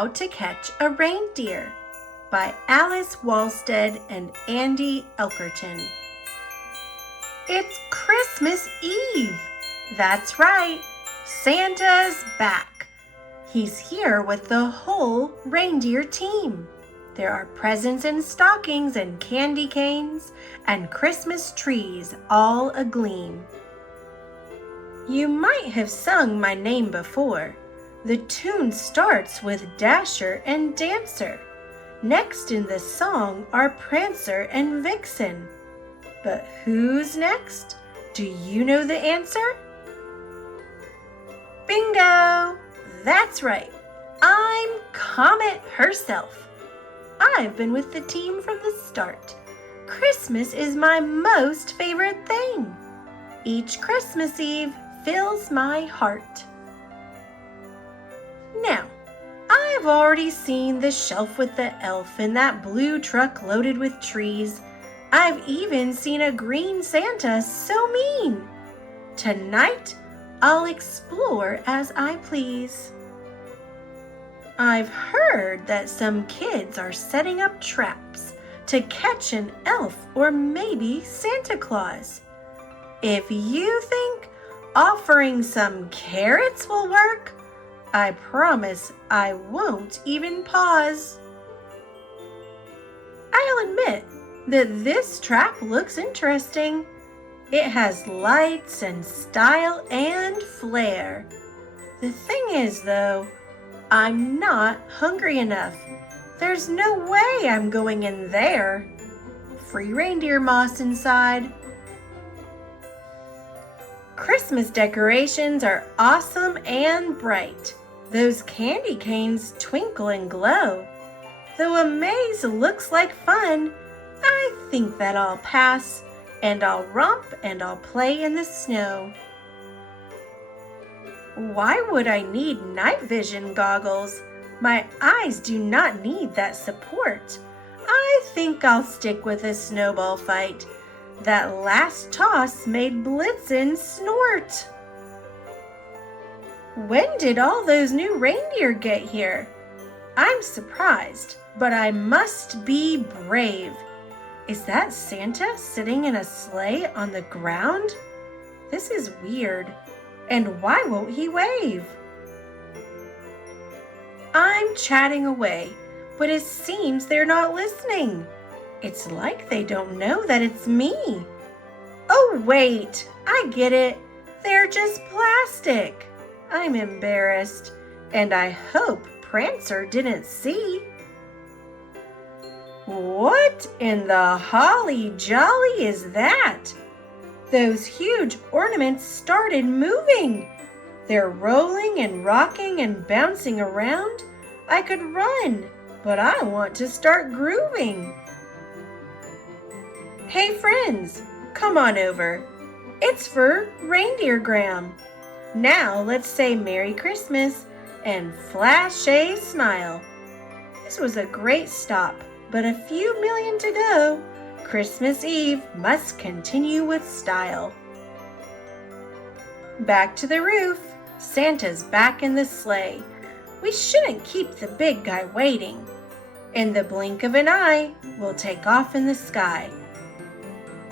How to Catch a Reindeer by Alice Walstead and Andy Elkerton. It's Christmas Eve. That's right, Santa's back. He's here with the whole reindeer team. There are presents and stockings and candy canes and Christmas trees all agleam. You might have sung my name before. The tune starts with Dasher and Dancer. Next in the song are Prancer and Vixen. But who's next? Do you know the answer? Bingo! That's right. I'm Comet herself. I've been with the team from the start. Christmas is my most favorite thing. Each Christmas Eve fills my heart. Now, I've already seen the shelf with the elf and that blue truck loaded with trees. I've even seen a green Santa so mean. Tonight, I'll explore as I please. I've heard that some kids are setting up traps to catch an elf or maybe Santa Claus. If you think offering some carrots will work, I promise I won't even pause. I'll admit that this trap looks interesting. It has lights and style and flair. The thing is, though, I'm not hungry enough. There's no way I'm going in there. Free reindeer moss inside. Christmas decorations are awesome and bright. Those candy canes twinkle and glow. Though a maze looks like fun, I think that I'll pass, and I'll romp and I'll play in the snow. Why would I need night vision goggles? My eyes do not need that support. I think I'll stick with a snowball fight. That last toss made Blitzen snort. When did all those new reindeer get here? I'm surprised, but I must be brave. Is that Santa sitting in a sleigh on the ground? This is weird. And why won't he wave? I'm chatting away, but it seems they're not listening. It's like they don't know that it's me. Oh, wait, I get it. They're just plastic. I'm embarrassed, and I hope Prancer didn't see. What in the holly jolly is that? Those huge ornaments started moving. They're rolling and rocking and bouncing around. I could run, but I want to start grooving. Hey friends, come on over. It's for Reindeergram. Now let's say Merry Christmas and flash a smile. This was a great stop, but a few million to go. Christmas Eve must continue with style. Back to the roof. Santa's back in the sleigh. We shouldn't keep the big guy waiting. In the blink of an eye, we'll take off in the sky.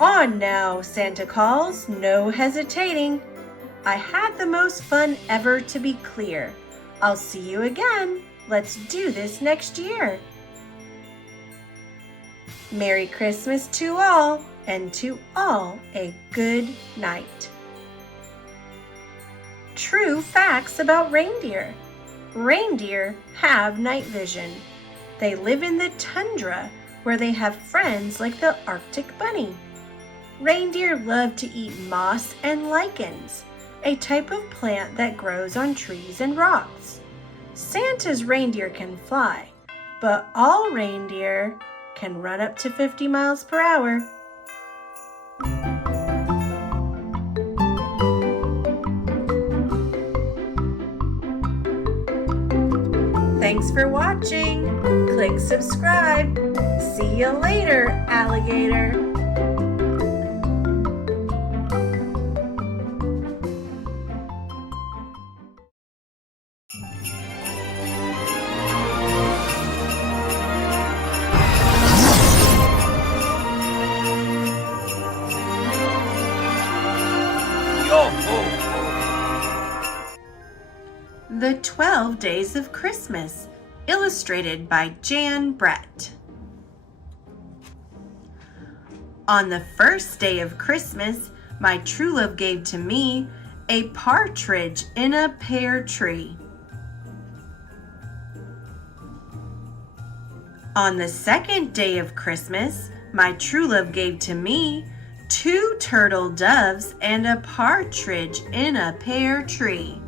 On now, Santa calls, no hesitating. I had the most fun ever, to be clear. I'll see you again. Let's do this next year. Merry Christmas to all, and to all a good night. True facts about reindeer. Reindeer have night vision. They live in the tundra where they have friends like the Arctic bunny. Reindeer love to eat moss and lichens, a type of plant that grows on trees and rocks. Santa's reindeer can fly, but all reindeer can run up to 50 miles per hour. Thanks for watching. Click subscribe. See you later, alligator. 12 Days of Christmas, illustrated by Jan Brett. On the first day of Christmas, my true love gave to me a partridge in a pear tree. On the second day of Christmas, my true love gave to me 2 turtle doves and a partridge in a pear tree.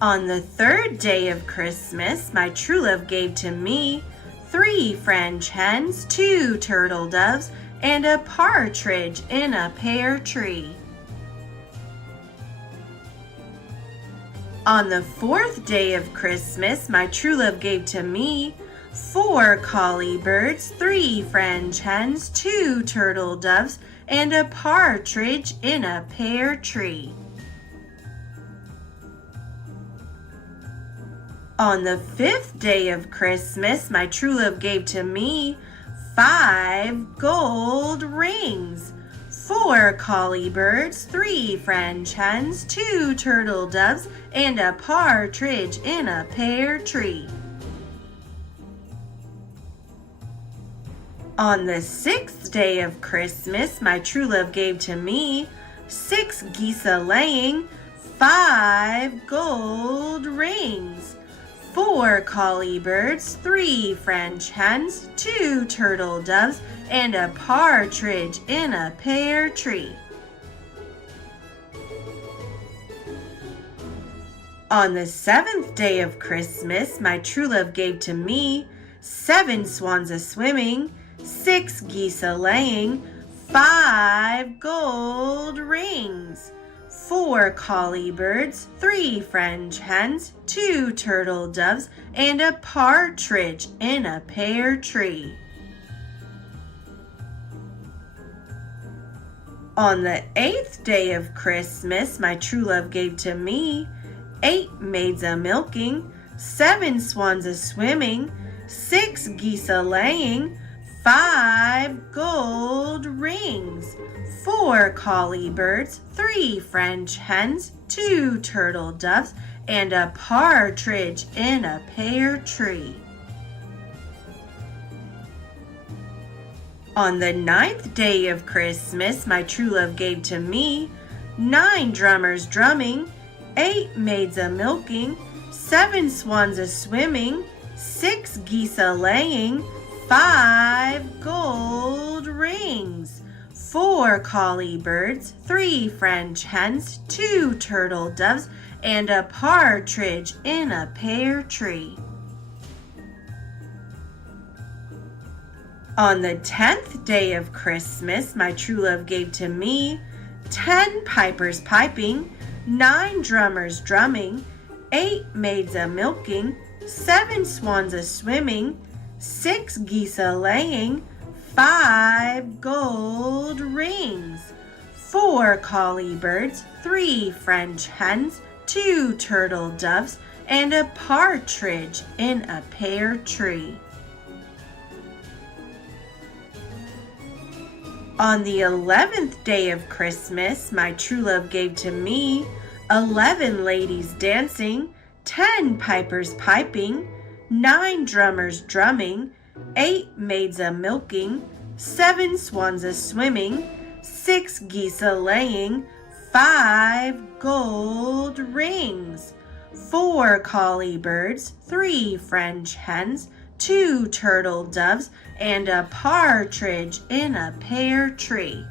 On the third day of Christmas, my true love gave to me 3 French hens, 2 turtle doves, and a partridge in a pear tree. On the fourth day of Christmas, my true love gave to me 4 collie birds, 3 French hens, 2 turtle doves, and a partridge in a pear tree. On the fifth day of Christmas, my true love gave to me 5 gold rings, 4 collie birds, 3 French hens, 2 turtle doves, and a partridge in a pear tree. On the sixth day of Christmas, my true love gave to me 6 geese a-laying, 5 gold rings, 4 collie birds, 3 French hens, 2 turtle doves, and a partridge in a pear tree. On the seventh day of Christmas, my true love gave to me 7 swans a-swimming, 6 geese a-laying, 5 gold rings, 4 collie birds, 3 French hens, 2 turtle doves, and a partridge in a pear tree. On the 8th day of Christmas, my true love gave to me 8 maids a-milking, 7 swans a-swimming, 6 geese a-laying, 5 gold rings, 4 collie birds, 3 French hens, 2 turtle doves, and a partridge in a pear tree. On the 9th day of Christmas, my true love gave to me 9 drummers drumming, 8 maids a-milking, 7 swans a-swimming, 6 geese a-laying, 5 gold rings, 4 collie birds, 3 French hens, 2 turtle doves, and a partridge in a pear tree. On the 10th day of Christmas, my true love gave to me 10 pipers piping, 9 drummers drumming, 8 maids a-milking, 7 swans a-swimming, 6 geese a-laying, 5 gold rings, 4 collie birds, 3 French hens, 2 turtle doves, and a partridge in a pear tree. On the 11th day of Christmas, my true love gave to me 11 ladies dancing, 10 pipers piping, 9 drummers drumming, 8 maids a-milking, 7 swans a-swimming, 6 geese a-laying, 5 gold rings, 4 collie birds, 3 French hens, 2 turtle doves, and a partridge in a pear tree.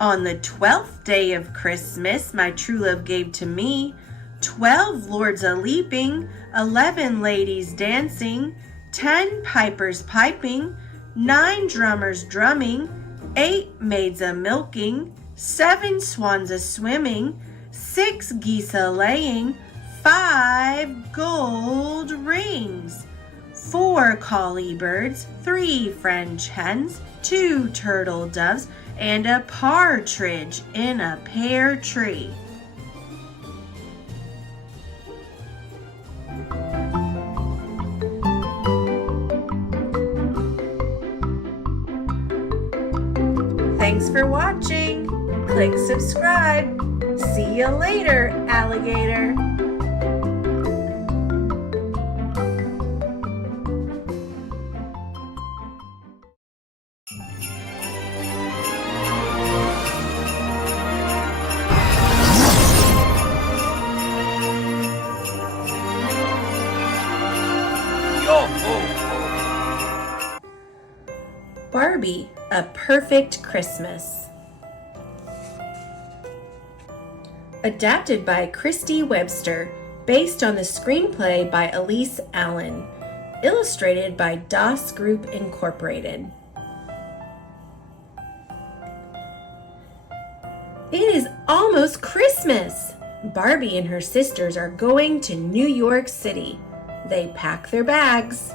On the 12th day of Christmas, my true love gave to me 12 lords a-leaping, 11 ladies dancing, 10 pipers piping, 9 drummers drumming, 8 maids a-milking, 7 swans a-swimming, 6 geese a-laying, 5 gold rings, 4 collie birds, 3 French hens, 2 turtle doves, and a partridge in a pear tree. Thanks for watching. click subscribe. See you later, alligator. Barbie, A Perfect Christmas. Adapted by Christy Webster, based on the screenplay by Elise Allen, illustrated by Das Group Incorporated. It is almost Christmas! Barbie and her sisters are going to New York City. They pack their bags.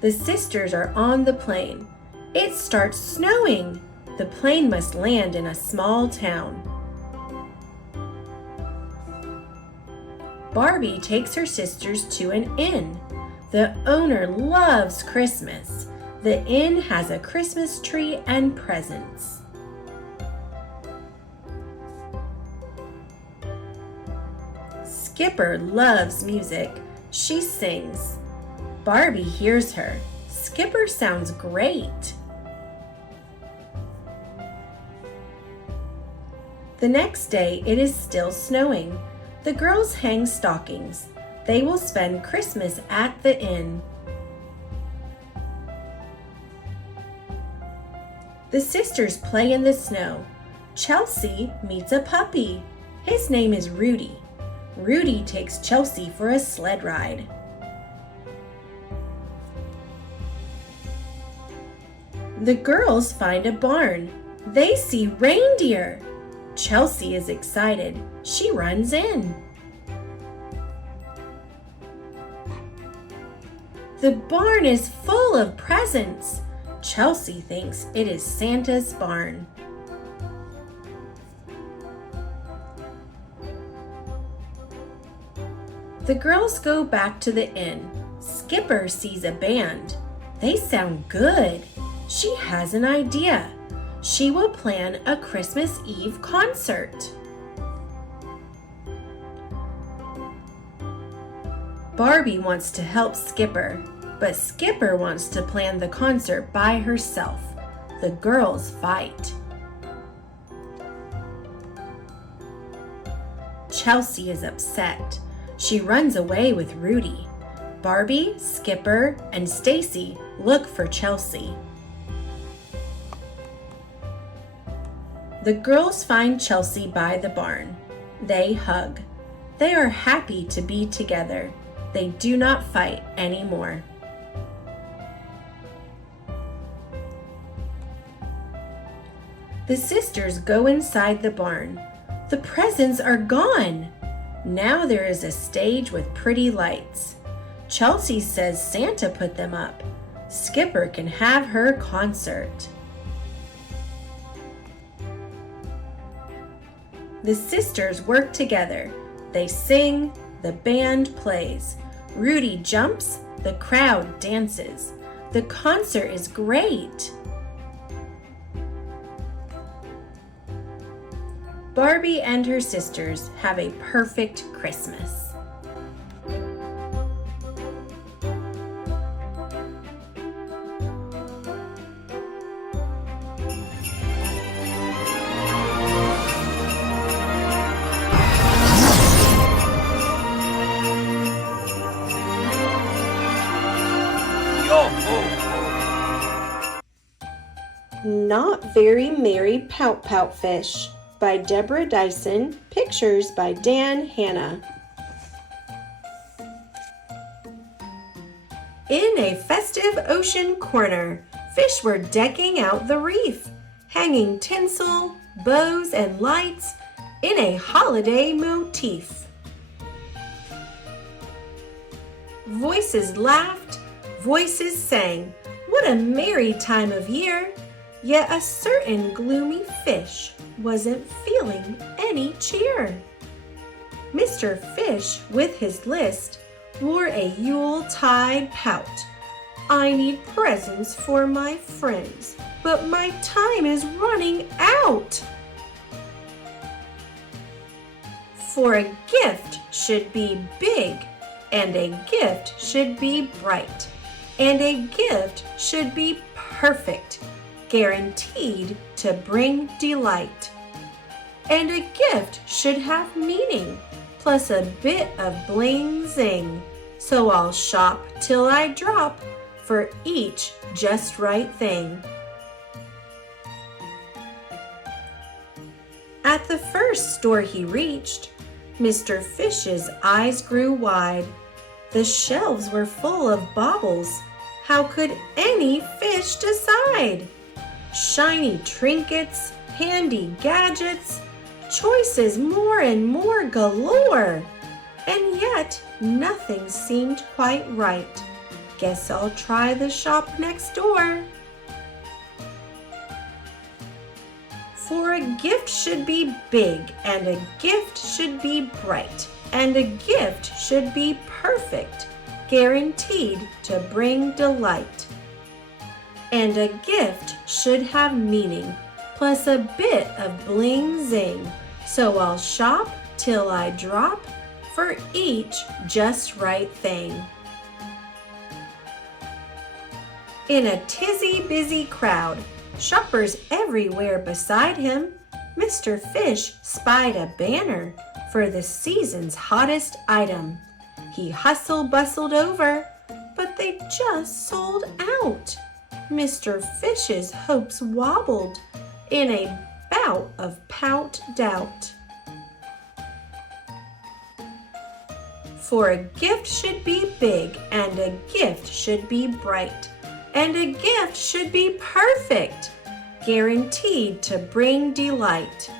The sisters are on the plane. It starts snowing. The plane must land in a small town. Barbie takes her sisters to an inn. The owner loves Christmas. The inn has a Christmas tree and presents. Skipper loves music. She sings. Barbie hears her. Skipper sounds great. The next day, it is still snowing. The girls hang stockings. They will spend Christmas at the inn. The sisters play in the snow. Chelsea meets a puppy. His name is Rudy. Rudy takes Chelsea for a sled ride. The girls find a barn. They see reindeer. Chelsea is excited. She runs in. The barn is full of presents. Chelsea thinks it is Santa's barn. The girls go back to the inn. Skipper sees a band. They sound good. She has an idea. She will plan a Christmas Eve concert. Barbie wants to help Skipper, but Skipper wants to plan the concert by herself. The girls fight. Chelsea is upset. She runs away with Rudy. Barbie, Skipper, and Stacy look for Chelsea. The girls find Chelsea by the barn. They hug. They are happy to be together. They do not fight anymore. The sisters go inside the barn. The presents are gone. Now there is a stage with pretty lights. Chelsea says Santa put them up. Skipper can have her concert. The sisters work together. They sing, the band plays. Rudy jumps, the crowd dances. The concert is great. Barbie and her sisters have a perfect Christmas. Not Very Merry Pout Pout Fish by Deborah Dyson, pictures by Dan Hanna. In a festive ocean corner, fish were decking out the reef, hanging tinsel, bows, and lights in a holiday motif. Voices laughed, voices sang. What a merry time of year! Yet a certain gloomy fish wasn't feeling any cheer. Mr. Fish, with his list, wore a Yuletide pout. I need presents for my friends, but my time is running out. For a gift should be big, and a gift should be bright, and a gift should be perfect, guaranteed to bring delight. And a gift should have meaning, plus a bit of bling zing. So I'll shop till I drop for each just right thing. At the first store he reached, Mr. Fish's eyes grew wide. The shelves were full of baubles. How could any fish decide? Shiny trinkets, handy gadgets, choices more and more galore. And yet nothing seemed quite right. Guess I'll try the shop next door. For a gift should be big, and a gift should be bright, and a gift should be perfect, guaranteed to bring delight. And a gift should have meaning, plus a bit of bling zing. So I'll shop till I drop for each just right thing. In a tizzy-busy crowd, shoppers everywhere beside him, Mr. Fish spied a banner for the season's hottest item. He hustle-bustled over, but they just sold out. Mr. Fish's hopes wobbled in a bout of pout doubt. For a gift should be big, and a gift should be bright, and a gift should be perfect, guaranteed to bring delight.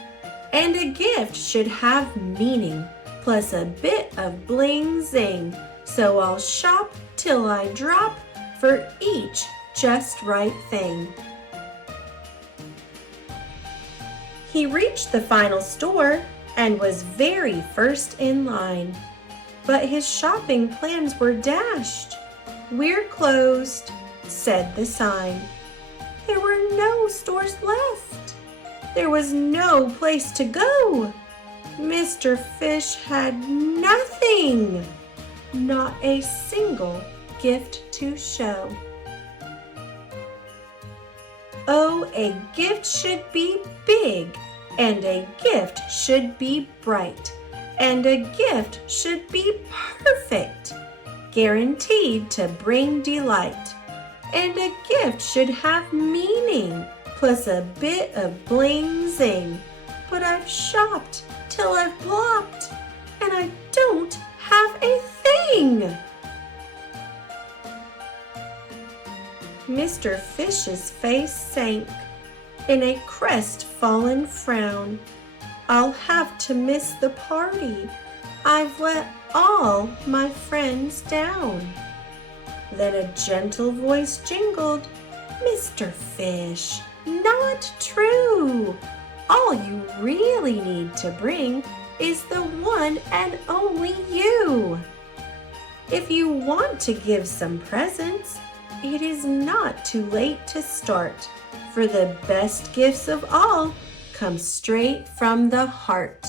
And a gift should have meaning, plus a bit of bling zing. So I'll shop till I drop for each just right thing. He reached the final store and was very first in line. But his shopping plans were dashed. "We're closed," said the sign. There were no stores left. There was no place to go. Mr. Fish had nothing, not a single gift to show. Oh, a gift should be big, and a gift should be bright, and a gift should be perfect, guaranteed to bring delight. And a gift should have meaning, plus a bit of bling zing. But I've shopped till I've blocked, and I don't have a thing. Mr. Fish's face sank in a crestfallen frown. I'll have to miss the party. I've let all my friends down. Then a gentle voice jingled, "Mr. Fish, not true. All you really need to bring is the one and only you. If you want to give some presents, it is not too late to start, for the best gifts of all come straight from the heart."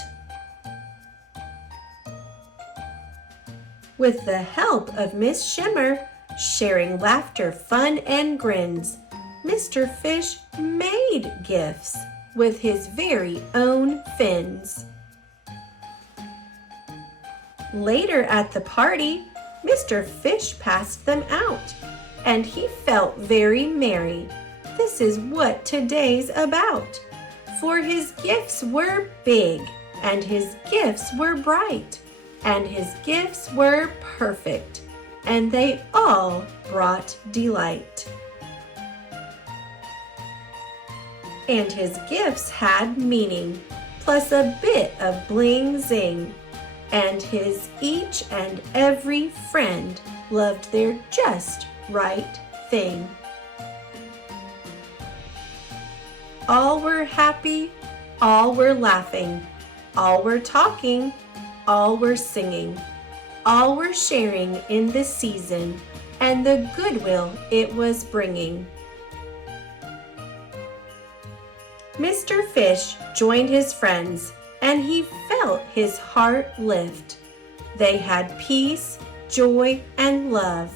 With the help of Miss Shimmer, sharing laughter, fun, and grins, Mr. Fish made gifts with his very own fins. Later at the party, Mr. Fish passed them out, and he felt very merry. This is what today's about. For his gifts were big, and his gifts were bright, and his gifts were perfect, and they all brought delight. And his gifts had meaning, plus a bit of bling zing, and his each and every friend loved their just right thing. All were happy, all were laughing, all were talking, all were singing, all were sharing in this season, and the goodwill it was bringing. Mr. Fish joined his friends, and he felt his heart lift. They had peace, joy, and love.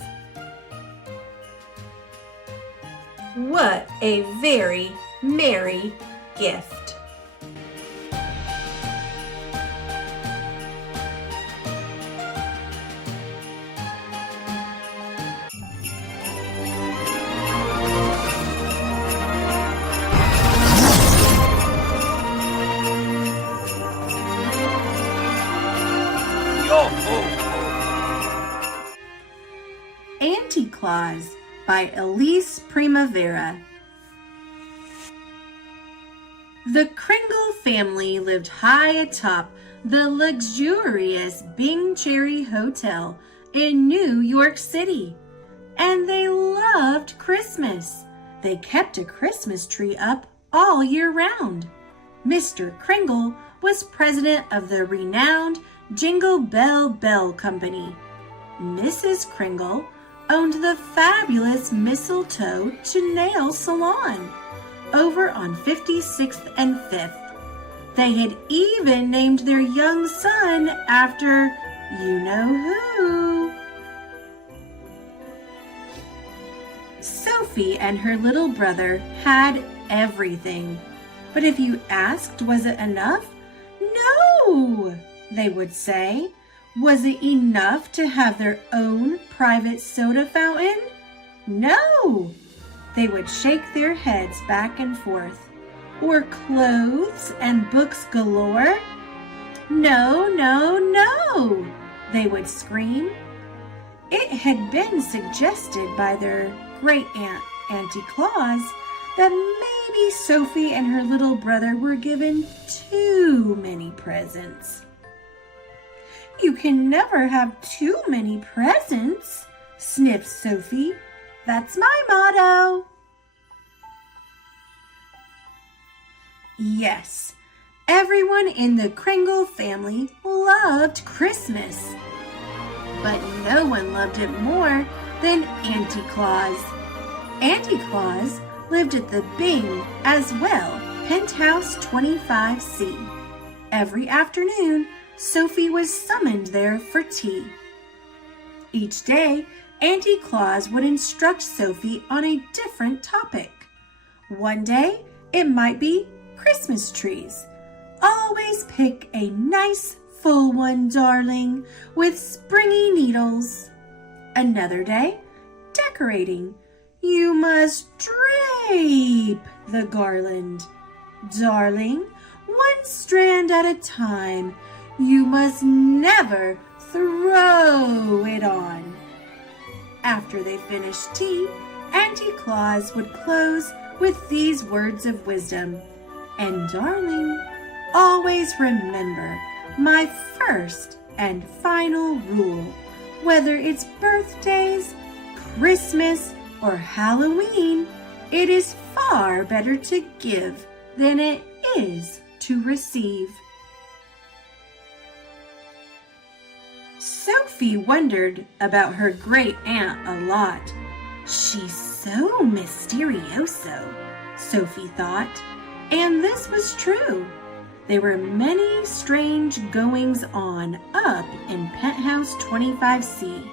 What a very merry gift! Santa Claus by Elise Primavera. The Kringle family lived high atop the luxurious Bing Cherry Hotel in New York City, and they loved Christmas. They kept a Christmas tree up all year round. Mr. Kringle was president of the renowned Jingle Bell Bell Company. Mrs. Kringle owned the fabulous Mistletoe to Nail Salon over on 56th and 5th. They had even named their young son after you know who. Sophie and her little brother had everything. But if you asked, was it enough? No, they would say. Was it enough to have their own private soda fountain? No! They would shake their heads back and forth. Or clothes and books galore? No, no, no! They would scream. It had been suggested by their great-aunt, Auntie Claus, that maybe Sophie and her little brother were given too many presents. You can never have too many presents, sniffed Sophie. That's my motto. Yes, everyone in the Kringle family loved Christmas. But no one loved it more than Auntie Claus. Auntie Claus lived at the Bing as well, penthouse 25C. Every afternoon, Sophie was summoned there for tea. Each day, Auntie Claus would instruct Sophie on a different topic. One day, it might be Christmas trees. Always pick a nice full one, darling, with springy needles. Another day, decorating. You must drape the garland. Darling, one strand at a time. You must never throw it on. After they finished tea, Auntie Claus would close with these words of wisdom. And darling, always remember my first and final rule. Whether it's birthdays, Christmas, or Halloween, it is far better to give than it is to receive. Sophie wondered about her great aunt a lot. She's so mysterioso, Sophie thought, and this was true. There were many strange goings-on up in penthouse 25C.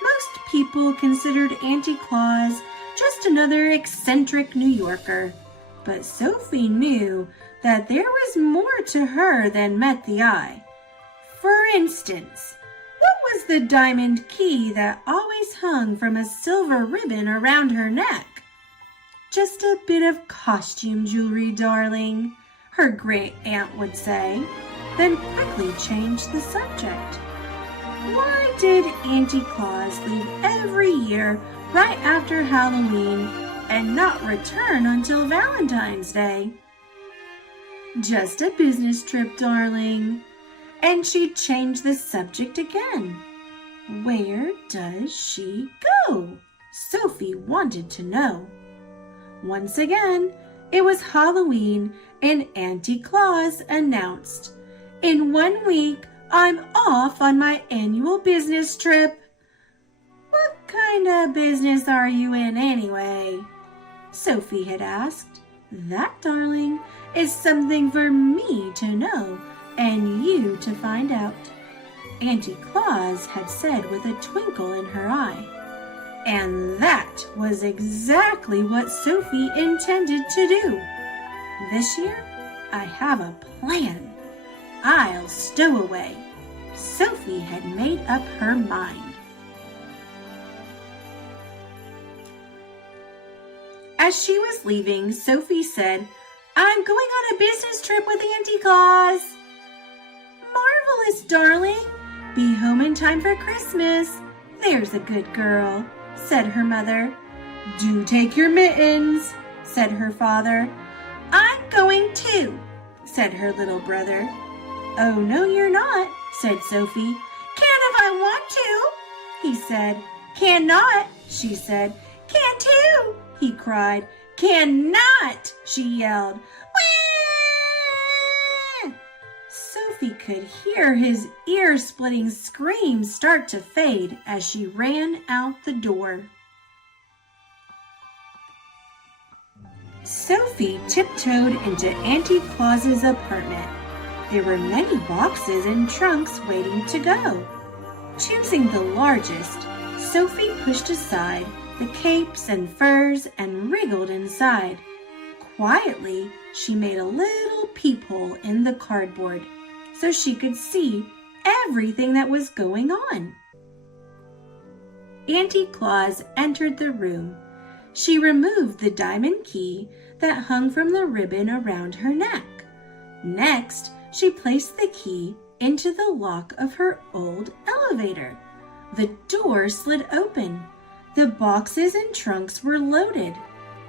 Most people considered Auntie Claus just another eccentric New Yorker, but Sophie knew that there was more to her than met the eye. For instance, what was the diamond key that always hung from a silver ribbon around her neck? Just a bit of costume jewelry, darling, her great aunt would say, then quickly change the subject. Why did Auntie Claus leave every year right after Halloween and not return until Valentine's Day? Just a business trip, darling. And she'd change the subject again. Where does she go? Sophie wanted to know. Once again, it was Halloween and Auntie Claus announced, "In 1 week, I'm off on my annual business trip." What kinda business are you in anyway?" Sophie had asked. "That, darling, is something for me to know and you to find out," Auntie Claus had said with a twinkle in her eye. And that was exactly what Sophie intended to do. "This year, I have a plan. I'll stow away." Sophie had made up her mind. As she was leaving, Sophie said, "I'm going on a business trip with Auntie Claus." "Marvelous, darling. Be home in time for Christmas. There's a good girl," said her mother. "Do take your mittens," said her father. "I'm going too," said her little brother. "Oh, no, you're not," said Sophie. "Can if I want to," he said. "Cannot," she said. "Can too," he cried. "Cannot," she yelled. Wah! Sophie could hear his ear-splitting scream start to fade as she ran out the door. Sophie tiptoed into Auntie Claus's apartment. There were many boxes and trunks waiting to go. Choosing the largest, Sophie pushed aside the capes and furs and wriggled inside. Quietly, she made a little peephole in the cardboard so she could see everything that was going on. Auntie Claus entered the room. She removed the diamond key that hung from the ribbon around her neck. Next, she placed the key into the lock of her old elevator. The door slid open. The boxes and trunks were loaded.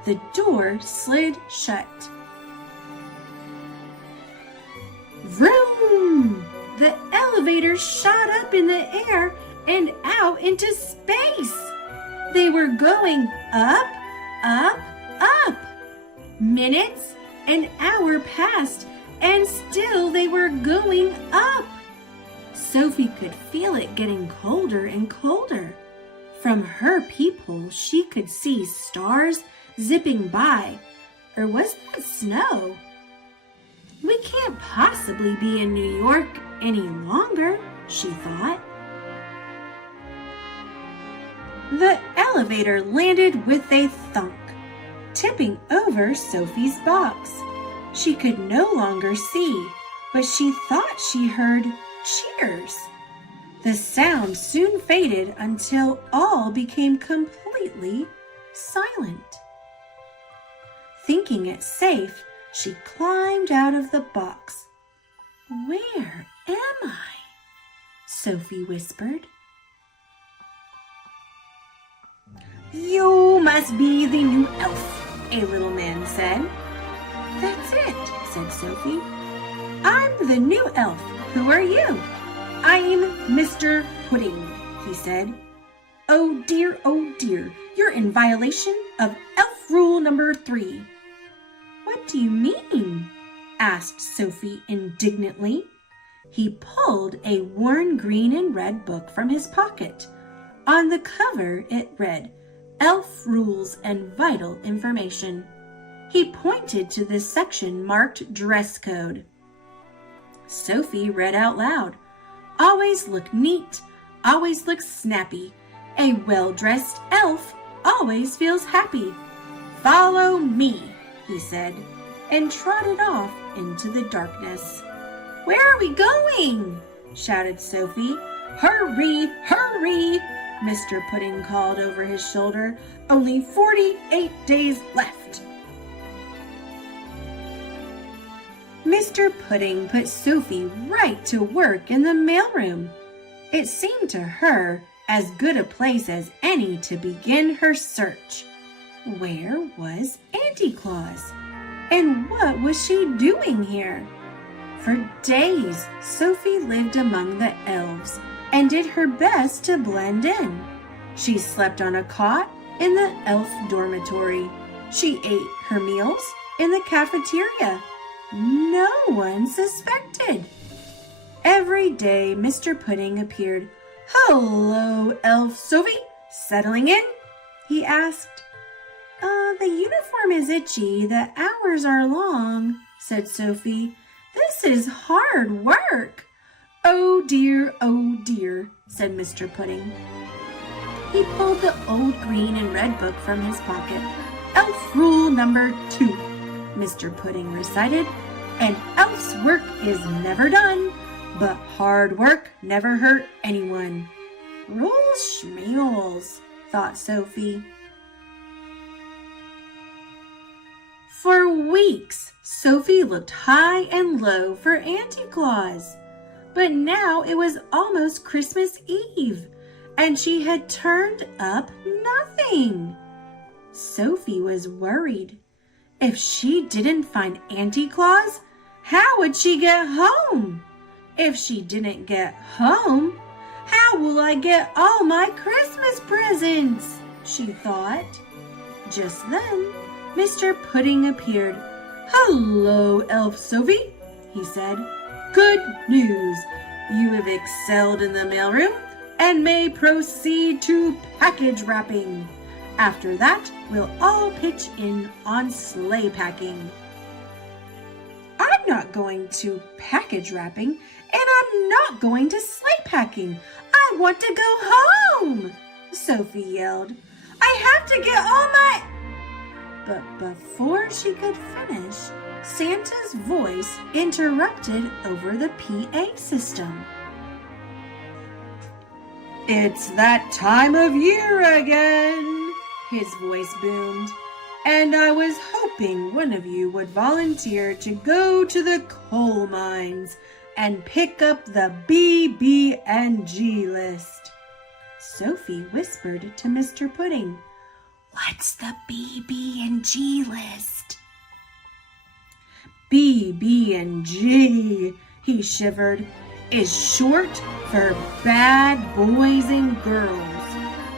The door slid shut. Vroom! The elevator shot up in the air and out into space. They were going up, up, up. Minutes, an hour passed, and still they were going up. Sophie could feel it getting colder and colder. From her peephole, she could see stars zipping by. Or was that snow? "We can't possibly be in New York any longer," she thought. The elevator landed with a thunk, tipping over Sophie's box. She could no longer see, but she thought she heard cheers. The sound soon faded until all became completely silent. Thinking it safe, she climbed out of the box. "Where am I?" Sophie whispered. "You must be the new elf," a little man said. "That's it," said Sophie. "I'm the new elf. Who are you?" "I'm Mr. Pudding," he said. Oh dear, you're in violation of elf rule number 3. "What do you mean?" asked Sophie indignantly. He pulled a worn green and red book from his pocket. On the cover it read, "Elf Rules and Vital Information." He pointed to the section marked Dress Code. Sophie read out loud, "Always look neat, always look snappy. A well-dressed elf always feels happy. Follow me," he said, and trotted off into the darkness. "Where are we going?" shouted Sophie. "Hurry, hurry," Mr. Pudding called over his shoulder. "Only 48 days left." Mr. Pudding put Sophie right to work in the mailroom. It seemed to her as good a place as any to begin her search. Where was Auntie Claus? And what was she doing here? For days, Sophie lived among the elves and did her best to blend in. She slept on a cot in the elf dormitory. She ate her meals in the cafeteria. No one suspected. Every day, Mr. Pudding appeared. "Hello, Elf Sophie. Settling in? He asked. The uniform is itchy. The hours are long, said Sophie. This is hard work. Oh dear, said Mr. Pudding. He pulled the old green and red book from his pocket. Elf rule number 2, Mr. Pudding recited. An elf's work is never done, but hard work never hurt anyone. Rules schmeals, thought Sophie. For weeks, Sophie looked high and low for Auntie Claus. But now it was almost Christmas Eve, and she had turned up nothing. Sophie was worried. If she didn't find Auntie Claus, how would she get home? If she didn't get home, how will I get all my Christmas presents? She thought. Just then, Mr. Pudding appeared. Hello, Elf Sophie, he said. Good news. You have excelled in the mailroom and may proceed to package wrapping. After that, we'll all pitch in on sleigh packing. I'm not going to package wrapping, and I'm not going to sleigh packing. I want to go home, Sophie yelled. I have to get all my... But before she could finish, Santa's voice interrupted over the PA system. It's that time of year again, his voice boomed, and I was hoping one of you would volunteer to go to the coal mines and pick up the BB&G list. Sophie whispered to Mr. Pudding, What's the BB&G list? BB&G, he shivered, is short for bad boys and girls.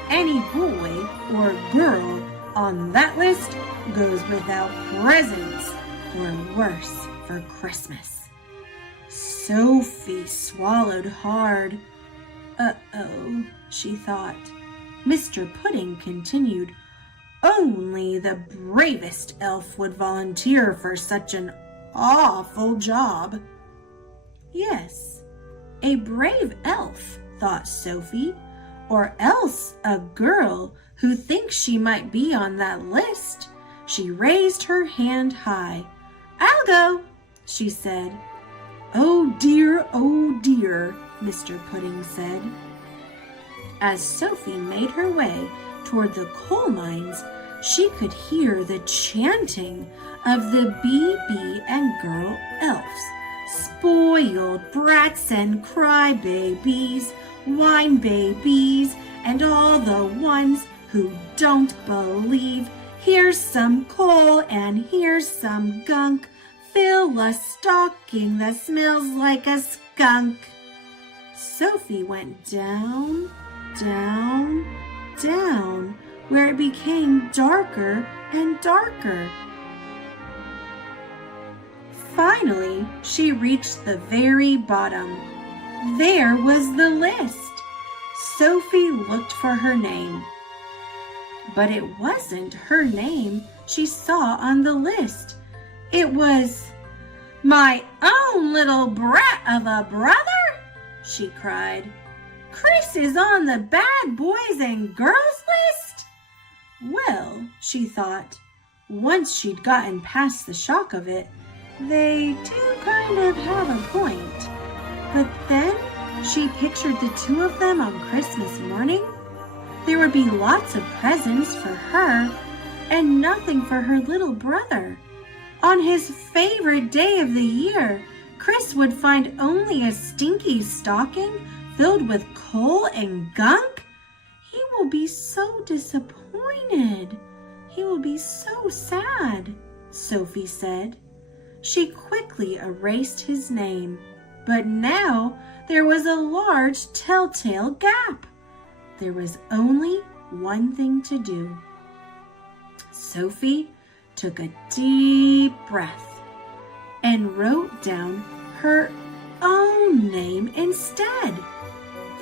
Any boy or girl on that list goes without presents or worse for Christmas. Sophie swallowed hard. Uh-oh, she thought. Mr. Pudding continued, Only the bravest elf would volunteer for such an awful job. Yes, a brave elf, thought Sophie, or else a girl who thinks she might be on that list. She raised her hand high. I'll go, she said. Oh dear, Mr. Pudding said. As Sophie made her way toward the coal mines, she could hear the chanting of the BB and girl elves. Spoiled brats and crybabies, wine babies, and all the ones who don't believe. Here's some coal and here's some gunk. Fill a stocking that smells like a skunk. Sophie went down, down, down, where it became darker and darker. Finally, she reached the very bottom. There was the list. Sophie looked for her name. But it wasn't her name she saw on the list. It was, My own little brat of a brother, she cried. Chris is on the bad boys and girls list? Well, she thought, once she'd gotten past the shock of it, they do kind of have a point. But then she pictured the two of them on Christmas morning. There would be lots of presents for her and nothing for her little brother. On his favorite day of the year, Chris would find only a stinky stocking filled with coal and gunk. He will be so disappointed. He will be so sad, Sophie said. She quickly erased his name, but now there was a large telltale gap. There was only one thing to do. Sophie took a deep breath and wrote down her own name instead.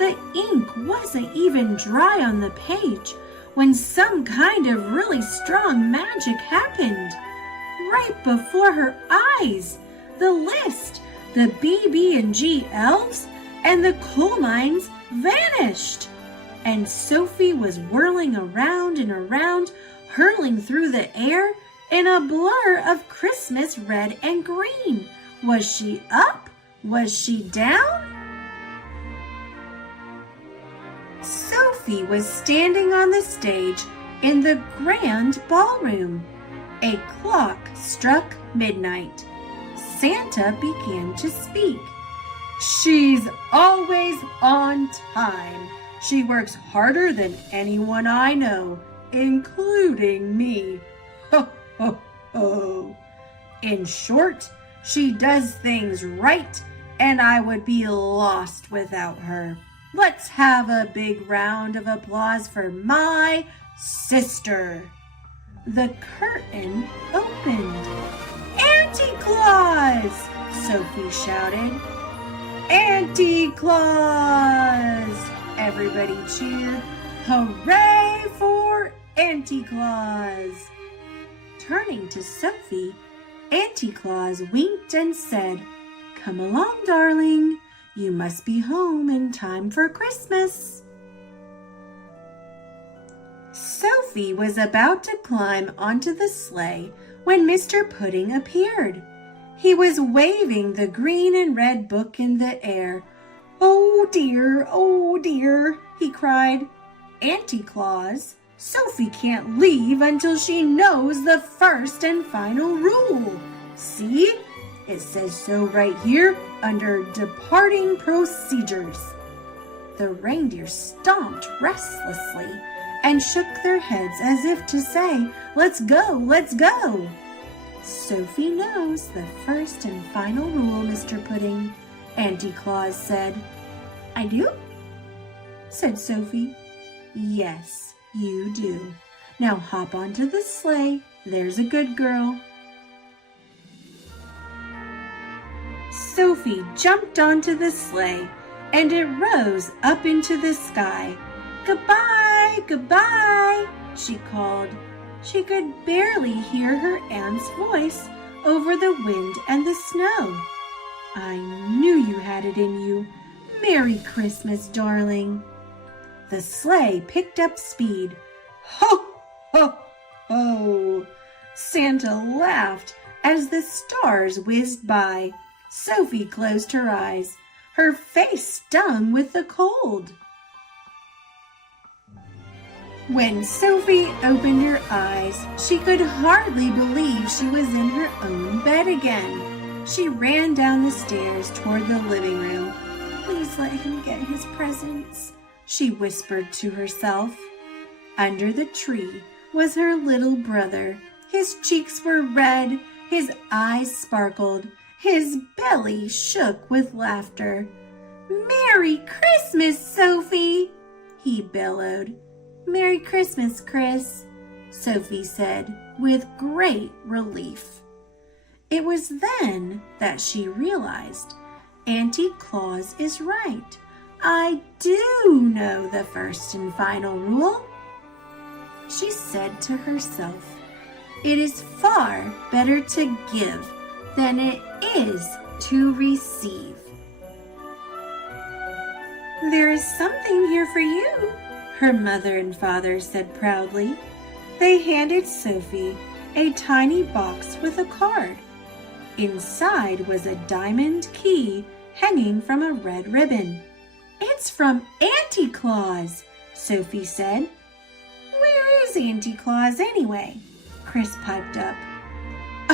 The ink wasn't even dry on the page when some kind of really strong magic happened. Right before her eyes, the list, the BB&G elves, and the coal mines vanished. And Sophie was whirling around and around, hurling through the air in a blur of Christmas red and green. Was she up? Was she down? Sophie was standing on the stage in the grand ballroom. A clock struck midnight. Santa began to speak. She's always on time. She works harder than anyone I know, including me. Ho, ho, ho. In short, she does things right, and I would be lost without her. Let's have a big round of applause for my sister. The curtain opened. Auntie Claus! Sophie shouted. Auntie Claus! Everybody cheered. Hooray for Auntie Claus! Turning to Sophie, Auntie Claus winked and said, "Come along, darling. You must be home in time for Christmas." Sophie was about to climb onto the sleigh when Mr. Pudding appeared. He was waving the green and red book in the air. Oh dear, he cried. Auntie Claus, Sophie can't leave until she knows the first and final rule. See? It says so right here under departing procedures. The reindeer stomped restlessly and shook their heads as if to say, "Let's go, let's go." "Sophie knows the first and final rule, Mr. Pudding," Auntie Claus said. "I do?" said Sophie. "Yes, you do. Now hop onto the sleigh. There's a good girl." Sophie jumped onto the sleigh, and it rose up into the sky. "Goodbye, goodbye," she called. She could barely hear her aunt's voice over the wind and the snow. "I knew you had it in you. Merry Christmas, darling." The sleigh picked up speed. Ho, ho, ho! Santa laughed as the stars whizzed by. Sophie closed her eyes. Her face stung with the cold. When Sophie opened her eyes, she could hardly believe she was in her own bed again. She ran down the stairs toward the living room. "Please let him get his presents," she whispered to herself. Under the tree was her little brother. His cheeks were red, his eyes sparkled, his belly shook with laughter. "Merry Christmas, Sophie!" he bellowed. "Merry Christmas, Chris," Sophie said with great relief. It was then that she realized, Auntie Claus is right. I do know the first and final rule. She said to herself, it is far better to give than it is to receive. "There is something here for you," her mother and father said proudly. They handed Sophie a tiny box with a card. Inside was a diamond key hanging from a red ribbon. "It's from Auntie Claus," Sophie said. "Where is Auntie Claus anyway?" Chris piped up.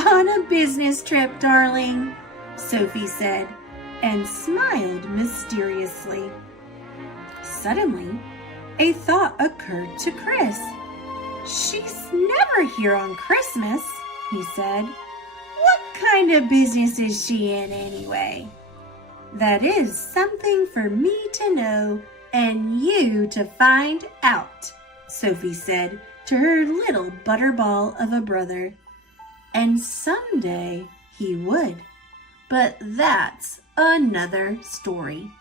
"On a business trip, darling," Sophie said, and smiled mysteriously. Suddenly, a thought occurred to Chris. "She's never here on Christmas," he said. "What kind of business is she in anyway?" "That is something for me to know and you to find out," Sophie said to her little butterball of a brother. And someday he would. But that's another story.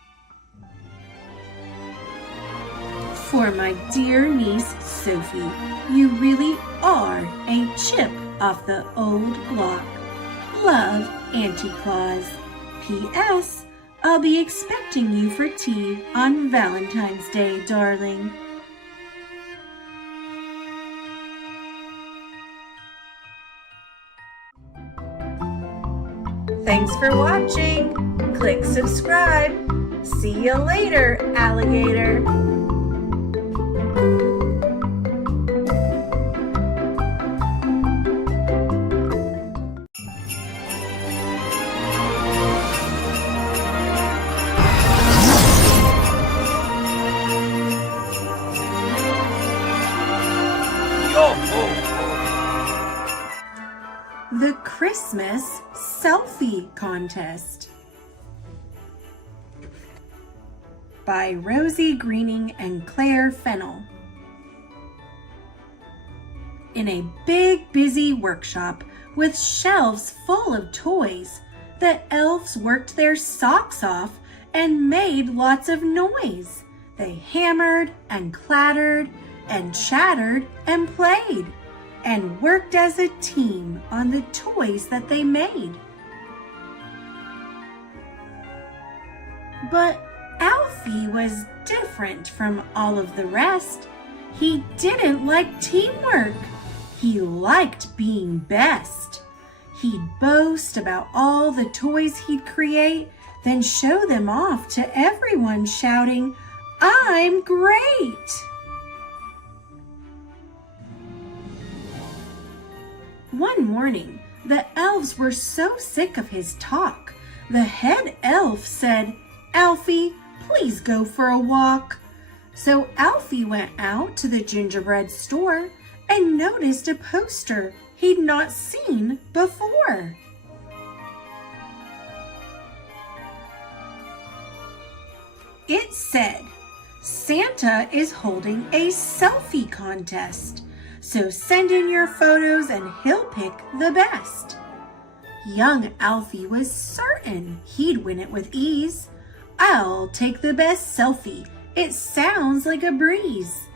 For my dear niece Sophie, you really are a chip off the old block. Love, Auntie Claus. P.S. I'll be expecting you for tea on Valentine's Day, darling. Thanks for watching. Click subscribe. See you later, alligator. The Christmas Selfie Contest by Rosie Greening and Claire Fennell. In a big, busy workshop with shelves full of toys, the elves worked their socks off and made lots of noise. They hammered and clattered and chattered and played, and worked as a team on the toys that they made. But Alfie was different from all of the rest. He didn't like teamwork. He liked being best. He'd boast about all the toys he'd create, then show them off to everyone shouting, "I'm great!" One morning, the elves were so sick of his talk. The head elf said, "Alfie, please go for a walk." So Alfie went out to the gingerbread store and noticed a poster he'd not seen before. It said, "Santa is holding a selfie contest. So send in your photos and he'll pick the best." Young Alfie was certain he'd win it with ease. "I'll take the best selfie. It sounds like a breeze."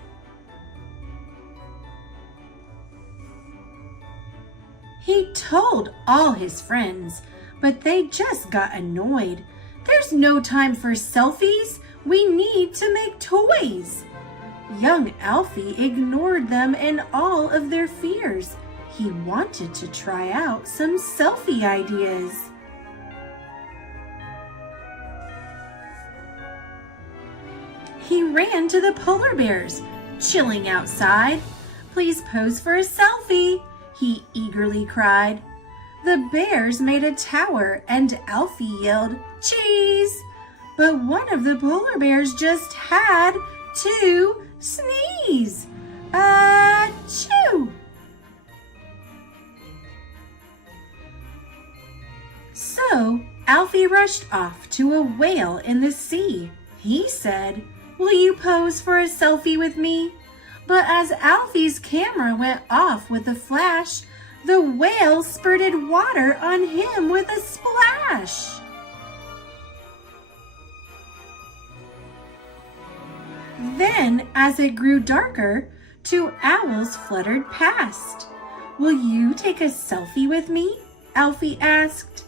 He told all his friends, but they just got annoyed. "There's no time for selfies. We need to make toys." Young Alfie ignored them and all of their fears. He wanted to try out some selfie ideas. He ran to the polar bears, chilling outside. "Please pose for a selfie," he eagerly cried. The bears made a tower and Alfie yelled, "Cheese!" But one of the polar bears just had to sneeze. Achoo! So Alfie rushed off to a whale in the sea. He said, "Will you pose for a selfie with me?" But as Alfie's camera went off with a flash, the whale spurted water on him with a splash. Then, as it grew darker, two owls fluttered past. "Will you take a selfie with me?" Alfie asked.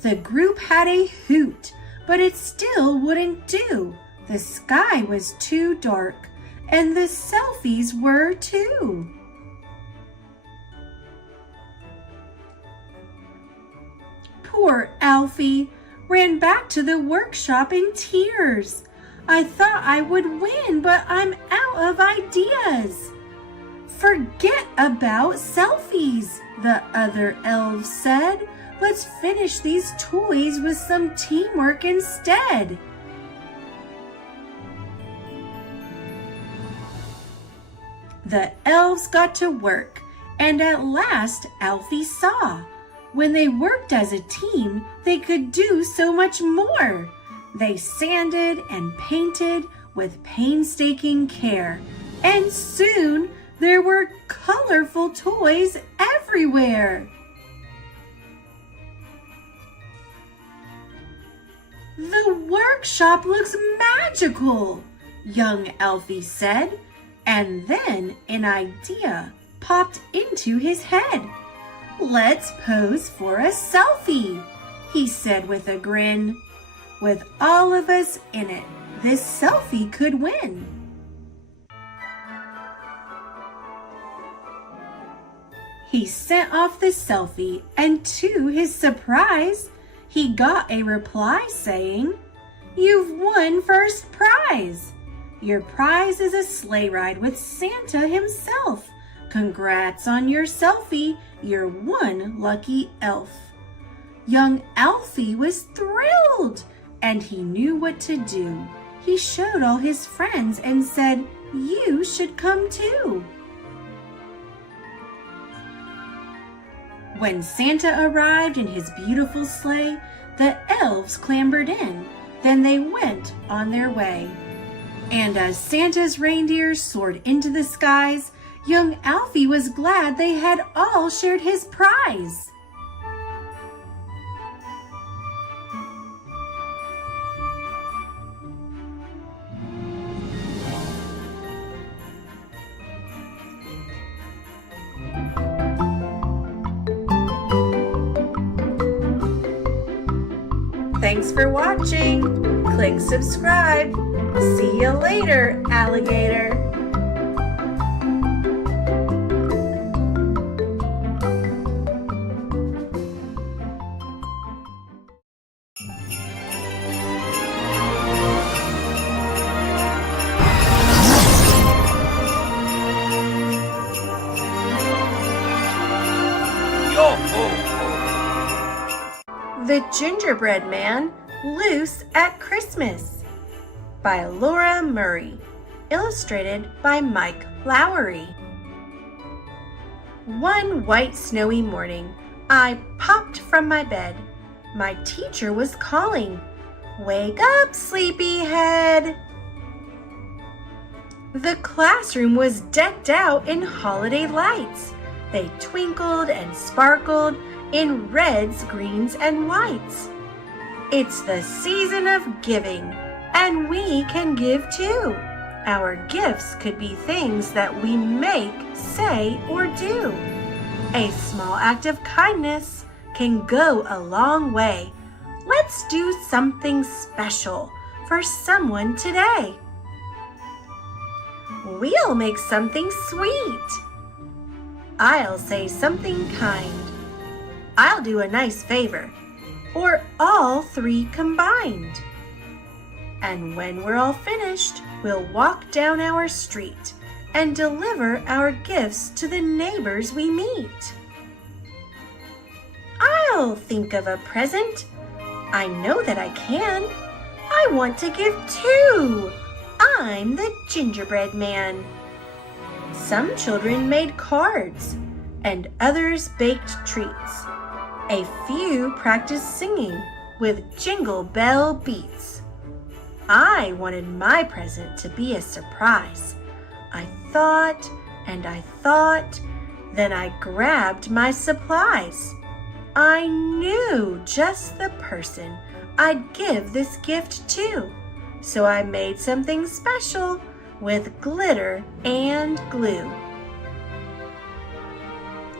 The group had a hoot, but it still wouldn't do. The sky was too dark, and the selfies were too. Poor Alfie ran back to the workshop in tears. "I thought I would win, but I'm out of ideas." "Forget about selfies," the other elves said. "Let's finish these toys with some teamwork instead." The elves got to work, and at last Alfie saw. When they worked as a team, they could do so much more. They sanded and painted with painstaking care, and soon there were colorful toys everywhere. "The workshop looks magical," young Elfie said, and then an idea popped into his head. "Let's pose for a selfie," he said with a grin. "With all of us in it, this selfie could win." He sent off the selfie, and to his surprise, he got a reply saying, "You've won first prize. Your prize is a sleigh ride with Santa himself. Congrats on your selfie, you're one lucky elf." Young Elfie was thrilled, and he knew what to do. He showed all his friends and said, "You should come too." When Santa arrived in his beautiful sleigh, the elves clambered in. Then they went on their way. And as Santa's reindeers soared into the skies, young Alfie was glad they had all shared his prize. Thanks for watching. Click subscribe. See you later, alligator. The Gingerbread Man Loose at Christmas by Laura Murray, illustrated by Mike Lowry. One white snowy morning, I popped from my bed. My teacher was calling, "Wake up, sleepyhead!" The classroom was decked out in holiday lights. They twinkled and sparkled in reds, greens, and whites. It's the season of giving, and we can give too. Our gifts could be things that we make, say, or do. A small act of kindness can go a long way. Let's do something special for someone today. We'll make something sweet. I'll say something kind. I'll do a nice favor, or all three combined. And when we're all finished, we'll walk down our street and deliver our gifts to the neighbors we meet. I'll think of a present. I know that I can. I want to give two. I'm the Gingerbread Man. Some children made cards, and others baked treats. A few practiced singing with jingle bell beats. I wanted my present to be a surprise. I thought and I thought, then I grabbed my supplies. I knew just the person I'd give this gift to, so I made something special with glitter and glue.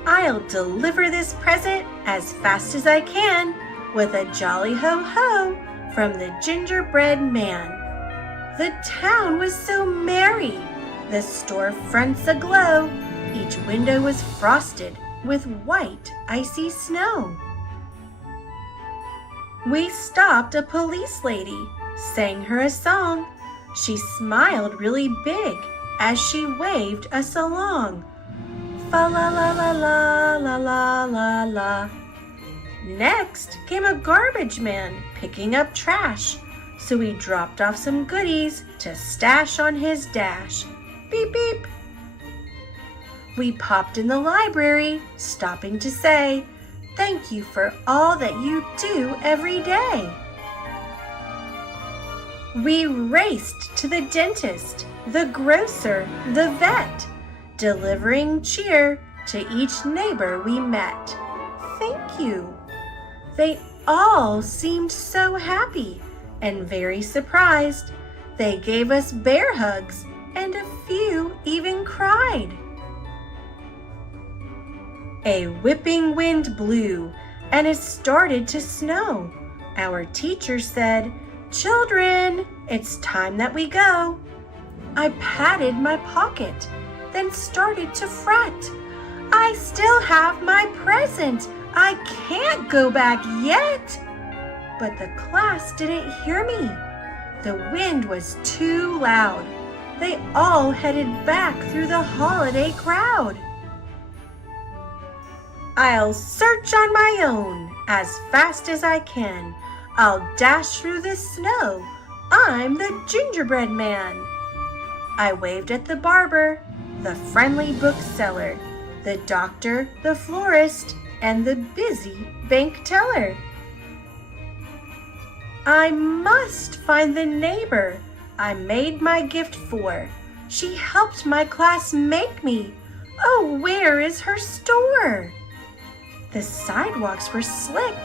I'll deliver this present as fast as I can with a jolly ho-ho from the Gingerbread Man. The town was so merry, the storefronts aglow. Each window was frosted with white, icy snow. We stopped a police lady, sang her a song. She smiled really big as she waved us along. Fa la la la la la la la la. Next came a garbage man picking up trash, so we dropped off some goodies to stash on his dash. Beep beep. We popped in the library, stopping to say, "Thank you for all that you do every day." We raced to the dentist, the grocer, the vet, delivering cheer to each neighbor we met. Thank you. They all seemed so happy and very surprised. They gave us bear hugs, and a few even cried. A whipping wind blew, and it started to snow. Our teacher said, "Children, it's time that we go." I patted my pocket, then started to fret. I still have my present. I can't go back yet. But the class didn't hear me. The wind was too loud. They all headed back through the holiday crowd. I'll search on my own as fast as I can. I'll dash through the snow. I'm the gingerbread man. I waved at the barber, the friendly bookseller, the doctor, the florist, and the busy bank teller. I must find the neighbor I made my gift for. She helped my class make me. Oh, where is her store? The sidewalks were slick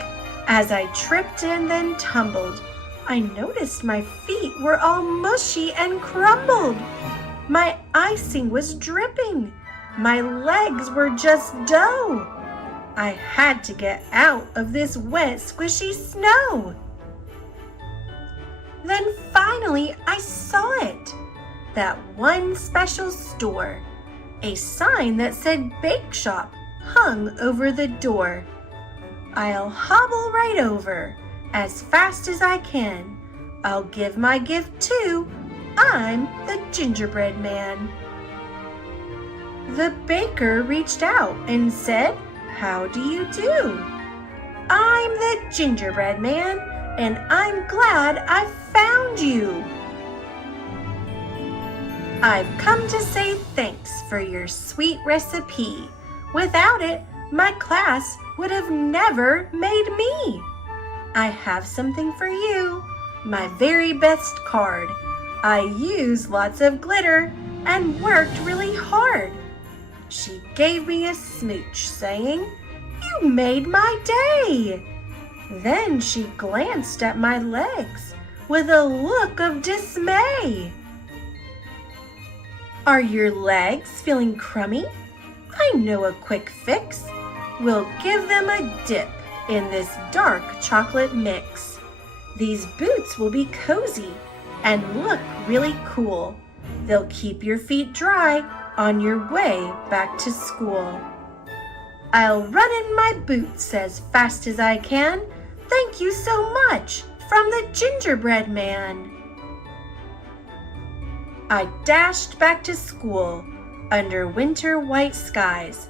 as I tripped and then tumbled. I noticed my feet were all mushy and crumbled. My icing was dripping. My legs were just dough. I had to get out of this wet, squishy snow. Then finally I saw it. That one special store. A sign that said bake shop hung over the door. I'll hobble right over as fast as I can. I'll give my gift too. I'm the gingerbread man. The baker reached out and said, "How do you do? I'm the gingerbread man, and I'm glad I found you. I've come to say thanks for your sweet recipe. Without it, my class would have never made me. I have something for you, my very best card. I used lots of glitter and worked really hard." She gave me a smooch, saying, "You made my day." Then she glanced at my legs with a look of dismay. "Are your legs feeling crummy? I know a quick fix. We'll give them a dip in this dark chocolate mix. These boots will be cozy and look really cool. They'll keep your feet dry on your way back to school. I'll run in my boots as fast as I can. Thank you so much, from the gingerbread man." I dashed back to school under winter white skies.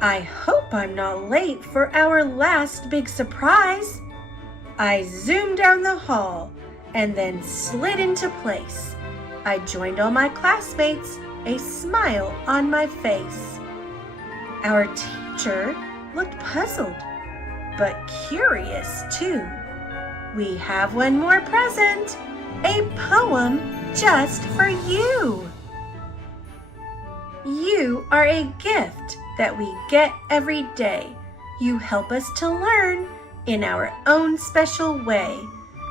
I hope I'm not late for our last big surprise. I zoomed down the hall and then slid into place. I joined all my classmates, a smile on my face. Our teacher looked puzzled, but curious too. "We have one more present, a poem just for you. You are a gift that we get every day. You help us to learn in our own special way.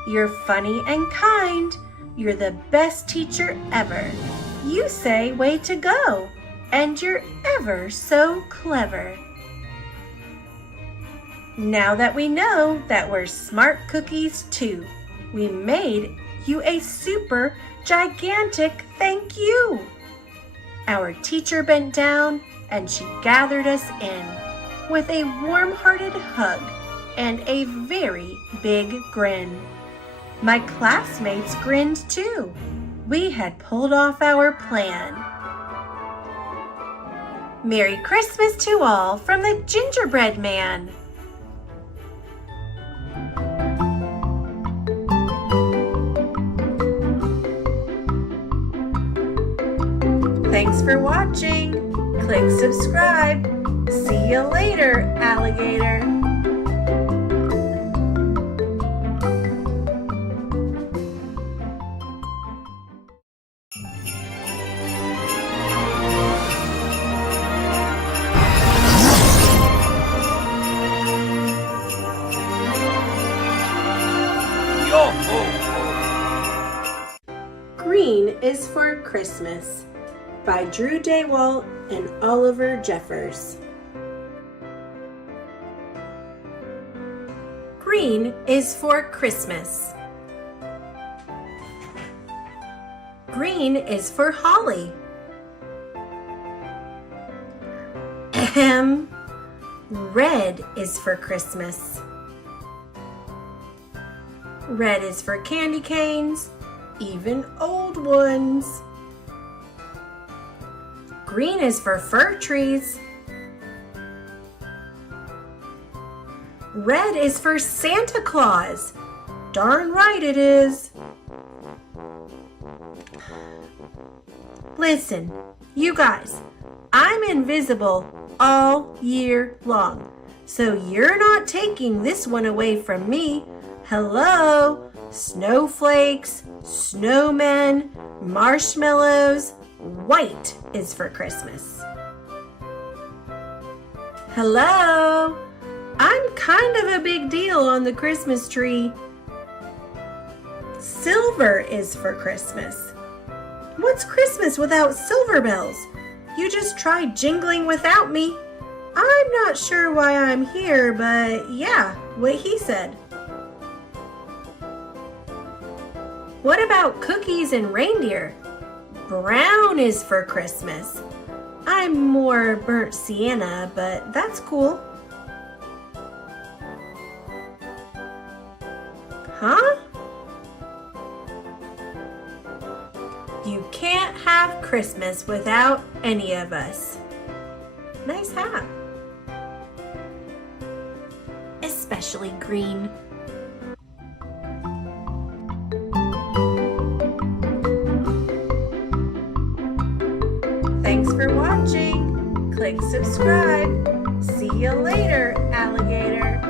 You're funny and kind. You're the best teacher ever. You say way to go, and you're ever so clever." Now that we know that we're smart cookies too, we made you a super gigantic thank you. Our teacher bent down and she gathered us in with a warm-hearted hug and a very big grin. My classmates grinned too. We had pulled off our plan. Merry Christmas to all from the Gingerbread Man. Thanks for watching. Click subscribe. See you later, alligator. Green is for Christmas by Drew Daywalt and Oliver Jeffers. Green is for Christmas. Green is for holly. Ahem. Red is for Christmas. Red is for candy canes, even old ones. Green is for fir trees. Red is for Santa Claus. Darn right it is. Listen, you guys, I'm invisible all year long, so you're not taking this one away from me. Hello, snowflakes, snowmen, marshmallows. White is for Christmas. Hello, I'm kind of a big deal on the Christmas tree. Silver is for Christmas. What's Christmas without silver bells? You just try jingling without me. I'm not sure why I'm here, but yeah, what he said. What about cookies and reindeer? Brown is for Christmas. I'm more burnt sienna, but that's cool. Huh? You can't have Christmas without any of us. Nice hat. Especially green. Thanks for watching. Click subscribe. See you later, alligator.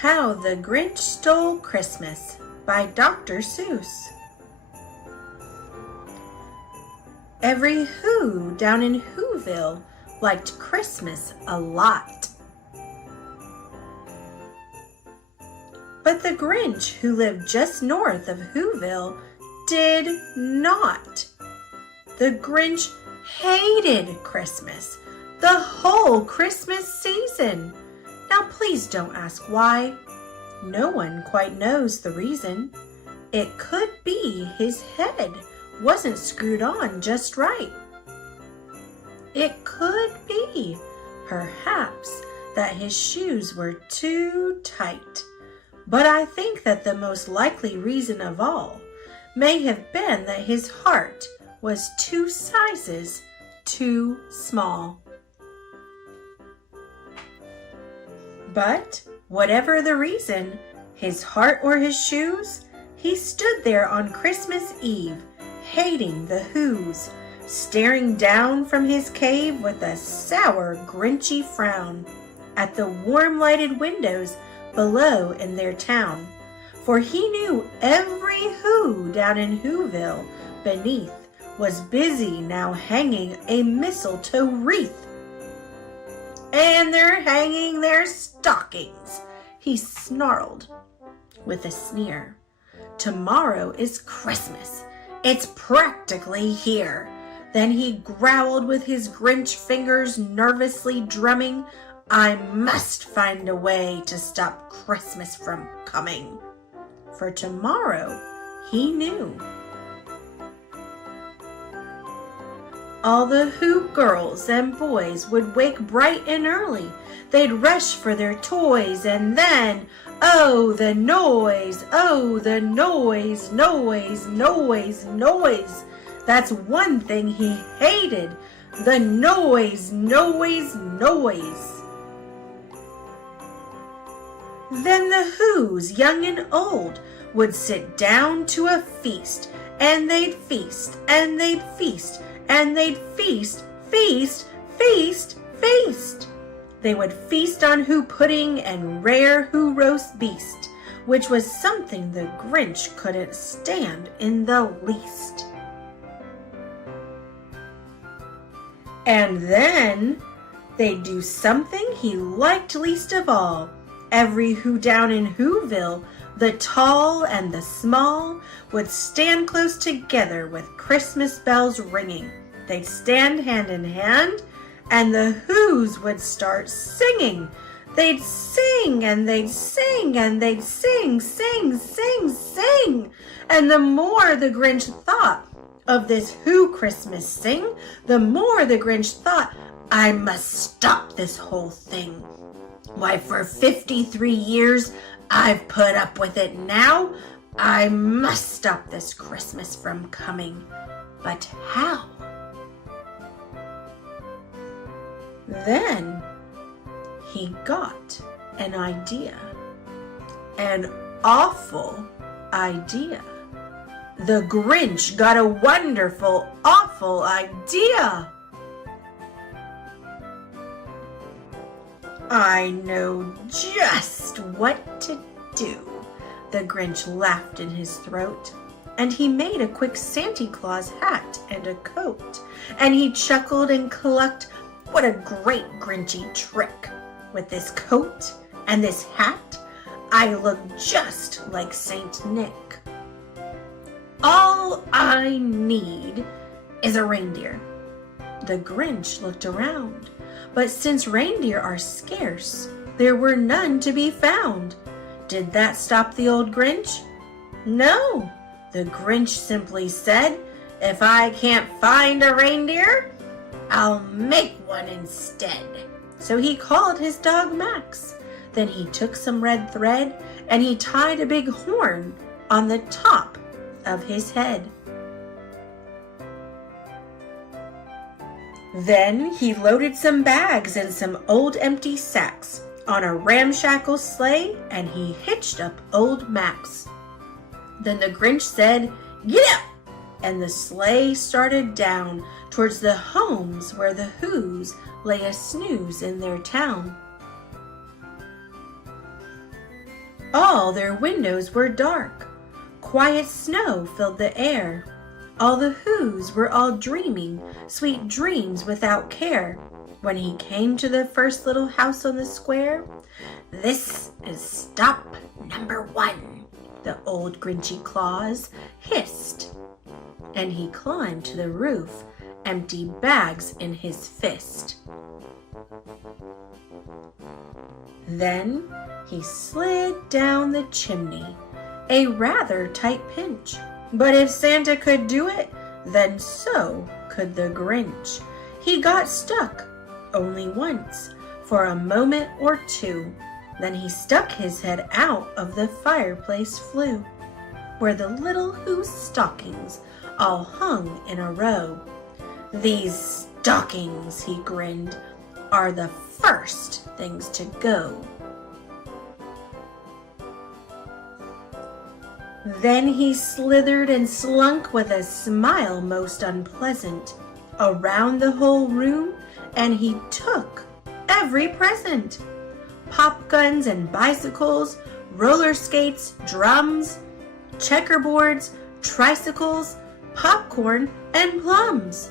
How the Grinch Stole Christmas by Dr. Seuss. Every Who down in Whoville liked Christmas a lot. But the Grinch, who lived just north of Whoville, did not. The Grinch hated Christmas, the whole Christmas season. Now please don't ask why. No one quite knows the reason. It could be his head wasn't screwed on just right. It could be, perhaps, that his shoes were too tight. But I think that the most likely reason of all may have been that his heart was 2 sizes too small. But whatever the reason, his heart or his shoes, he stood there on Christmas Eve, hating the Whos, staring down from his cave with a sour, grinchy frown at the warm lighted windows below in their town. For he knew every Who down in Whoville beneath was busy now hanging a mistletoe wreath. And they're hanging their stockings, he snarled with a sneer. Tomorrow is Christmas. It's practically here. Then he growled with his Grinch fingers nervously drumming, I must find a way to stop Christmas from coming. For tomorrow, he knew. All the Who girls and boys would wake bright and early. They'd rush for their toys and then, oh, the noise, oh, the noise, noise, noise, noise. That's one thing he hated, the noise, noise, noise. Then the Whos, young and old, would sit down to a feast, and they'd feast, and they'd feast, and they'd feast, feast, feast, feast. They would feast on Who pudding and rare Who roast beast, which was something the Grinch couldn't stand in the least. And then they'd do something he liked least of all. Every Who down in Whoville, the tall and the small, would stand close together with Christmas bells ringing. They'd stand hand in hand, and the Whos would start singing. They'd sing and they'd sing and they'd sing, sing, sing, sing. And the more the Grinch thought of this Who Christmas sing, the more the Grinch thought, I must stop this whole thing. Why, for 53 years, I've put up with it now. I must stop this Christmas from coming. But how? Then he got an idea. An awful idea. The Grinch got a wonderful, awful idea. I know just what to do. The Grinch laughed in his throat, and he made a quick Santa Claus hat and a coat, and he chuckled and clucked, what a great Grinchy trick. With this coat and this hat, I look just like Saint Nick. All I need is a reindeer. The Grinch looked around, but since reindeer are scarce, there were none to be found. Did that stop the old Grinch? No, the Grinch simply said, if I can't find a reindeer, I'll make one instead. So he called his dog Max. Then he took some red thread and he tied a big horn on the top of his head. Then he loaded some bags and some old empty sacks on a ramshackle sleigh, and he hitched up old Max. Then the Grinch said, "Get up!" and the sleigh started down towards the homes where the Whos lay a snooze in their town. All their windows were dark. Quiet snow filled the air. All the Whos were all dreaming sweet dreams without care. When he came to the first little house on the square, "This is stop number 1, the old Grinchy Claus hissed. And he climbed to the roof, empty bags in his fist. Then he slid down the chimney, a rather tight pinch. But if Santa could do it, then so could the Grinch. He got stuck only once, for a moment or two. Then he stuck his head out of the fireplace flue, where the little Who's stockings all hung in a row. "These stockings," he grinned, "are the first things to go." Then he slithered and slunk with a smile most unpleasant around the whole room, and he took every present. Pop guns and bicycles, roller skates, drums, checkerboards, tricycles, popcorn, and plums.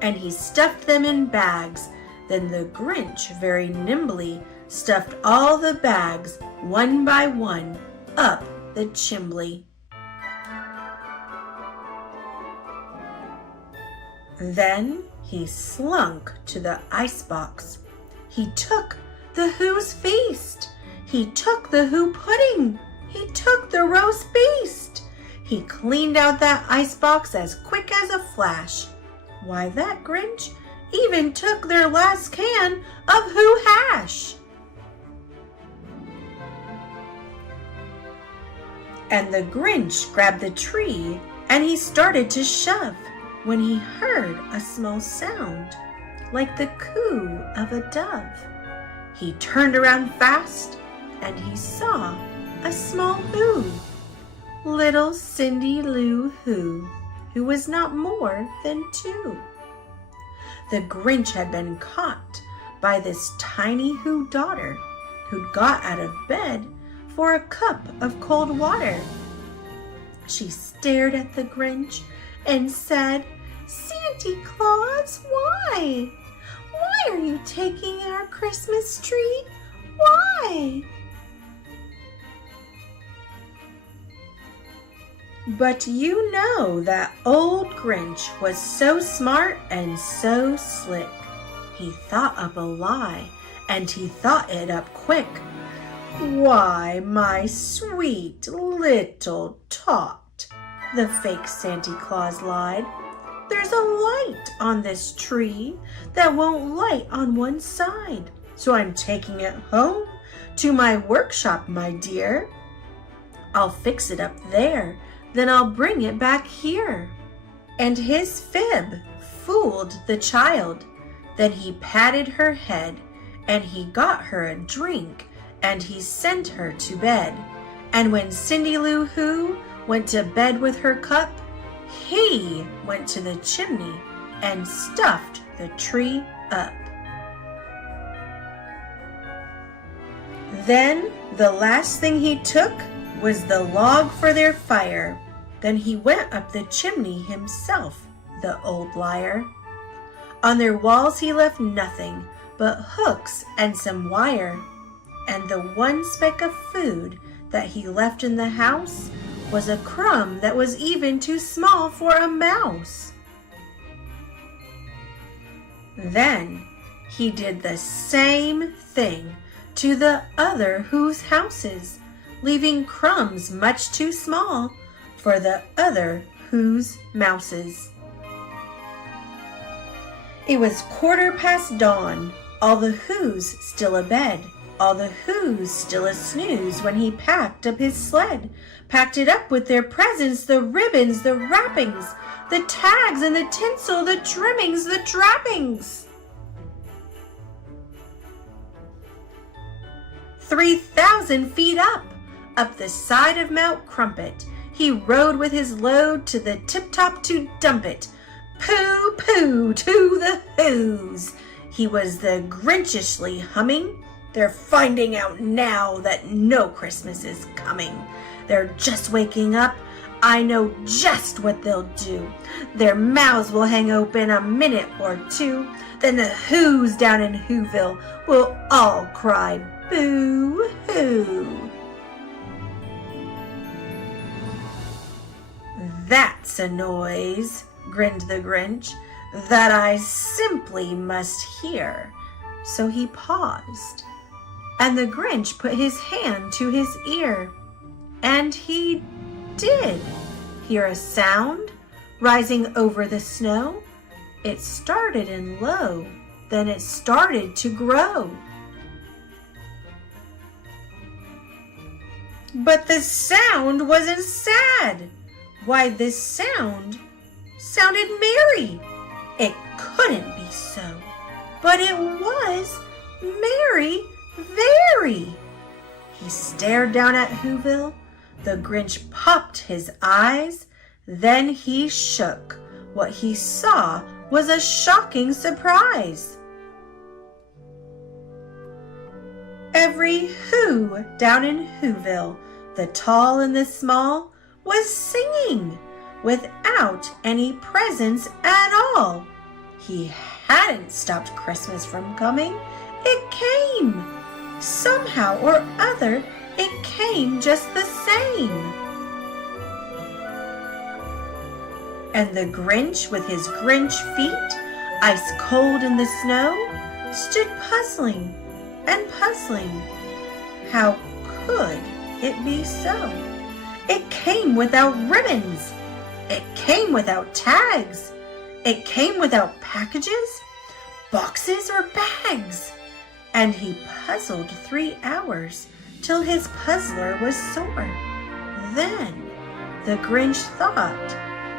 And he stuffed them in bags. Then the Grinch very nimbly stuffed all the bags, one by one, up the chimbley. Then he slunk to the icebox. He took the Who's feast. He took the Who pudding. He took the roast beast. He cleaned out that icebox as quick as a flash. Why, that Grinch even took their last can of Who hash. And the Grinch grabbed the tree and he started to shove when he heard a small sound like the coo of a dove. He turned around fast and he saw a small Who, little Cindy Lou who was not more than 2. The Grinch had been caught by this tiny Who daughter who'd got out of bed for a cup of cold water. She stared at the Grinch and said, "Santa Claus, why? Why are you taking our Christmas tree? Why?" But you know that old Grinch was so smart and so slick. He thought up a lie, and he thought it up quick. "Why, my sweet little tot," the fake Santa Claus lied, "there's a light on this tree that won't light on one side. So I'm taking it home to my workshop, my dear. I'll fix it up there, then I'll bring it back here." And his fib fooled the child. Then he patted her head, and he got her a drink, and he sent her to bed. And when Cindy Lou Who went to bed with her cup, he went to the chimney and stuffed the tree up. Then the last thing he took was the log for their fire. Then he went up the chimney himself, the old liar. On their walls he left nothing but hooks and some wire. And the one speck of food that he left in the house was a crumb that was even too small for a mouse. Then he did the same thing to the other Who's houses, leaving crumbs much too small for the other Who's mouses. It was 1/4 dawn, all the Who's still abed, all the Who's still a snooze when he packed up his sled, packed it up with their presents, the ribbons, the wrappings, the tags and the tinsel, the trimmings, the trappings. 3,000 feet up the side of Mount Crumpet, he rode with his load to the tip-top to dump it. Pooh, pooh, to the Who's. He was the Grinchishly humming. They're finding out now that no Christmas is coming. They're just waking up. I know just what they'll do. Their mouths will hang open a minute or two. Then the Who's down in Whoville will all cry boo-hoo. "That's a noise," grinned the Grinch, "that I simply must hear." So he paused, and the Grinch put his hand to his ear, and he did hear a sound rising over the snow. It started in low, then it started to grow. But the sound wasn't sad. Why, this sound sounded merry. It couldn't be so, but it was merry, very. He stared down at Whoville. The Grinch popped his eyes. Then he shook. What he saw was a shocking surprise. Every Who down in Whoville, the tall and the small, was singing without any presents at all. He hadn't stopped Christmas from coming. It came. Somehow or other, it came just the same. And the Grinch, with his Grinch feet, ice cold in the snow, stood puzzling and puzzling. How could it be so? It came without ribbons. It came without tags. It came without packages, boxes, or bags. And he puzzled 3 hours till his puzzler was sore. Then the Grinch thought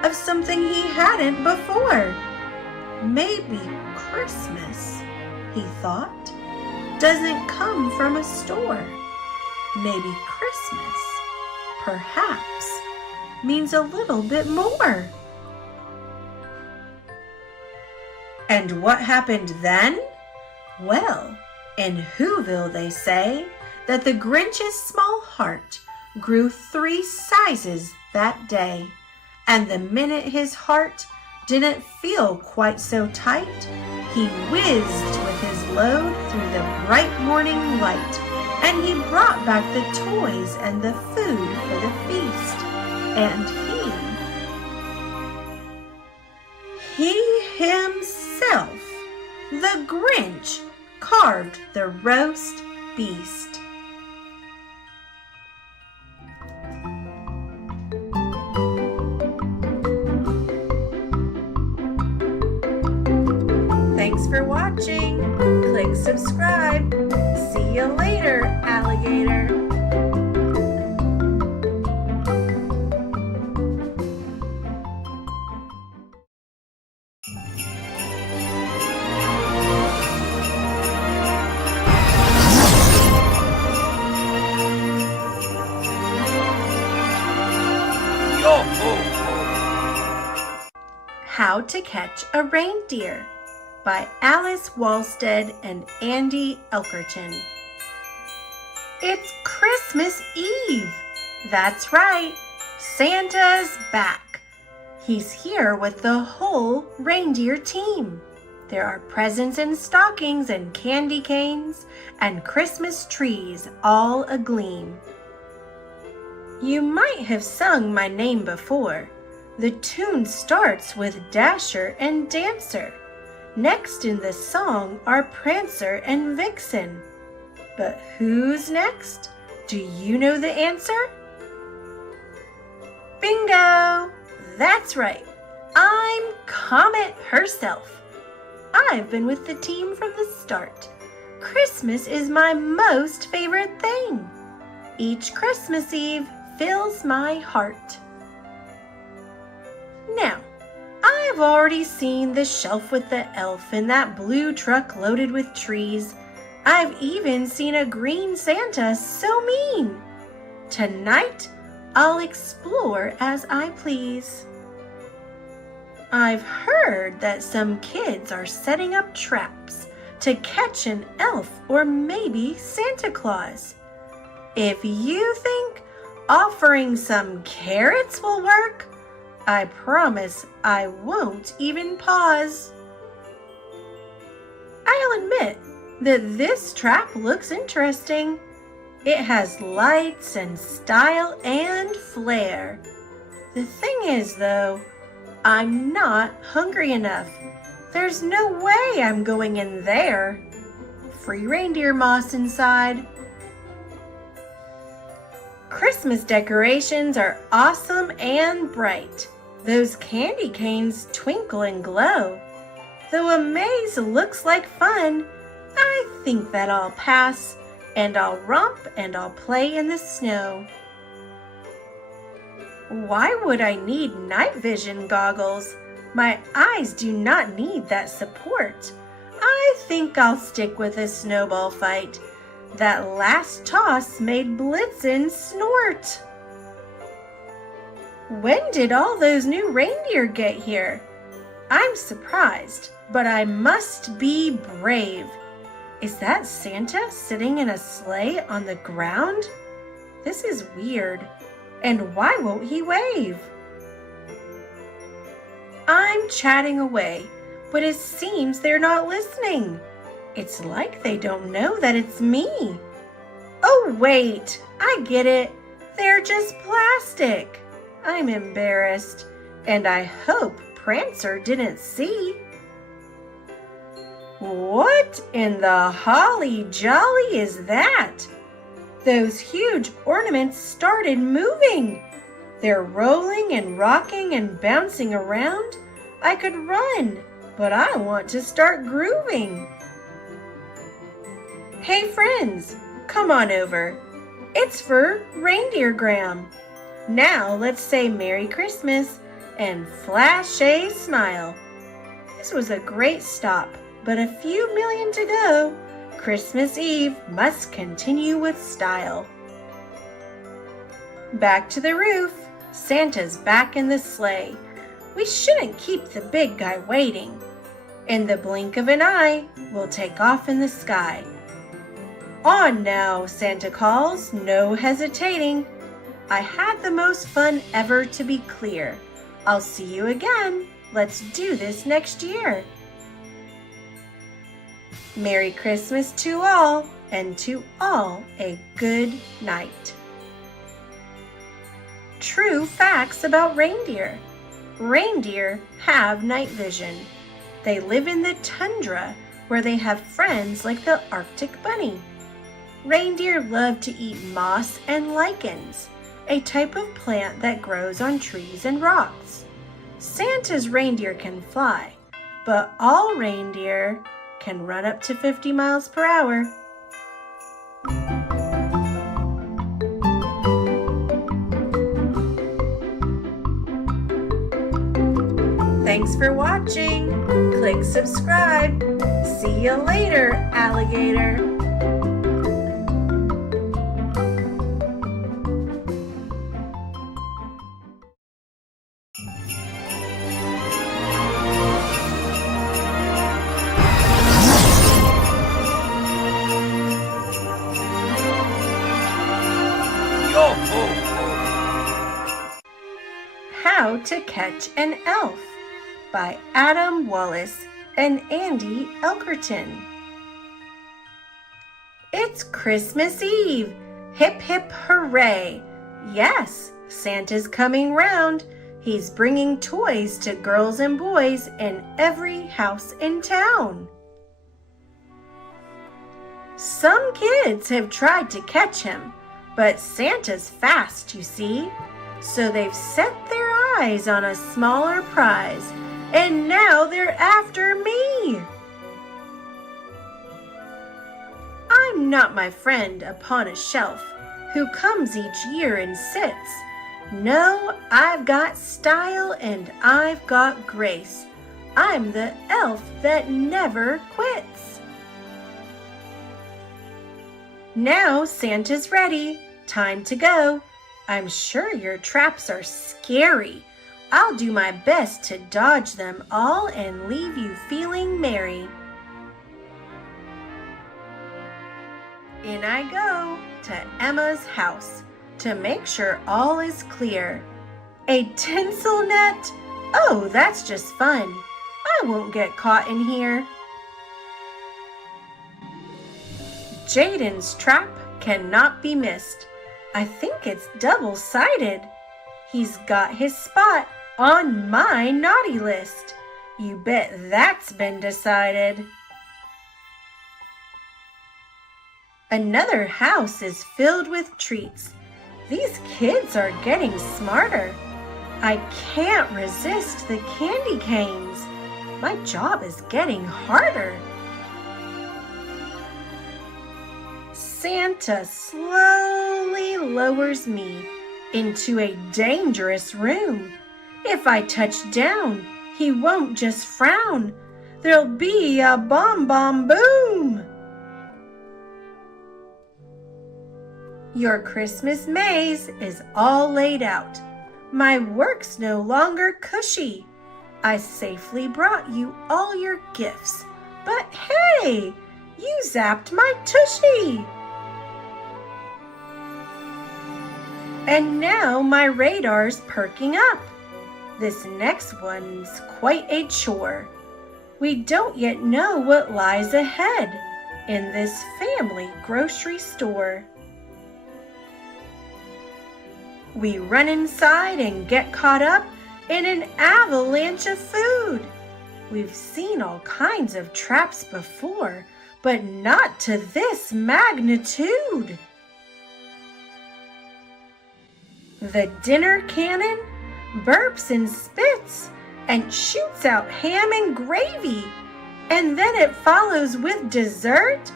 of something he hadn't before. Maybe Christmas, he thought, doesn't come from a store. Maybe Christmas, perhaps, means a little bit more. And what happened then? Well, in Whoville they say that the Grinch's small heart grew 3 sizes that day, and the minute his heart didn't feel quite so tight, he whizzed with his load through the bright morning light, and he brought back the toys and the food for the feast, and he himself, the Grinch, carved the roast beast. Thanks for watching. Click subscribe. See you later, alligator. How to Catch a Reindeer by Alice Walstead and Andy Elkerton. It's Christmas Eve. That's right, Santa's back. He's here with the whole reindeer team. There are presents and stockings and candy canes and Christmas trees all agleam. You might have sung my name before. The tune starts with Dasher and Dancer. Next in the song are Prancer and Vixen. But who's next? Do you know the answer? Bingo! That's right. I'm Comet herself. I've been with the team from the start. Christmas is my most favorite thing. Each Christmas Eve fills my heart. Now, I've already seen the shelf with the elf and that blue truck loaded with trees. I've even seen a green Santa so mean. Tonight, I'll explore as I please. I've heard that some kids are setting up traps to catch an elf or maybe Santa Claus. If you think offering some carrots will work, I promise I won't even pause. I'll admit that this trap looks interesting. It has lights and style and flair. The thing is, though, I'm not hungry enough. There's no way I'm going in there. Free reindeer moss inside. Christmas decorations are awesome and bright. Those candy canes twinkle and glow. Though a maze looks like fun, I think that I'll pass, and I'll romp and I'll play in the snow. Why would I need night vision goggles? My eyes do not need that support. I think I'll stick with a snowball fight. That last toss made Blitzen snort. When did all those new reindeer get here? I'm surprised, but I must be brave. Is that Santa sitting in a sleigh on the ground? This is weird. And why won't he wave? I'm chatting away, but it seems they're not listening. It's like they don't know that it's me. Oh, wait, I get it. They're just plastic. I'm embarrassed, and I hope Prancer didn't see. What in the holly jolly is that? Those huge ornaments started moving. They're rolling and rocking and bouncing around. I could run, but I want to start grooving. Hey friends, come on over. It's for Reindeergram. Now let's say Merry Christmas and flash a smile. This was a great stop, but a few million to go. Christmas Eve must continue with style. Back to the roof. Santa's back in the sleigh. We shouldn't keep the big guy waiting. In the blink of an eye, we'll take off in the sky. On now, Santa calls, no hesitating. I had the most fun ever, to be clear. I'll see you again. Let's do this next year. Merry Christmas to all, and to all a good night. True facts about reindeer. Reindeer have night vision. They live in the tundra, where they have friends like the Arctic bunny. Reindeer love to eat moss and lichens, a type of plant that grows on trees and rocks. Santa's reindeer can fly, but all reindeer can run up to 50 miles per hour. Thanks for watching. Click subscribe. See you later, alligator. How to Catch an Elf by Adam Wallace and Andy Elkerton. It's Christmas Eve! Hip hip hooray! Yes, Santa's coming round. He's bringing toys to girls and boys in every house in town. Some kids have tried to catch him, but Santa's fast, you see. So they've set their eyes on a smaller prize, and now they're after me. I'm not my friend upon a shelf, who comes each year and sits. No, I've got style and I've got grace. I'm the elf that never quits. Now Santa's ready, time to go. I'm sure your traps are scary. I'll do my best to dodge them all and leave you feeling merry. In I go to Emma's house to make sure all is clear. A tinsel net? Oh, that's just fun. I won't get caught in here. Jaden's trap cannot be missed. I think it's double-sided. He's got his spot on my naughty list. You bet that's been decided. Another house is filled with treats. These kids are getting smarter. I can't resist the candy canes. My job is getting harder. Santa slowly lowers me into a dangerous room. If I touch down, he won't just frown. There'll be a bomb boom. Your Christmas maze is all laid out. My work's no longer cushy. I safely brought you all your gifts. But hey, you zapped my tushy. And now my radar's perking up. This next one's quite a chore. We don't yet know what lies ahead in this family grocery store. We run inside and get caught up in an avalanche of food. We've seen all kinds of traps before, but not to this magnitude. The dinner cannon burps and spits and shoots out ham and gravy, and then it follows with dessert?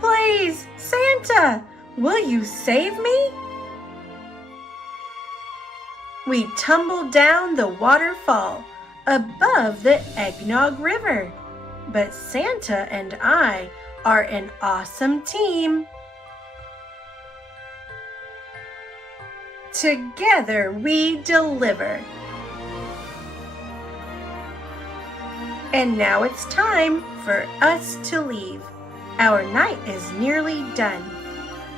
Please, Santa, will you save me? We tumble down the waterfall above the Eggnog River, but Santa and I are an awesome team. Together we deliver. And now it's time for us to leave. Our night is nearly done.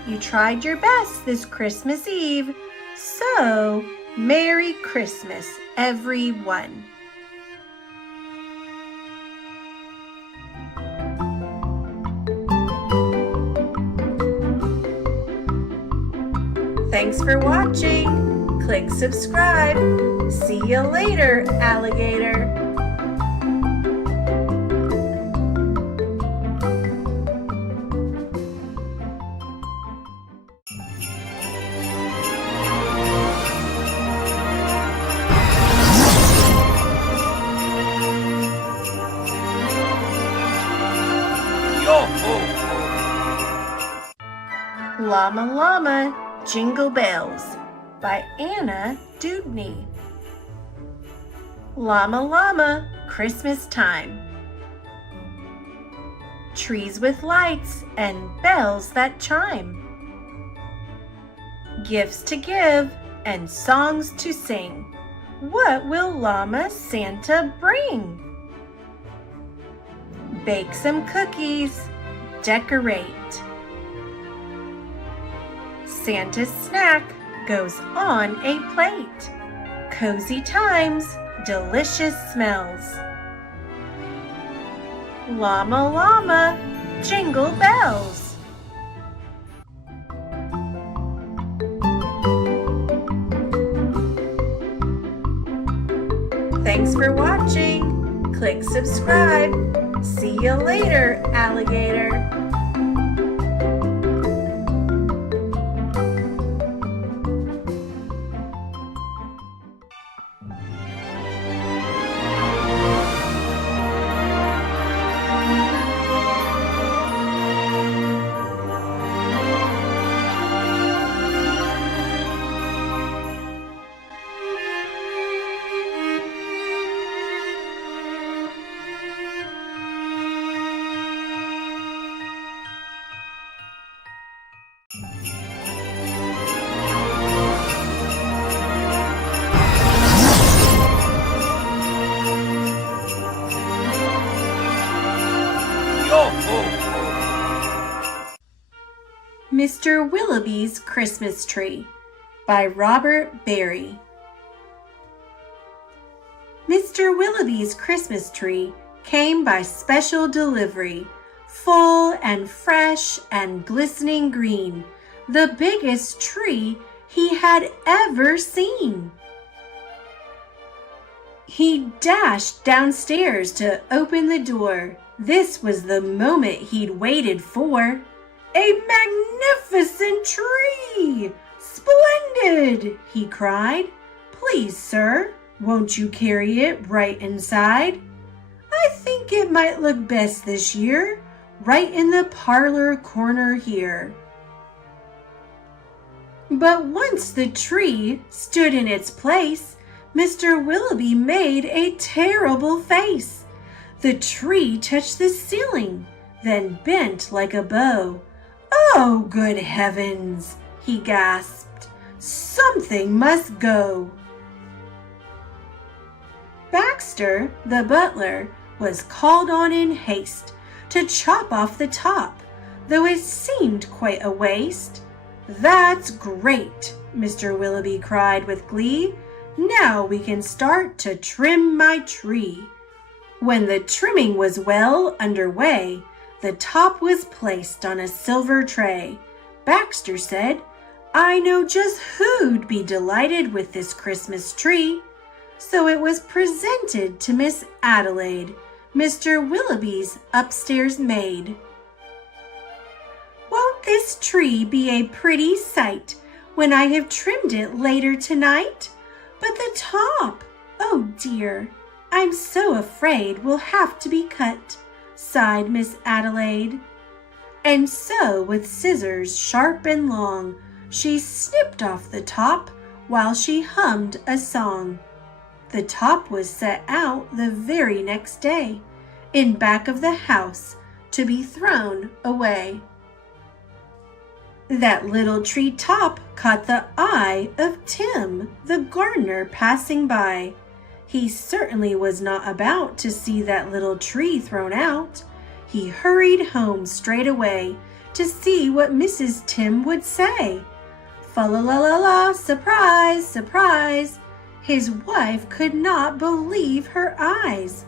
You tried your best this Christmas Eve, so Merry Christmas, everyone. Thanks for watching. Click subscribe. See you later, alligator. Llama Llama Jingle Bells by Anna Dewdney. Llama Llama Christmas time. Trees with lights and bells that chime. Gifts to give and songs to sing. What will Llama Santa bring? Bake some cookies, decorate. Santa's snack goes on a plate. Cozy times, delicious smells. Llama Llama Jingle Bells. Thanks for watching. Click subscribe. See you later, alligator. Mr. Willoughby's Christmas Tree by Robert Barry. Mr. Willoughby's Christmas tree came by special delivery, full and fresh and glistening green, the biggest tree he had ever seen. He dashed downstairs to open the door. This was the moment he'd waited for. A magnificent tree! Splendid! He cried. Please, sir, won't you carry it right inside? I think it might look best this year, right in the parlor corner here. But once the tree stood in its place, Mr. Willoughby made a terrible face. The tree touched the ceiling, then bent like a bow. Oh, good heavens, he gasped. Something must go. Baxter, the butler, was called on in haste to chop off the top, though it seemed quite a waste. That's great, Mr. Willoughby cried with glee. Now we can start to trim my tree. When the trimming was well underway, the top was placed on a silver tray. Baxter said, I know just who'd be delighted with this Christmas tree. So it was presented to Miss Adelaide, Mr. Willoughby's upstairs maid. Won't this tree be a pretty sight when I have trimmed it later tonight? But the top, oh dear, I'm so afraid will have to be cut, sighed Miss Adelaide. And so with scissors sharp and long, she snipped off the top while she hummed a song. The top was set out the very next day, in back of the house, to be thrown away. That little tree top caught the eye of Tim, the gardener, passing by. He certainly was not about to see that little tree thrown out. He hurried home straight away to see what Mrs. Tim would say. Fa-la-la-la-la, surprise, surprise! His wife could not believe her eyes.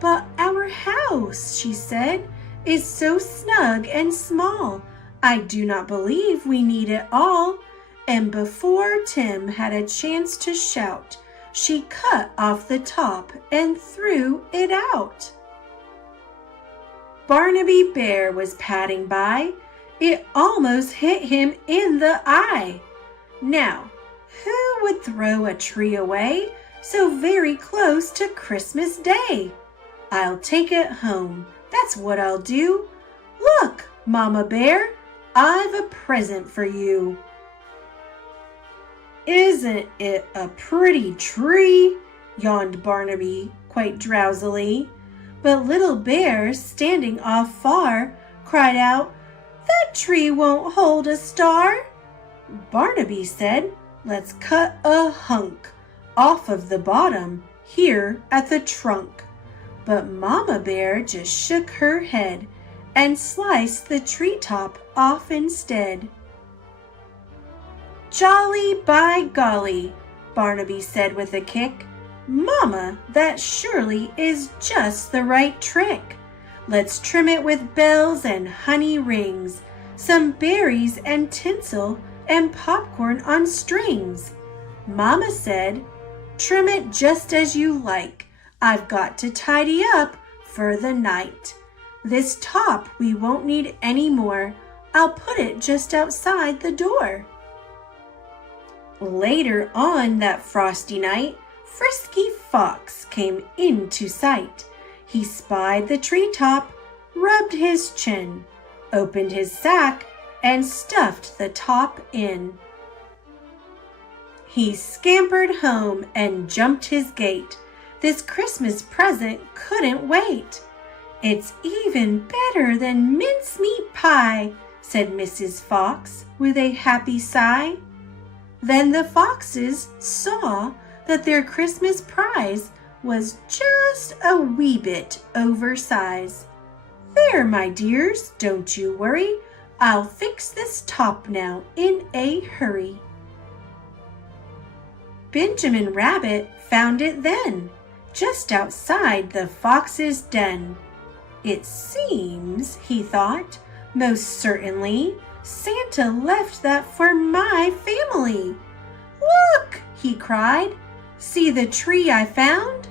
"But our house," she said, "is so snug and small. I do not believe we need it all." And before Tim had a chance to shout, she cut off the top and threw it out. Barnaby Bear was padding by. It almost hit him in the eye. Now, who would throw a tree away so very close to Christmas Day? "I'll take it home. That's what I'll do. Look, Mama Bear, I've a present for you." "Isn't it a pretty tree?" yawned Barnaby quite drowsily. But Little Bear, standing off far, cried out, "That tree won't hold a star." Barnaby said, "Let's cut a hunk off of the bottom here at the trunk." But Mama Bear just shook her head and sliced the treetop off instead. "Jolly by golly," Barnaby said with a kick. "Mama, that surely is just the right trick. Let's trim it with bells and honey rings, some berries and tinsel and popcorn on strings." Mama said, "Trim it just as you like. I've got to tidy up for the night. This top we won't need any more. I'll put it just outside the door." Later on that frosty night, Frisky Fox came into sight. He spied the treetop, rubbed his chin, opened his sack, and stuffed the top in. He scampered home and jumped his gate. This Christmas present couldn't wait. "It's even better than mincemeat pie," said Mrs. Fox with a happy sigh. Then the foxes saw that their Christmas prize was just a wee bit oversized. "There, my dears, don't you worry. I'll fix this top now in a hurry." Benjamin Rabbit found it then, just outside the fox's den. "It seems," he thought, "most certainly Santa left that for my family. Look!" he cried. "See the tree I found?"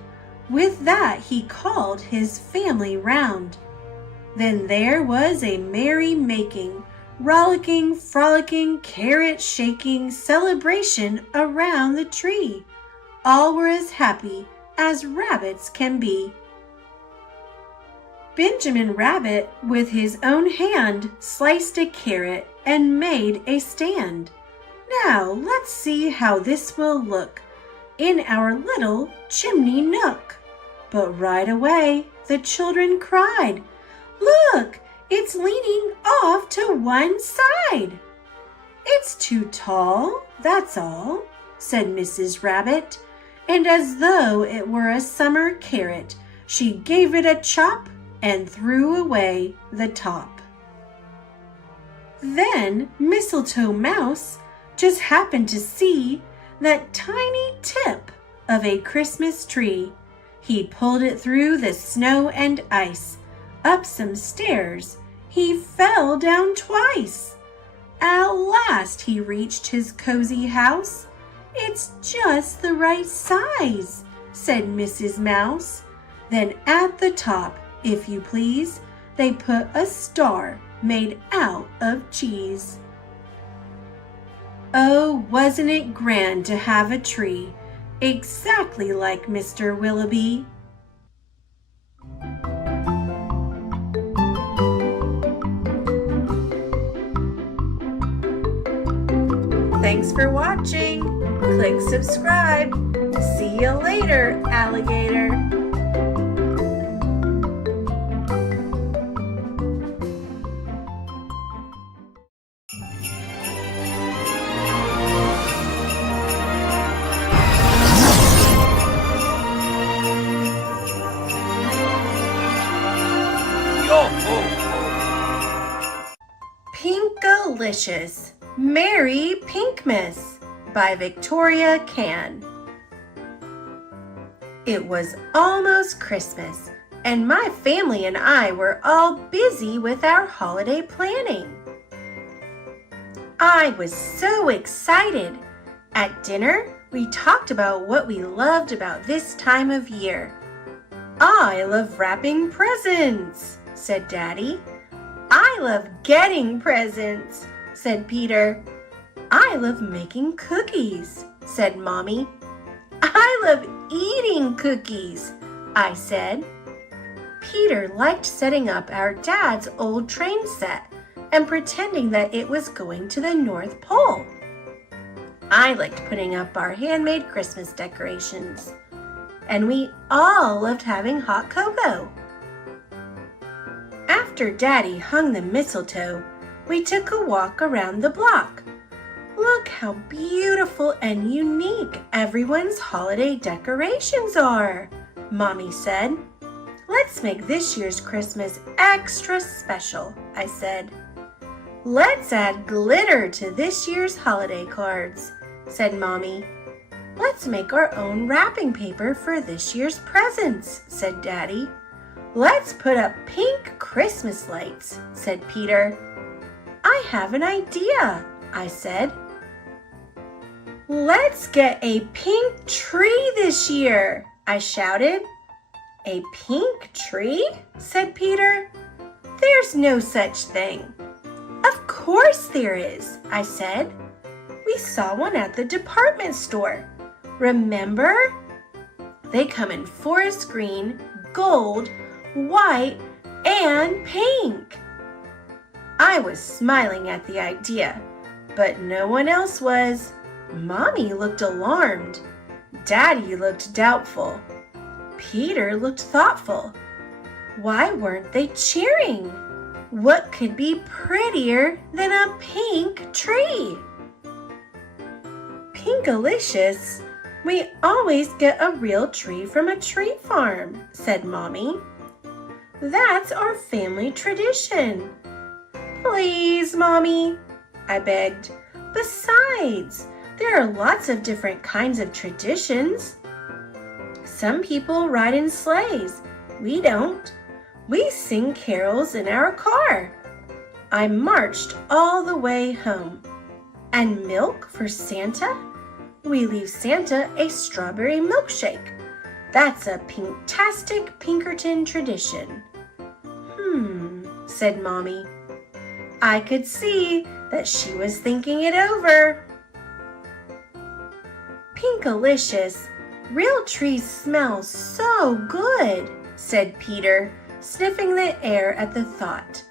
With that he called his family round. Then there was a merry-making, rollicking, frolicking, carrot-shaking celebration around the tree. All were as happy as rabbits can be. Benjamin Rabbit, with his own hand, sliced a carrot and made a stand. "Now let's see how this will look in our little chimney nook." But right away the children cried, "Look, it's leaning off to one side." "It's too tall, that's all," said Mrs. Rabbit, and as though it were a summer carrot, she gave it a chop and threw away the top. Then Mistletoe Mouse just happened to see that tiny tip of a Christmas tree. He pulled it through the snow and ice, up some stairs. He fell down twice. At last he reached his cozy house. "It's just the right size," said Mrs. Mouse. Then at the top, if you please, they put a star made out of cheese. Oh, wasn't it grand to have a tree exactly like Mr. Willoughby? Thanks for watching. Click subscribe. See you later, alligator. Pink-alicious! Merry Pinkmas by Victoria Can. It was almost Christmas, and my family and I were all busy with our holiday planning. I was so excited. At dinner, we talked about what we loved about this time of year. "I love wrapping presents," said Daddy. "I love getting presents," said Peter. "I love making cookies," said Mommy. "I love eating cookies," I said. Peter liked setting up our dad's old train set and pretending that it was going to the North Pole. I liked putting up our handmade Christmas decorations, and we all loved having hot cocoa. After Daddy hung the mistletoe, we took a walk around the block. "Look how beautiful and unique everyone's holiday decorations are," Mommy said. "Let's make this year's Christmas extra special," I said. "Let's add glitter to this year's holiday cards," said Mommy. "Let's make our own wrapping paper for this year's presents," said Daddy. "Let's put up pink Christmas lights," said Peter. "I have an idea," I said. "Let's get a pink tree this year," I shouted. "A pink tree?" said Peter. "There's no such thing." "Of course there is," I said. "We saw one at the department store. Remember? They come in forest green, gold, white, and pink." I was smiling at the idea, but no one else was. Mommy looked alarmed. Daddy looked doubtful. Peter looked thoughtful. Why weren't they cheering? What could be prettier than a pink tree? "Pink-alicious! We always get a real tree from a tree farm," said Mommy. "That's our family tradition." "Please, Mommy," I begged. "Besides, there are lots of different kinds of traditions. Some people ride in sleighs. We don't. We sing carols in our car." I marched all the way home. "And milk for Santa? We leave Santa a strawberry milkshake. That's a pinktastic Pinkerton tradition." Said Mommy. I could see that she was thinking it over. "Pink-alicious! Real trees smell so good," said Peter, sniffing the air at the thought.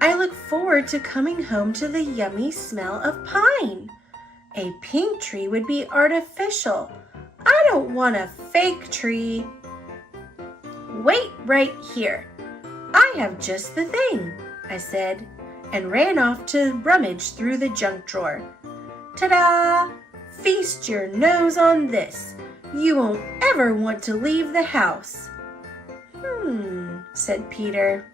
"I look forward to coming home to the yummy smell of pine. A pink tree would be artificial. I don't want a fake tree." "Wait right here. I have just the thing," I said, and ran off to rummage through the junk drawer. "Ta-da! Feast your nose on this. You won't ever want to leave the house." Said Peter.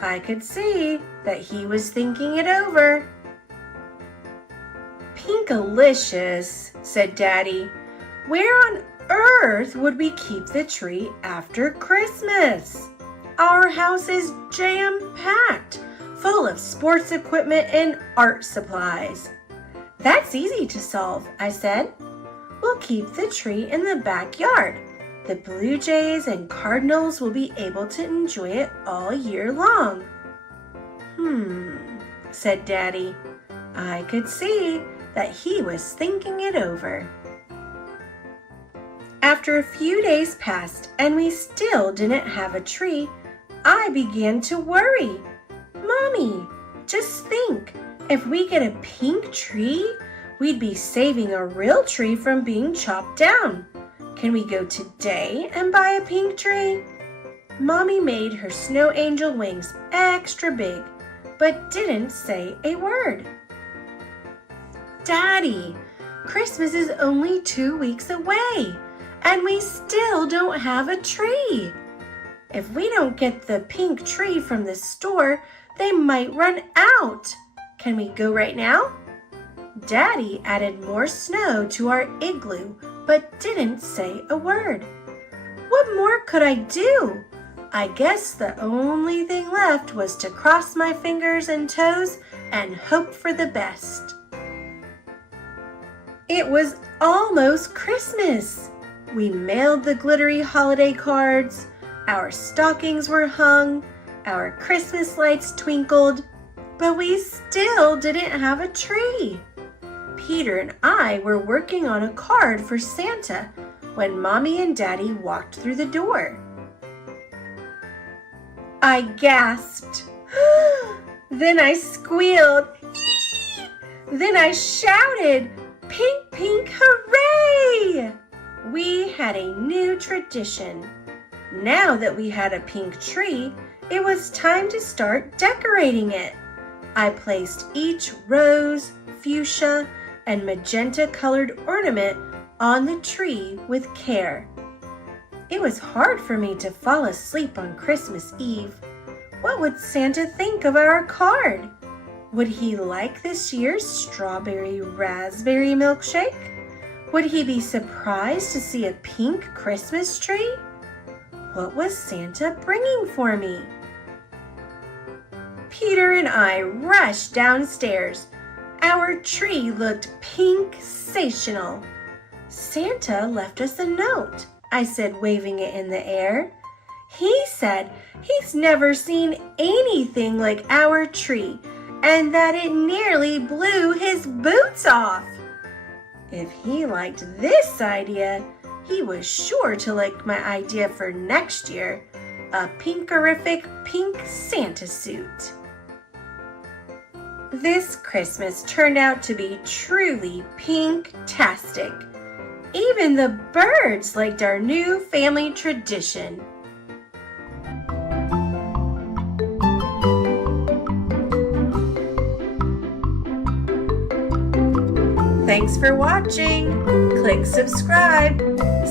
I could see that he was thinking it over. "Pink-alicious," said Daddy. "Where on earth would we keep the tree after Christmas? Our house is jam-packed, full of sports equipment and art supplies." "That's easy to solve," I said. "We'll keep the tree in the backyard. The blue jays and cardinals will be able to enjoy it all year long." Said Daddy. I could see that he was thinking it over. After a few days passed and we still didn't have a tree, I began to worry. "Mommy, just think, if we get a pink tree, we'd be saving a real tree from being chopped down. Can we go today and buy a pink tree?" Mommy made her snow angel wings extra big, but didn't say a word. "Daddy, Christmas is only 2 weeks away, and we still don't have a tree. If we don't get the pink tree from the store, they might run out." Can we go right now? Daddy added more snow to our igloo, but didn't say a word. What more could I do? I guess the only thing left was to cross my fingers and toes and hope for the best. It was almost Christmas. We mailed the glittery holiday cards, our stockings were hung, our Christmas lights twinkled, but we still didn't have a tree. Peter and I were working on a card for Santa when Mommy and Daddy walked through the door. I gasped. Then I squealed. Then I shouted, "Pink, pink, hooray!" We had a new tradition. Now that we had a pink tree, it was time to start decorating it. I placed each rose, fuchsia, and magenta-colored ornament on the tree with care. It was hard for me to fall asleep on Christmas Eve. What would Santa think of our card? Would he like this year's strawberry raspberry milkshake? Would he be surprised to see a pink Christmas tree? What was Santa bringing for me? Peter and I rushed downstairs. Our tree looked pink-sational. Santa left us a note, I said, waving it in the air. He said he's never seen anything like our tree and that it nearly blew his boots off. If he liked this idea, he was sure to like my idea for next year, a pinkerific pink Santa suit. This Christmas turned out to be truly pink-tastic. Even the birds liked our new family tradition. Thanks for watching. Click subscribe.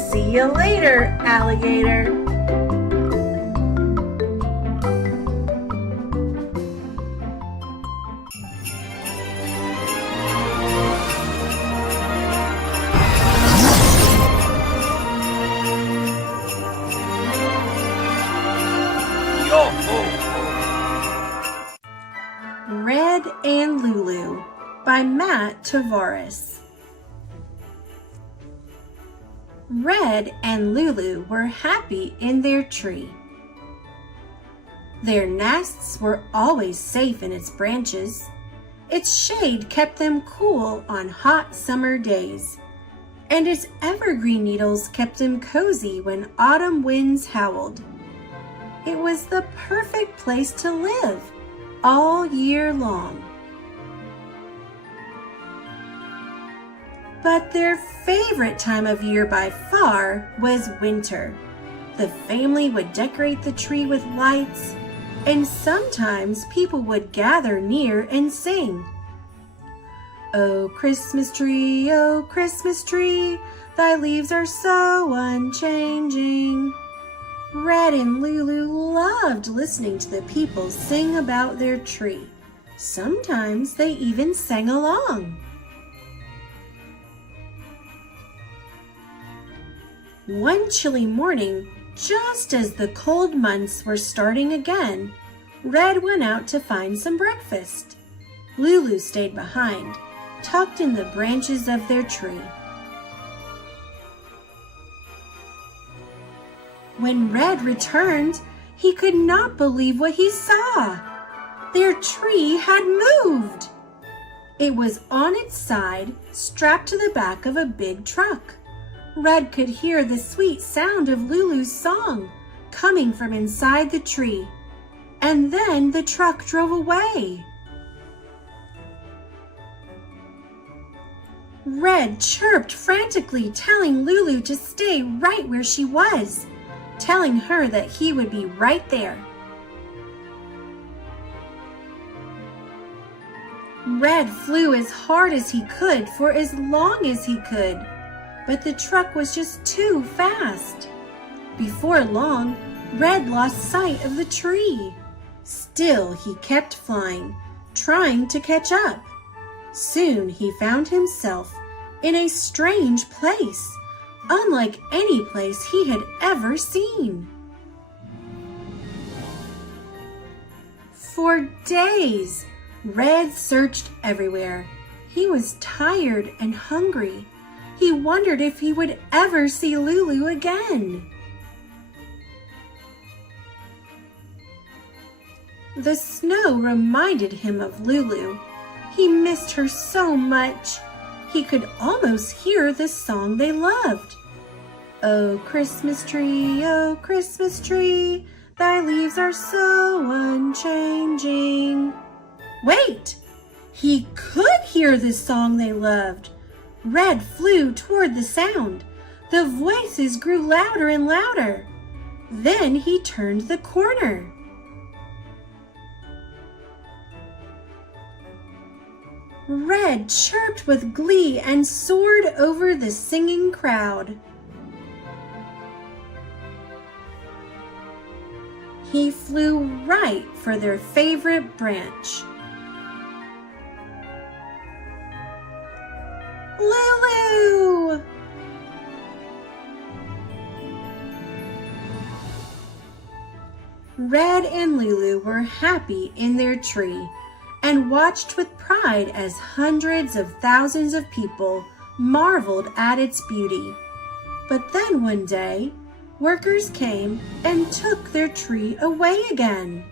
See you later, alligator. Red and Lulu by Matt Tavares. Red and Lulu were happy in their tree. Their nests were always safe in its branches. Its shade kept them cool on hot summer days, and its evergreen needles kept them cozy when autumn winds howled. It was the perfect place to live all year long. But their favorite time of year by far was winter. The family would decorate the tree with lights, and sometimes people would gather near and sing. "Oh, Christmas tree, thy leaves are so unchanging." Red and Lulu loved listening to the people sing about their tree. Sometimes they even sang along. One chilly morning, just as the cold months were starting again, Red went out to find some breakfast. Lulu stayed behind, tucked in the branches of their tree. When Red returned, he could not believe what he saw. Their tree had moved. It was on its side, strapped to the back of a big truck. Red could hear the sweet sound of Lulu's song coming from inside the tree, and then the truck drove away. Red chirped frantically, telling Lulu to stay right where she was, telling her that he would be right there. Red flew as hard as he could for as long as he could, but the truck was just too fast. Before long, Red lost sight of the tree. Still, he kept flying, trying to catch up. Soon he found himself in a strange place, unlike any place he had ever seen. For days, Red searched everywhere. He was tired and hungry. He wondered if he would ever see Lulu again. The snow reminded him of Lulu. He missed her so much. He could almost hear the song they loved. Oh, Christmas tree, thy leaves are so unchanging. Wait! He could hear the song they loved. Red flew toward the sound. The voices grew louder and louder. Then he turned the corner. Red chirped with glee and soared over the singing crowd. He flew right for their favorite branch. Lulu! Red and Lulu were happy in their tree and watched with pride as hundreds of thousands of people marveled at its beauty. But then one day, workers came and took their tree away again.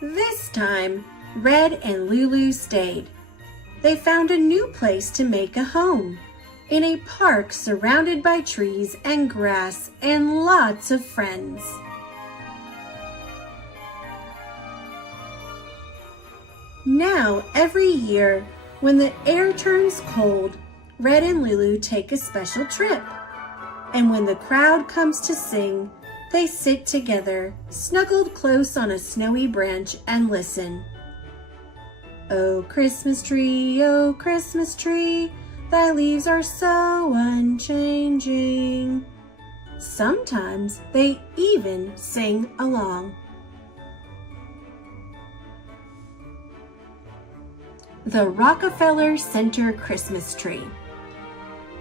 This time, Red and Lulu stayed. They found a new place to make a home, in a park surrounded by trees and grass and lots of friends. Now, every year, when the air turns cold, Red and Lulu take a special trip. And when the crowd comes to sing, they sit together, snuggled close on a snowy branch, and listen. Oh, Christmas tree, thy leaves are so unchanging. Sometimes they even sing along. The Rockefeller Center Christmas Tree.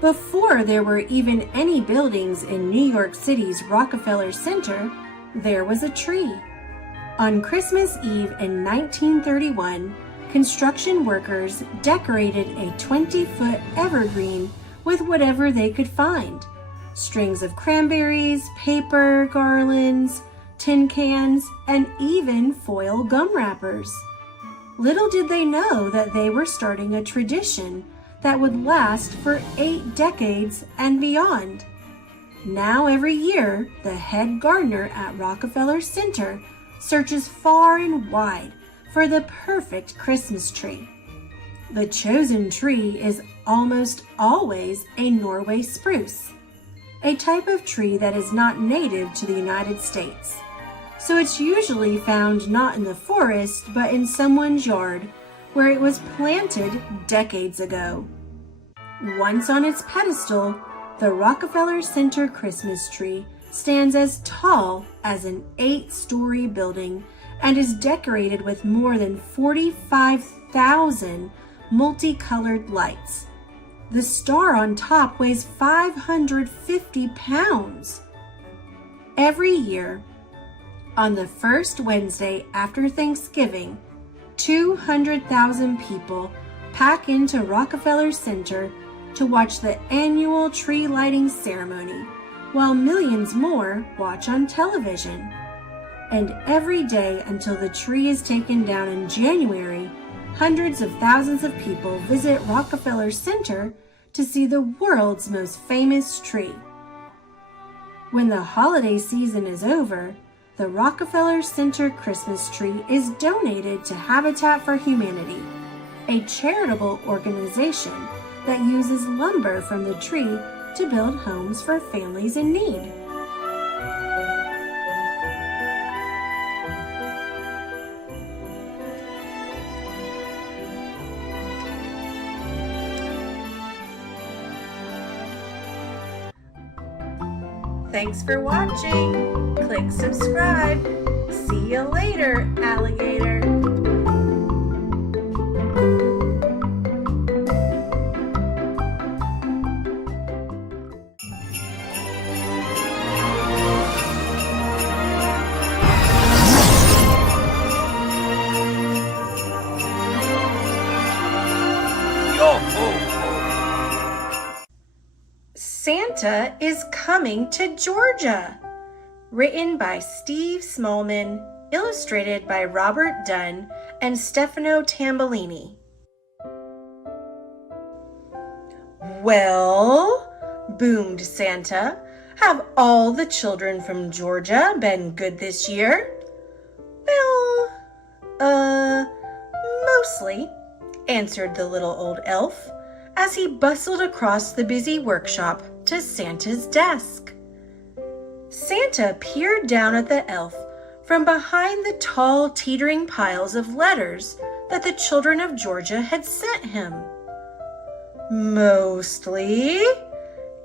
Before there were even any buildings in New York City's Rockefeller Center, there was a tree. On Christmas Eve in 1931, construction workers decorated a 20-foot evergreen with whatever they could find. Strings of cranberries, paper, garlands, tin cans, and even foil gum wrappers. Little did they know that they were starting a tradition that would last for 8 decades and beyond. Now every year, the head gardener at Rockefeller Center searches far and wide for the perfect Christmas tree. The chosen tree is almost always a Norway spruce, a type of tree that is not native to the United States. So it's usually found not in the forest, but in someone's yard, where it was planted decades ago. Once on its pedestal, the Rockefeller Center Christmas tree stands as tall as an 8-story building and is decorated with more than 45,000 multicolored lights. The star on top weighs 550 pounds. Every year, on the first Wednesday after Thanksgiving, 200,000 people pack into Rockefeller Center to watch the annual tree lighting ceremony, while millions more watch on television. And every day until the tree is taken down in January, hundreds of thousands of people visit Rockefeller Center to see the world's most famous tree. When the holiday season is over, the Rockefeller Center Christmas tree is donated to Habitat for Humanity, a charitable organization that uses lumber from the tree to build homes for families in need. Thanks for watching. Click subscribe. See you later, alligator. Santa is Coming to Georgia. Written by Steve Smallman, illustrated by Robert Dunn and Stefano Tambellini. Well, boomed Santa, have all the children from Georgia been good this year? Well, mostly, answered the little old elf as he bustled across the busy workshop to Santa's desk. Santa peered down at the elf from behind the tall, teetering piles of letters that the children of Georgia had sent him. Mostly?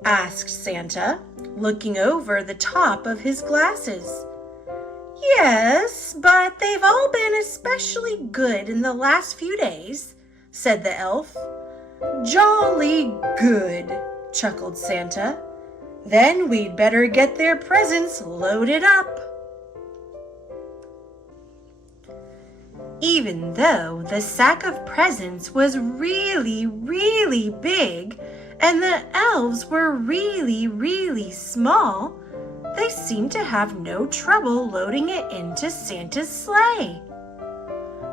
Asked Santa, looking over the top of his glasses. Yes, but they've all been especially good in the last few days, said the elf. Jolly good, chuckled Santa. Then we'd better get their presents loaded up. Even though the sack of presents was really, really big and the elves were really, really small, they seemed to have no trouble loading it into Santa's sleigh.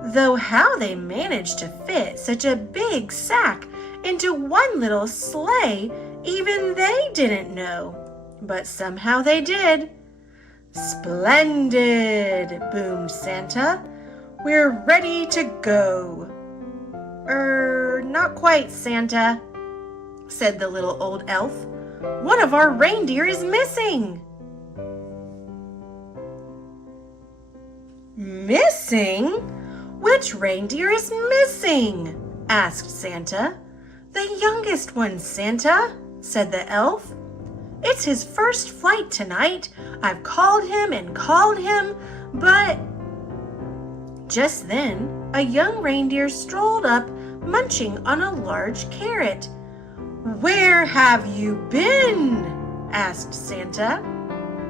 Though how they managed to fit such a big sack into one little sleigh, even they didn't know. But somehow they did. Splendid, boomed Santa. We're ready to go. Not quite, Santa, said the little old elf. One of our reindeer is missing. Missing? Which reindeer is missing? Asked Santa. The youngest one, Santa, said the elf. It's his first flight tonight. I've called him, but... Just then, a young reindeer strolled up, munching on a large carrot. Where have you been? Asked Santa.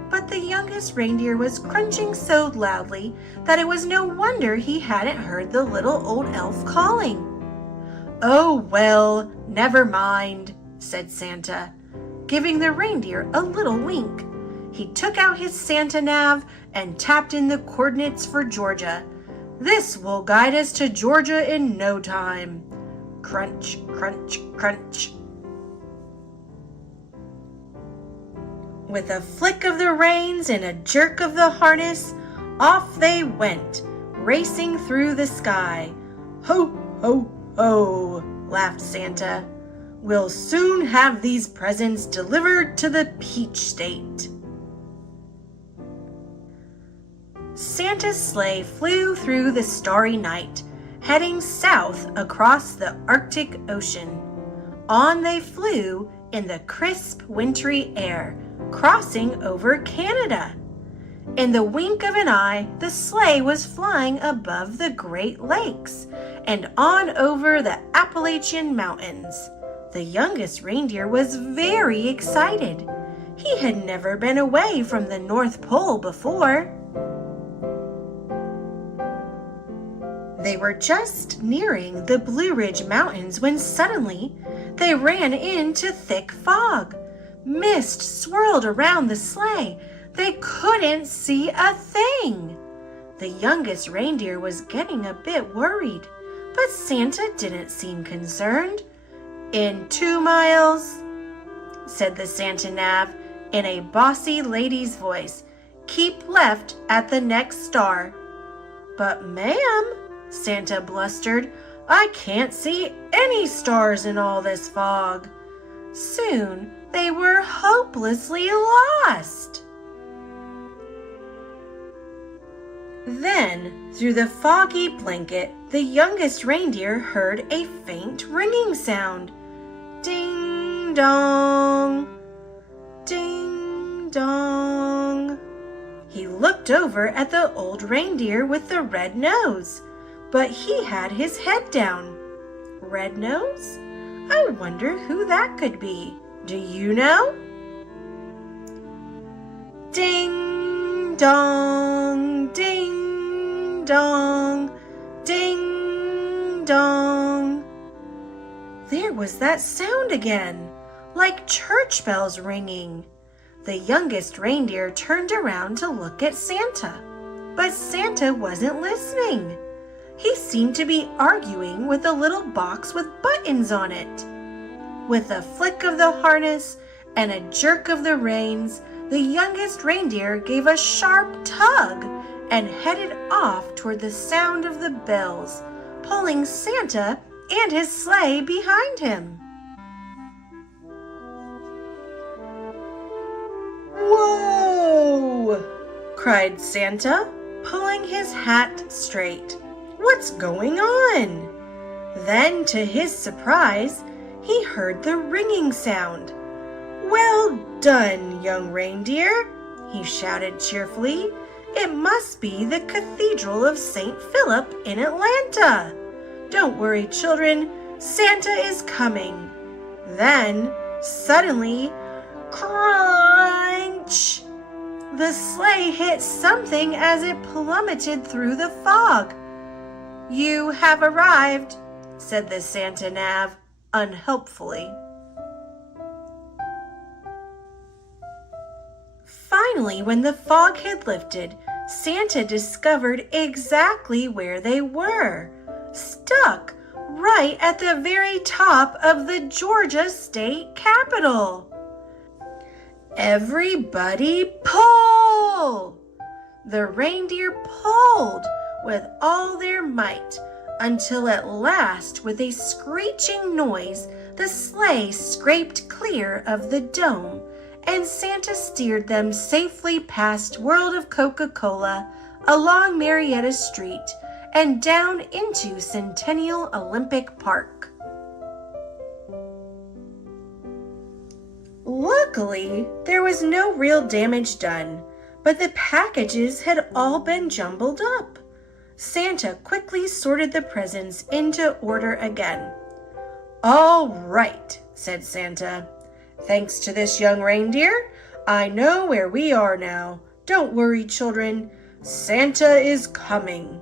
But the youngest reindeer was crunching so loudly that it was no wonder he hadn't heard the little old elf calling. Oh, well, never mind, said Santa, giving the reindeer a little wink. He took out his Santa nav and tapped in the coordinates for Georgia. This will guide us to Georgia in no time. Crunch, crunch, crunch. With a flick of the reins and a jerk of the harness, off they went, racing through the sky. Ho, ho, ho, laughed Santa. We'll soon have these presents delivered to the Peach State. Santa's sleigh flew through the starry night, heading south across the Arctic Ocean. On they flew in the crisp, wintry air, crossing over Canada. In the wink of an eye, the sleigh was flying above the Great Lakes and on over the Appalachian Mountains. The youngest reindeer was very excited. He had never been away from the North Pole before. They were just nearing the Blue Ridge Mountains when suddenly they ran into thick fog. Mist swirled around the sleigh. They couldn't see a thing. The youngest reindeer was getting a bit worried, but Santa didn't seem concerned. In 2 miles, said the Santa nav in a bossy lady's voice. Keep left at the next star. But ma'am, Santa blustered, I can't see any stars in all this fog. Soon they were hopelessly lost. Then, through the foggy blanket, the youngest reindeer heard a faint ringing sound. Ding dong, ding dong. He looked over at the old reindeer with the red nose, but he had his head down. Red nose? I wonder who that could be. Do you know? Ding dong, ding dong, ding dong. There was that sound again, like church bells ringing. The youngest reindeer turned around to look at Santa, but Santa wasn't listening. He seemed to be arguing with a little box with buttons on it. With a flick of the harness and a jerk of the reins, the youngest reindeer gave a sharp tug and headed off toward the sound of the bells, pulling Santa and his sleigh behind him. "Whoa!" cried Santa, pulling his hat straight. "What's going on?" Then, to his surprise, he heard the ringing sound. "Well done, young reindeer," he shouted cheerfully. "It must be the Cathedral of St. Philip in Atlanta. Don't worry, children, Santa is coming." Then, suddenly, crunch! The sleigh hit something as it plummeted through the fog. "You have arrived," said the Santa Nav unhelpfully. Finally, when the fog had lifted, Santa discovered exactly where they were, stuck right at the very top of the Georgia State Capitol. "Everybody pull!" The reindeer pulled with all their might until at last, with a screeching noise, the sleigh scraped clear of the dome, and Santa steered them safely past World of Coca-Cola, along Marietta Street, and down into Centennial Olympic Park. Luckily, there was no real damage done, but the packages had all been jumbled up. Santa quickly sorted the presents into order again. "All right," said Santa. "Thanks to this young reindeer, I know where we are now. Don't worry, children. Santa is coming."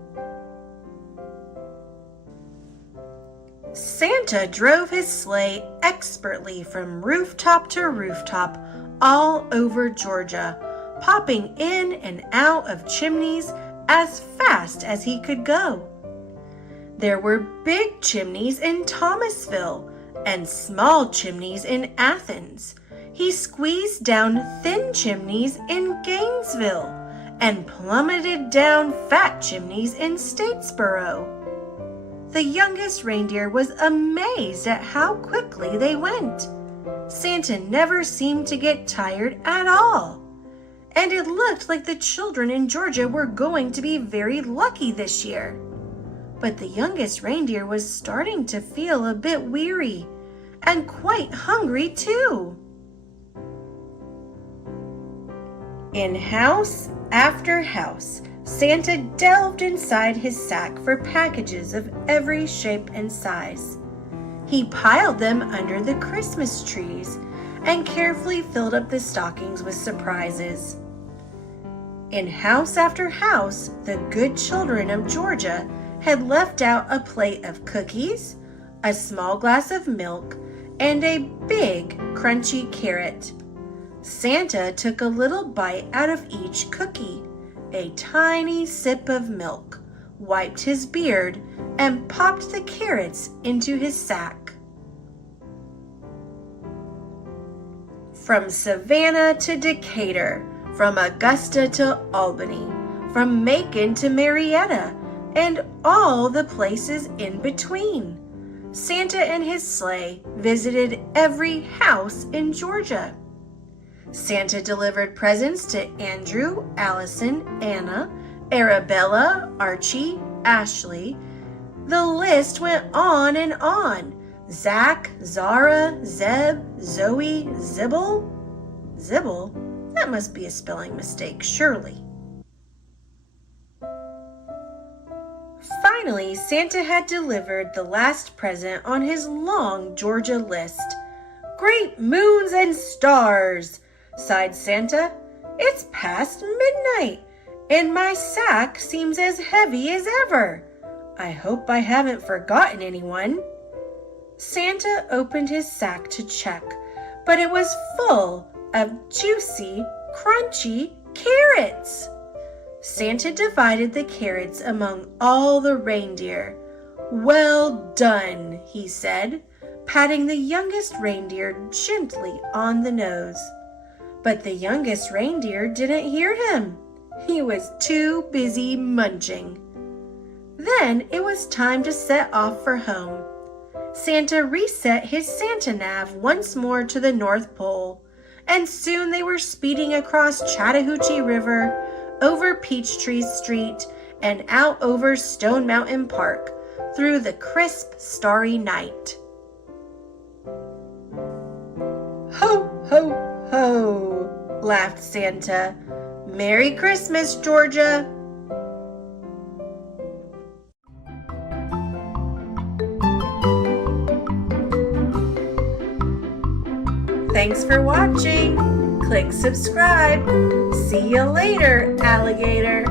Santa drove his sleigh expertly from rooftop to rooftop all over Georgia, popping in and out of chimneys as fast as he could go. There were big chimneys in Thomasville and small chimneys in Athens. He squeezed down thin chimneys in Gainesville and plummeted down fat chimneys in Statesboro. The youngest reindeer was amazed at how quickly they went. Santa never seemed to get tired at all. And it looked like the children in Georgia were going to be very lucky this year. But the youngest reindeer was starting to feel a bit weary and quite hungry too. In house after house, Santa delved inside his sack for packages of every shape and size. He piled them under the Christmas trees and carefully filled up the stockings with surprises. In house after house, the good children of Georgia had left out a plate of cookies, a small glass of milk, and a big, crunchy carrot. Santa took a little bite out of each cookie, a tiny sip of milk, wiped his beard, and popped the carrots into his sack. From Savannah to Decatur, from Augusta to Albany, from Macon to Marietta, and all the places in between, Santa and his sleigh visited every house in Georgia. Santa delivered presents to Andrew, Allison, Anna, Arabella, Archie, Ashley. The list went on and on. Zach, Zara, Zeb, Zoe, Zibble. Zibble? That must be a spelling mistake, surely. Finally, Santa had delivered the last present on his long Georgia list. "Great moons and stars," sighed Santa. "It's past midnight, and my sack seems as heavy as ever. I hope I haven't forgotten anyone." Santa opened his sack to check, but it was full of juicy, crunchy carrots. Santa divided the carrots among all the reindeer. "Well done," he said, patting the youngest reindeer gently on the nose. But the youngest reindeer didn't hear him. He was too busy munching. Then it was time to set off for home. Santa reset his Santa nav once more to the North Pole, and soon they were speeding across Chattahoochee River, over Peachtree Street, and out over Stone Mountain Park, through the crisp, starry night. "Ho, ho, ho," laughed Santa. "Merry Christmas, Georgia." Thanks for watching. Click subscribe. See you later, alligator.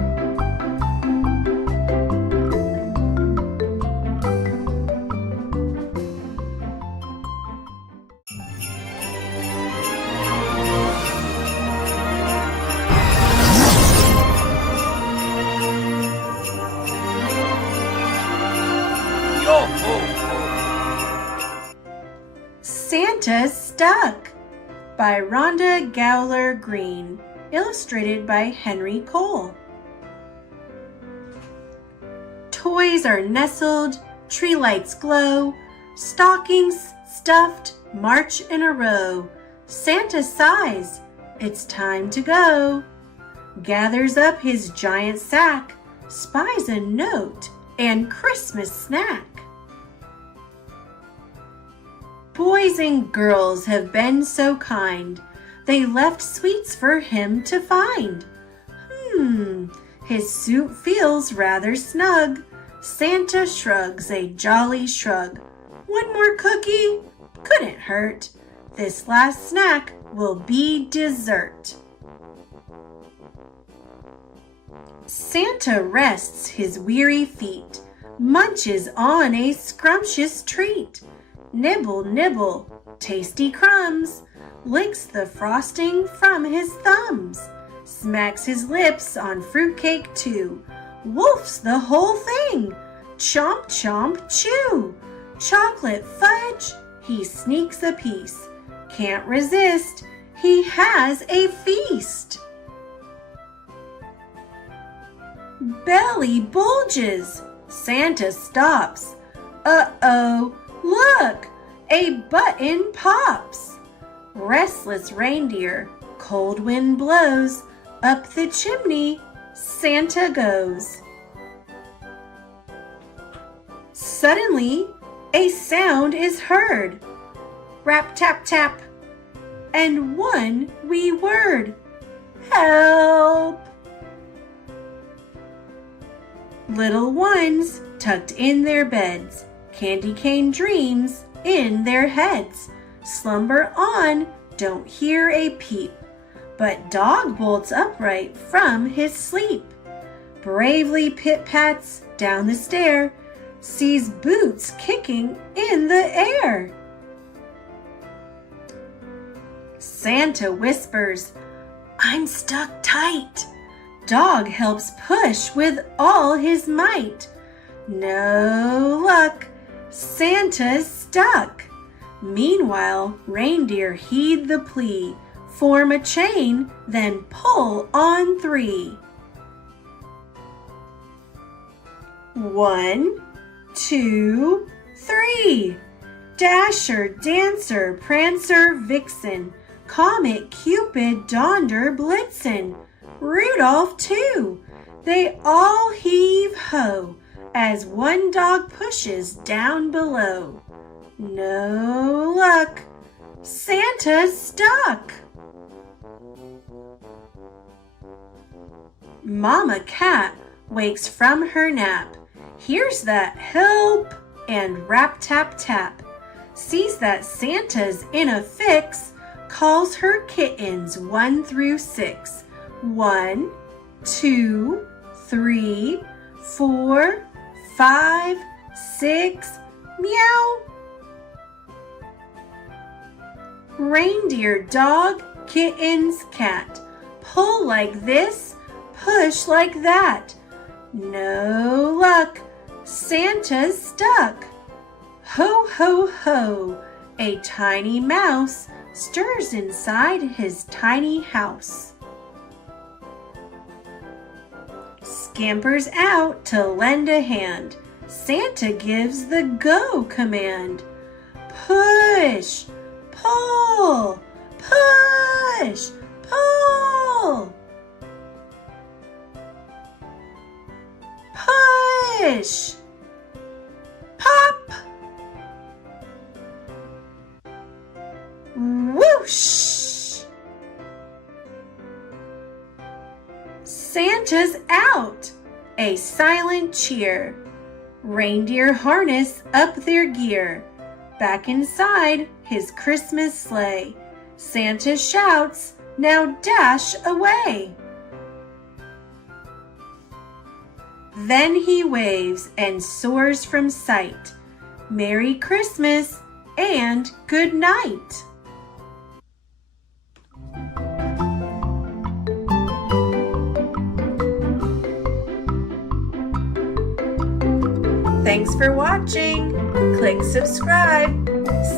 Santa's Stuck by Rhonda Gowler Green, illustrated by Henry Cole. Toys are nestled, tree lights glow, stockings stuffed march in a row. Santa sighs, it's time to go. Gathers up his giant sack, spies a note and Christmas snack. Boys and girls have been so kind, they left sweets for him to find. His suit feels rather snug. Santa shrugs a jolly shrug. One more cookie? Couldn't hurt. This last snack will be dessert. Santa rests his weary feet, munches on a scrumptious treat. Nibble, nibble, tasty crumbs, licks the frosting from his thumbs, smacks his lips on fruitcake too, wolfs the whole thing, chomp, chomp, chew. Chocolate fudge, he sneaks a piece, can't resist, he has a feast. Belly bulges, Santa stops. Uh-oh, look, a button pops. Restless reindeer, cold wind blows, up the chimney Santa goes. Suddenly, a sound is heard. Rap, tap, tap, and one wee word. Help! Little ones tucked in their beds, candy cane dreams in their heads. Slumber on, don't hear a peep, but dog bolts upright from his sleep. Bravely pit-pats down the stair, sees boots kicking in the air. Santa whispers, I'm stuck tight. Dog helps push with all his might. No luck, Santa's stuck. Meanwhile, reindeer heed the plea, form a chain, then pull on 3. 1, 2, 3. Dasher, Dancer, Prancer, Vixen, Comet, Cupid, Donder, Blitzen, Rudolph too. They all heave ho as one dog pushes down below. No luck, Santa's stuck. Mama Cat wakes from her nap. hears that help and rap tap tap, sees that Santa's in a fix, calls her kittens 1 through 6. 1, 2, 3, 4, 5, 6, meow. Reindeer, dog, kittens, cat, pull like this, push like that. No luck, Santa's stuck. Ho, ho, ho, a tiny mouse stirs inside his tiny house. Scampers out to lend a hand, Santa gives the go command. Push, pull, push, pull. Push, pop, whoosh. Santa's out, a silent cheer. Reindeer harness up their gear. Back inside his Christmas sleigh, Santa shouts, now dash away. Then he waves and soars from sight. Merry Christmas and good night. Thanks for watching. Click subscribe.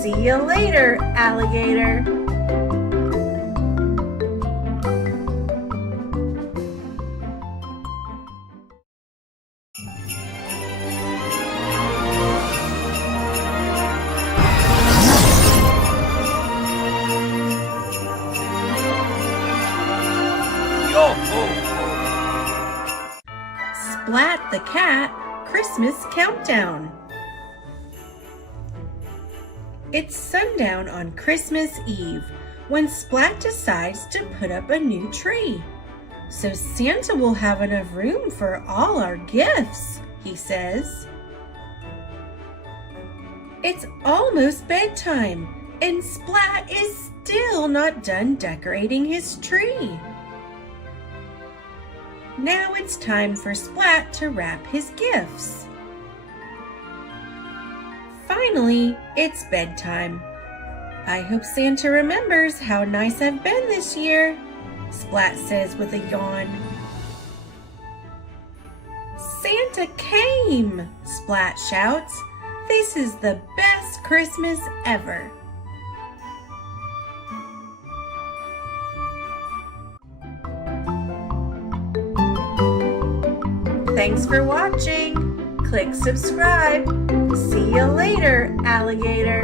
See you later, alligator. Splat the Cat Christmas Countdown. It's sundown on Christmas Eve when Splat decides to put up a new tree. So Santa will have enough room for all our gifts, he says. It's almost bedtime and Splat is still not done decorating his tree. Now it's time for Splat to wrap his gifts. Finally, it's bedtime. I hope Santa remembers how nice I've been this year, Splat says with a yawn. Santa came, Splat shouts. This is the best Christmas ever. Thanks for watching. Click subscribe. See you later, alligator.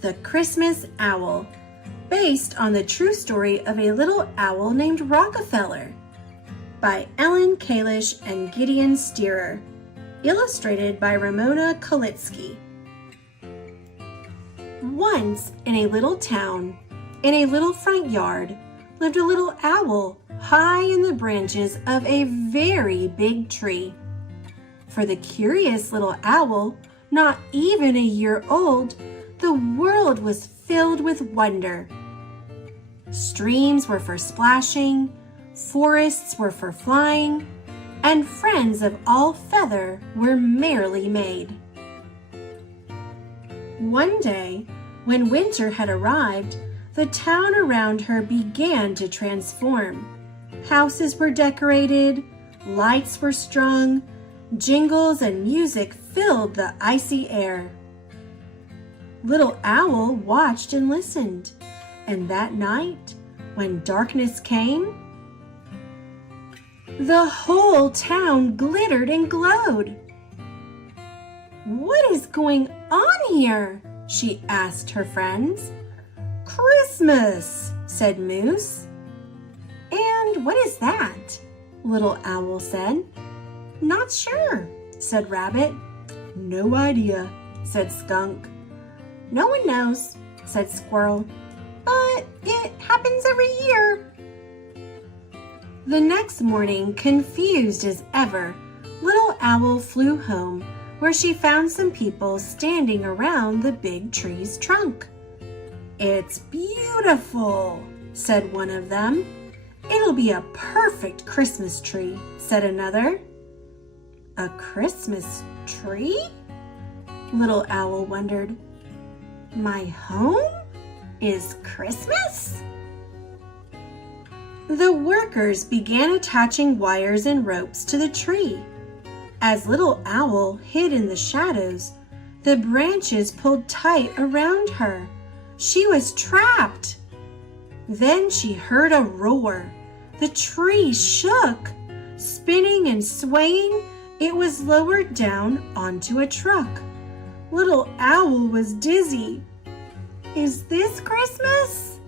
The Christmas Owl, based on the true story of a little owl named Rockefeller, by Ellen Kalish and Gideon Steerer, illustrated by Ramona Kolitsky. Once in a little town, in a little front yard, lived a little owl high in the branches of a very big tree. For the curious little owl, not even a year old, the world was filled with wonder. Streams were for splashing, forests were for flying, and friends of all feather were merrily made. One day, when winter had arrived, the town around her began to transform. Houses were decorated, lights were strung, jingles and music filled the icy air. Little Owl watched and listened, and that night, when darkness came, the whole town glittered and glowed. "What is going on here?" she asked her friends. "Christmas," said Moose. what is that?" Little Owl said. "Not sure," said Rabbit. "No idea," said Skunk. "No one knows," said Squirrel, "but it happens every year." The next morning, confused as ever, Little Owl flew home, where she found some people standing around the big tree's trunk. "It's beautiful," said one of them. "It'll be a perfect Christmas tree," said another. "A Christmas tree?" Little Owl wondered. "My home is Christmas?" The workers began attaching wires and ropes to the tree. As Little Owl hid in the shadows, the branches pulled tight around her. She was trapped. Then she heard a roar. The tree shook. Spinning and swaying, it was lowered down onto a truck. Little Owl was dizzy. "Is this Christmas?"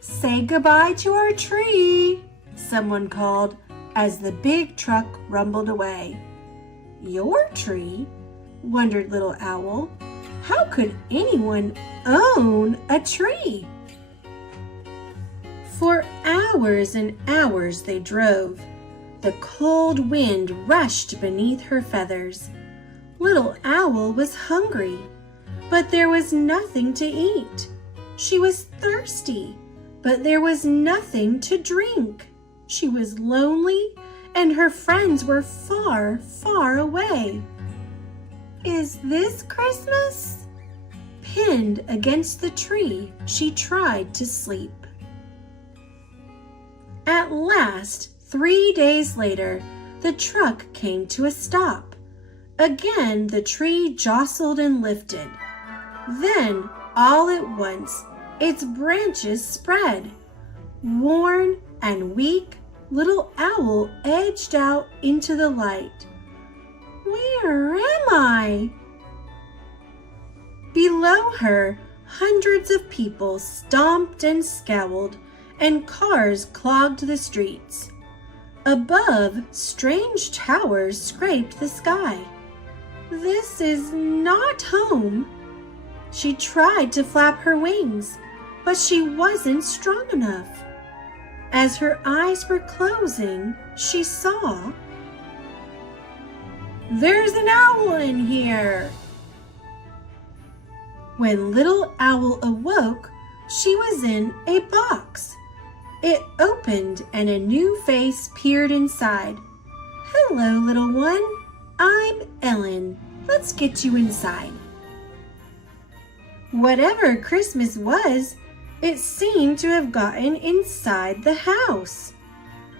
"Say goodbye to our tree," someone called as the big truck rumbled away. "Your tree?" wondered Little Owl. "How could anyone own a tree?" For hours and hours they drove. The cold wind rushed beneath her feathers. Little Owl was hungry, but there was nothing to eat. She was thirsty, but there was nothing to drink. She was lonely, and her friends were far, far away. "Is this Christmas?" Pinned against the tree, she tried to sleep. At last, 3 days later, the truck came to a stop. Again, the tree jostled and lifted. Then, all at once, its branches spread. Worn and weak, Little Owl edged out into the light. "Where am I?" Below her, hundreds of people stomped and scowled, and cars clogged the streets. Above, strange towers scraped the sky. "This is not home." She tried to flap her wings, but she wasn't strong enough. As her eyes were closing, she saw, "There's an owl in here." When Little Owl awoke, she was in a box. It opened and a new face peered inside. "Hello, little one. I'm Ellen. Let's get you inside." Whatever Christmas was, it seemed to have gotten inside the house.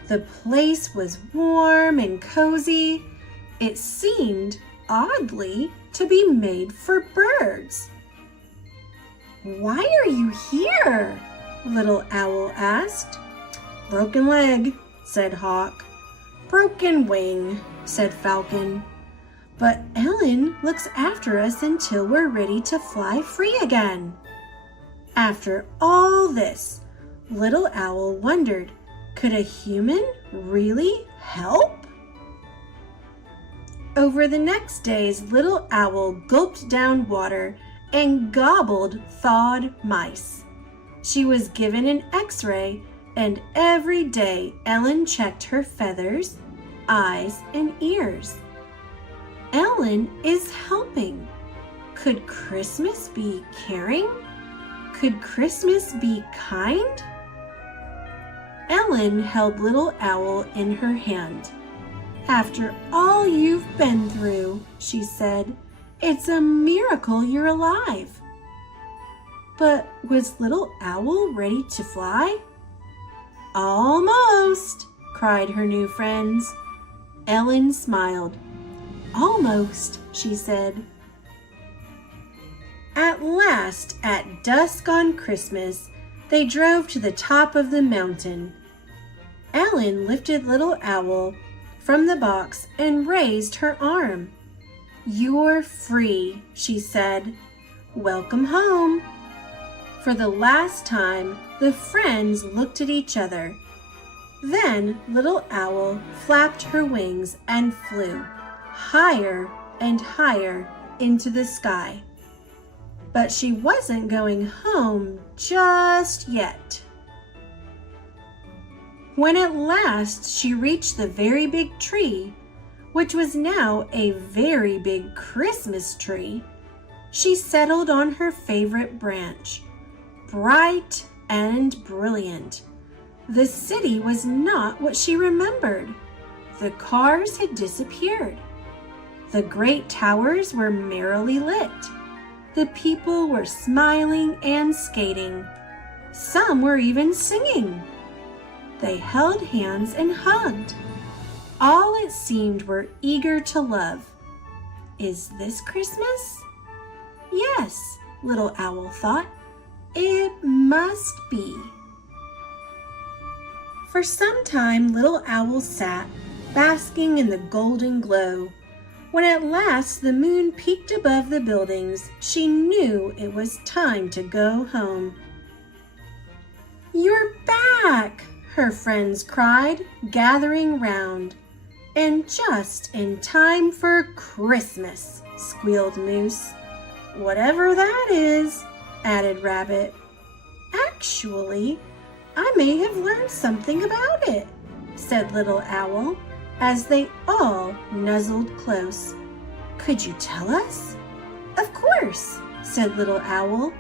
The place was warm and cozy. It seemed, oddly, to be made for birds. "Why are you here?" Little Owl asked. "Broken leg," said Hawk. "Broken wing," said Falcon. "But Ellen looks after us until we're ready to fly free again." After all this, Little Owl wondered, could a human really help? Over the next days, Little Owl gulped down water and gobbled thawed mice. She was given an X-ray, and every day Ellen checked her feathers, eyes, and ears. Ellen is helping. Could Christmas be caring? Could Christmas be kind? Ellen held Little Owl in her hand. "After all you've been through," she said, "it's a miracle you're alive." But was Little Owl ready to fly? "Almost," cried her new friends. Ellen smiled. "Almost," she said. At last, at dusk on Christmas, they drove to the top of the mountain. Ellen lifted Little Owl from the box and raised her arm. "You're free," she said. "Welcome home." For the last time, the friends looked at each other Then Little Owl flapped her wings and flew higher and higher into the sky. But she wasn't going home just yet. When at last she reached the very big tree, which was now a very big Christmas tree, she settled on her favorite branch, bright and brilliant. The city was not what she remembered. The cars had disappeared. The great towers were merrily lit. The people were smiling and skating. Some were even singing. They held hands and hugged. All it seemed were eager to love. Is this Christmas? Yes, Little Owl thought. It must be. For some time, Little Owl sat, basking in the golden glow. When at last the moon peeked above the buildings, she knew it was time to go home. "You're back!" her friends cried, gathering round. "And just in time for Christmas," squealed Moose. "Whatever that is," added Rabbit. "Actually, I may have learned something about it," said Little Owl, as they all nuzzled close. "Could you tell us?" "Of course," said Little Owl,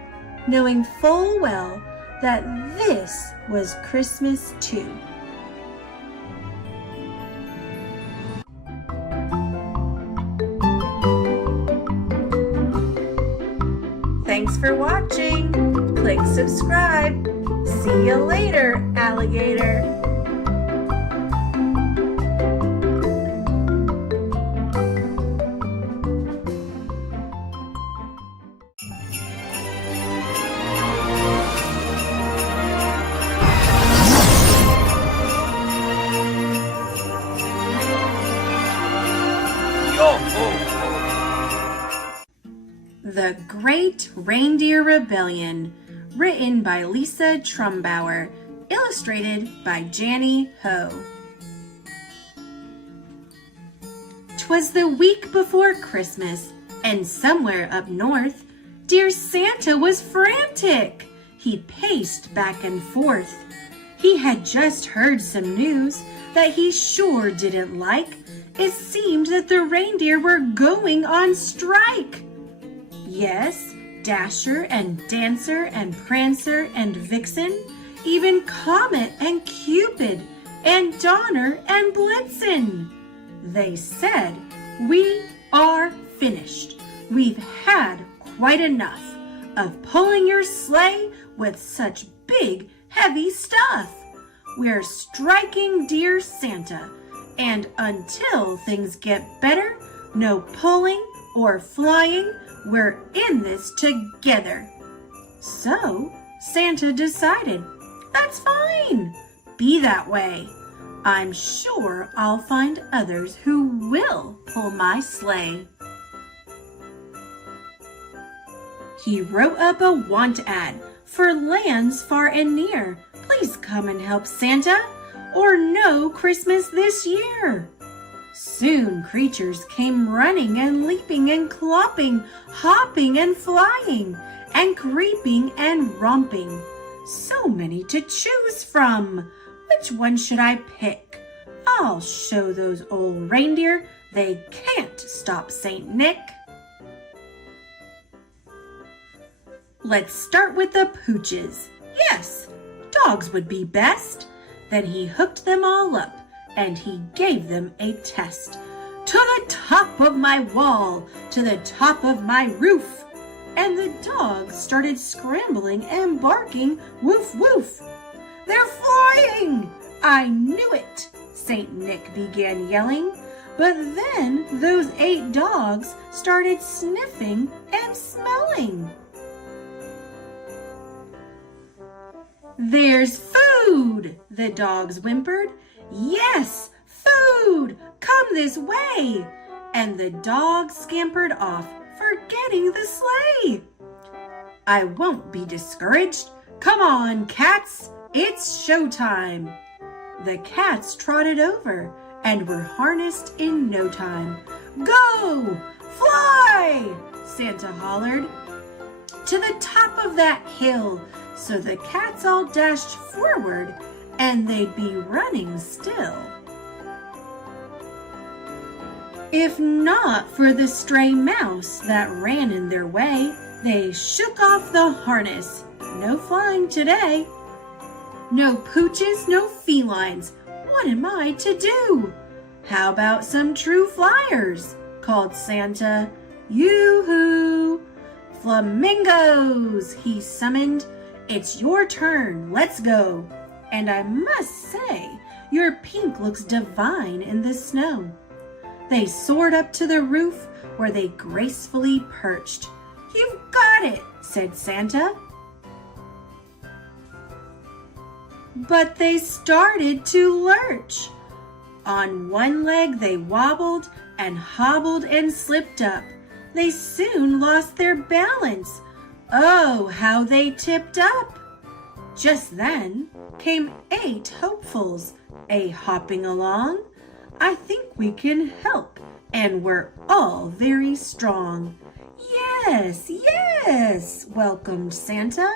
knowing full well that this was Christmas too. Thanks for watching. Click subscribe. See you later, alligator. The Great Reindeer Rebellion, written by Lisa Trumbauer, illustrated by Janny Ho. 'Twas the week before Christmas, and somewhere up north, dear Santa was frantic. He paced back and forth. He had just heard some news that he sure didn't like. It seemed that the reindeer were going on strike. Yes, Dasher and Dancer and Prancer and Vixen, even Comet and Cupid and Donner and Blitzen. They said, "We are finished. We've had quite enough of pulling your sleigh with such big, heavy stuff. We're striking dear Santa, and until things get better, no pulling or flying. We're in this together." So Santa decided, "That's fine. Be that way. I'm sure I'll find others who will pull my sleigh." He wrote up a want ad for lands far and near. Please come and help Santa, or no Christmas this year. Soon creatures came running and leaping and clopping, hopping and flying, and creeping and romping. So many to choose from. Which one should I pick? I'll show those old reindeer they can't stop Saint Nick. Let's start with the pooches. Yes, dogs would be best. Then he hooked them all up, and he gave them a test. To the top of my wall, to the top of my roof. And the dogs started scrambling and barking, woof, woof. "They're flying! I knew it!" Saint Nick began yelling. But then those 8 dogs started sniffing and smelling. "There's food!" the dogs whimpered. "Yes, food! Come this way!" And the dogs scampered off, forgetting the sleigh. "I won't be discouraged. Come on, cats, it's showtime." The cats trotted over and were harnessed in no time. "Go! Fly!" Santa hollered. "To the top of that hill." So the cats all dashed forward, and they'd be running still if not for the stray mouse that ran in their way. They shook off the harness. No flying today. No pooches, no felines. What am I to do? How about some true flyers? Called Santa. Yoo-hoo! Flamingos, he summoned. It's your turn. Let's go. And I must say, your pink looks divine in the snow. They soared up to the roof where they gracefully perched. "You've got it," said Santa. But they started to lurch. On one leg they wobbled and hobbled and slipped up. They soon lost their balance. Oh, how they tipped up! Just then came 8 hopefuls, hopping along. "I think we can help, and we're all very strong." "Yes, yes," welcomed Santa.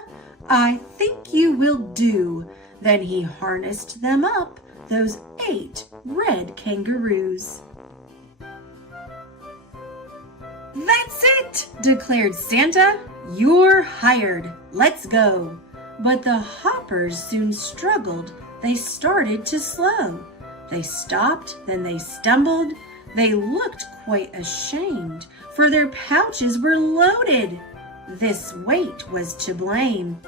"I think you will do." Then he harnessed them up, those 8 red kangaroos. "That's it," declared Santa. "You're hired. Let's go." But the hoppers soon struggled. They started to slow. They stopped, then they stumbled. They looked quite ashamed, for their pouches were loaded. This weight was to blame.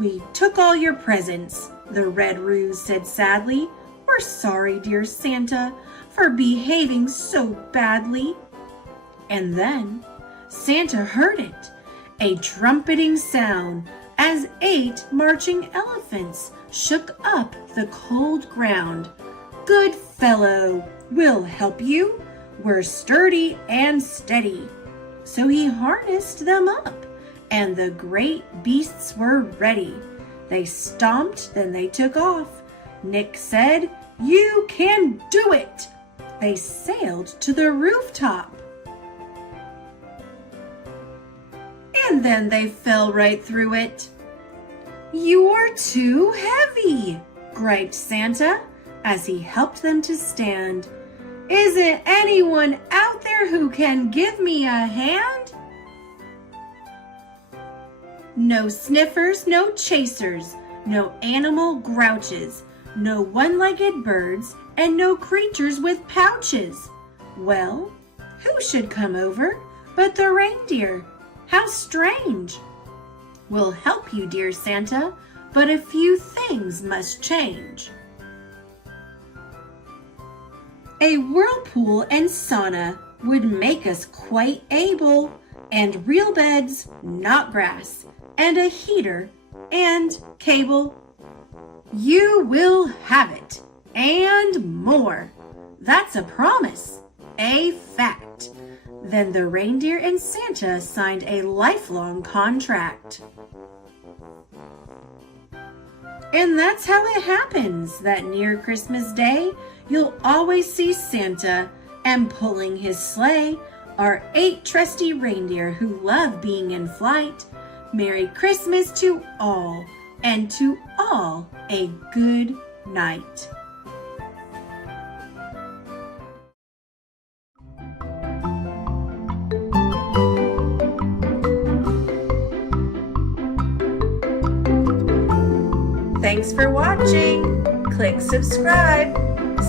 "We took all your presents," the red ruse said sadly. "We're sorry, dear Santa, for behaving so badly." And then Santa heard it, a trumpeting sound, as 8 marching elephants shook up the cold ground. "Good fellow, we'll help you. We're sturdy and steady." So he harnessed them up, and the great beasts were ready. They stomped, then they took off. Nick said, "You can do it." They sailed to the rooftop. And then they fell right through it. "You're too heavy," griped Santa as he helped them to stand. "Isn't anyone out there who can give me a hand?" No sniffers, no chasers, no animal grouches, no one-legged birds, and no creatures with pouches. Well, who should come over but the reindeer? How strange! "We'll help you, dear Santa, but a few things must change." A whirlpool and sauna would make us quite able, and real beds, not grass, and a heater and cable. You will have it, and more. That's a promise, a fact. Then the reindeer and Santa signed a lifelong contract. And that's how it happens that near Christmas Day, you'll always see Santa, and pulling his sleigh are 8 trusty reindeer who love being in flight. Merry Christmas to all, and to all a good night. Thanks for watching. Click subscribe.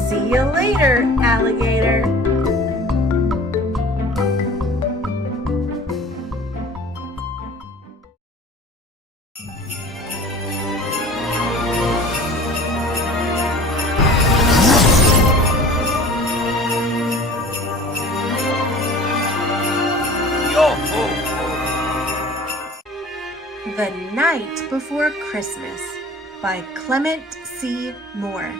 See you later, alligator. The Night Before Christmas by Clement C. Moore.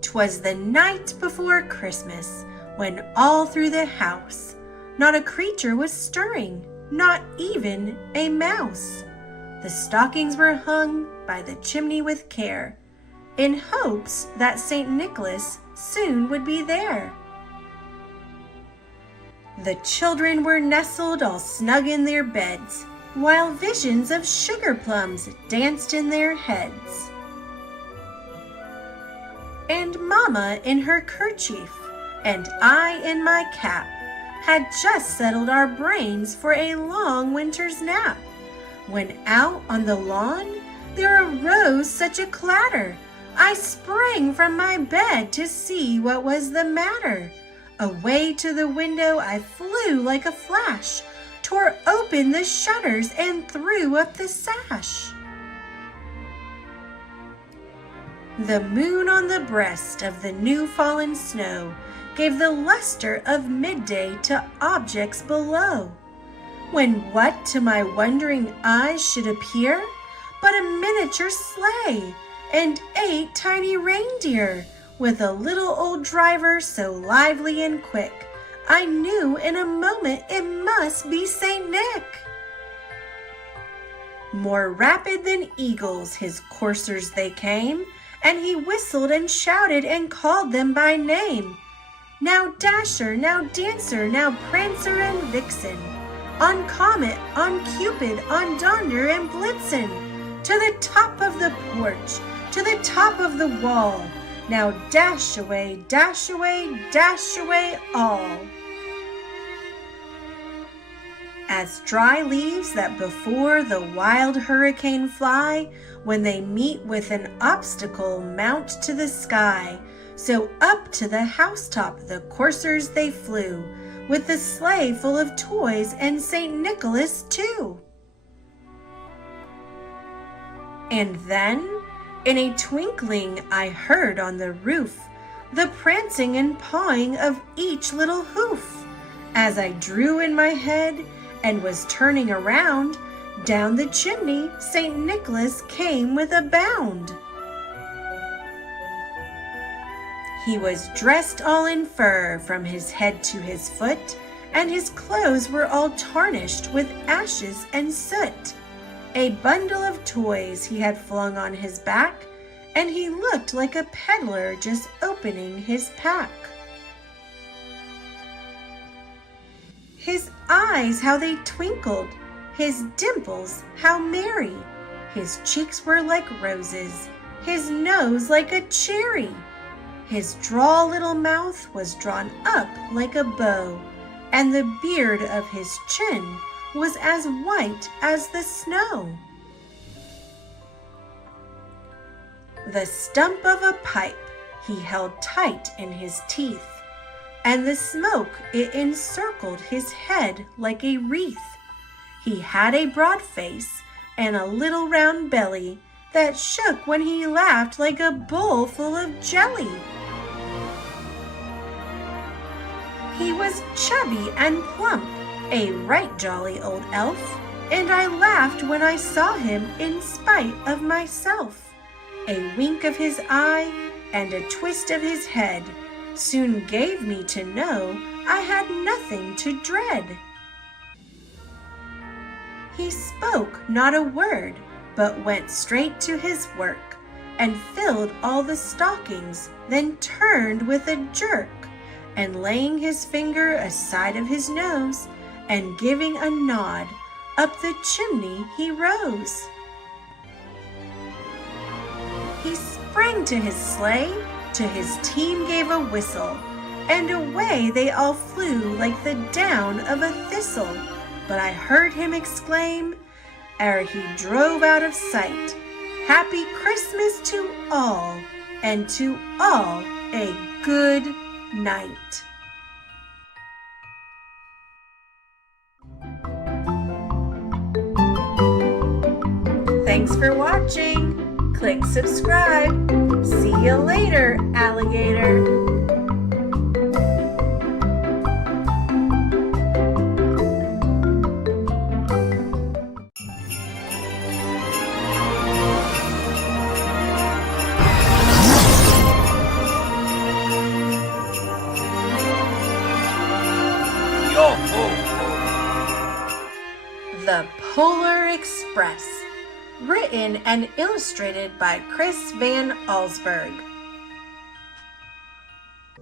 'Twas the night before Christmas, when all through the house not a creature was stirring, not even a mouse. the stockings were hung by the chimney with care, in hopes that St. Nicholas soon would be there. The children were nestled all snug in their beds, while visions of sugar plums danced in their heads. And Mama in her kerchief, and I in my cap, had just settled our brains for a long winter's nap, when out on the lawn there arose such a clatter, I sprang from my bed to see what was the matter. Away to the window I flew like a flash, tore open the shutters and threw up the sash. The moon on the breast of the new fallen snow gave the luster of midday to objects below, when what to my wondering eyes should appear but a miniature sleigh and 8 tiny reindeer, with a little old driver so lively and quick, I knew in a moment it must be Saint Nick. More rapid than eagles his coursers they came, and he whistled and shouted and called them by name. Now Dasher, now Dancer, now Prancer and Vixen, on Comet, on Cupid, on Donder and Blitzen, to the top of the porch, to the top of the wall, now dash away, dash away, dash away all. As dry leaves that before the wild hurricane fly, when they meet with an obstacle mount to the sky, so up to the housetop the coursers they flew, with the sleigh full of toys and St. Nicholas too. And then, in a twinkling I heard on the roof the prancing and pawing of each little hoof. As I drew in my head and was turning around, down the chimney St. Nicholas came with a bound. He was dressed all in fur from his head to his foot, and his clothes were all tarnished with ashes and soot. A bundle of toys he had flung on his back, and he looked like a peddler just opening his pack. His eyes, how they twinkled, his dimples, how merry. His cheeks were like roses, his nose like a cherry. His droll little mouth was drawn up like a bow, and the beard of his chin was as white as the snow. The stump of a pipe he held tight in his teeth, and the smoke it encircled his head like a wreath. He had a broad face and a little round belly that shook when he laughed like a bowl full of jelly. He was chubby and plump, a right jolly old elf, and I laughed when I saw him in spite of myself. A wink of his eye and a twist of his head soon gave me to know I had nothing to dread. He spoke not a word, but went straight to his work, and filled all the stockings, then turned with a jerk, and laying his finger aside of his nose, and giving a nod, up the chimney he rose. He sprang to his sleigh, to his team gave a whistle, and away they all flew like the down of a thistle. But I heard him exclaim, ere he drove out of sight, "Happy Christmas to all, and to all a good night." Thanks for watching. Click subscribe. See you later, alligator. The Polar Express written and illustrated by Chris Van Allsburg.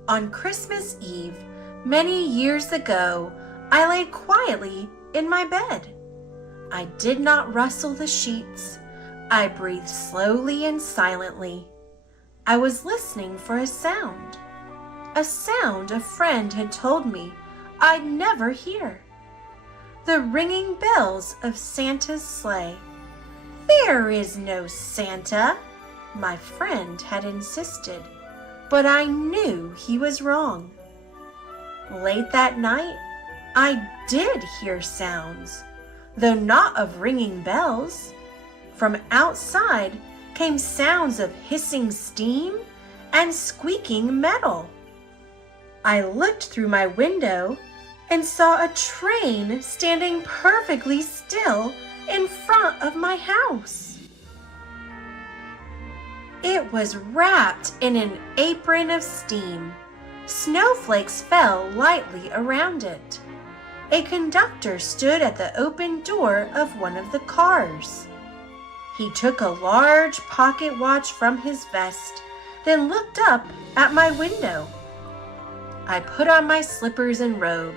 On Christmas Eve, many years ago, I lay quietly in my bed. I did not rustle the sheets. I breathed slowly and silently. I was listening for a sound a friend had told me I'd never hear. The ringing bells of Santa's sleigh. "There is no Santa," my friend had insisted, but I knew he was wrong. Late that night, I did hear sounds, though not of ringing bells. From outside came sounds of hissing steam and squeaking metal. I looked through my window and saw a train standing perfectly still in front of my house. It was wrapped in an apron of steam. Snowflakes fell lightly around it. A conductor stood at the open door of one of the cars. He took a large pocket watch from his vest, then looked up at my window. I put on my slippers and robe.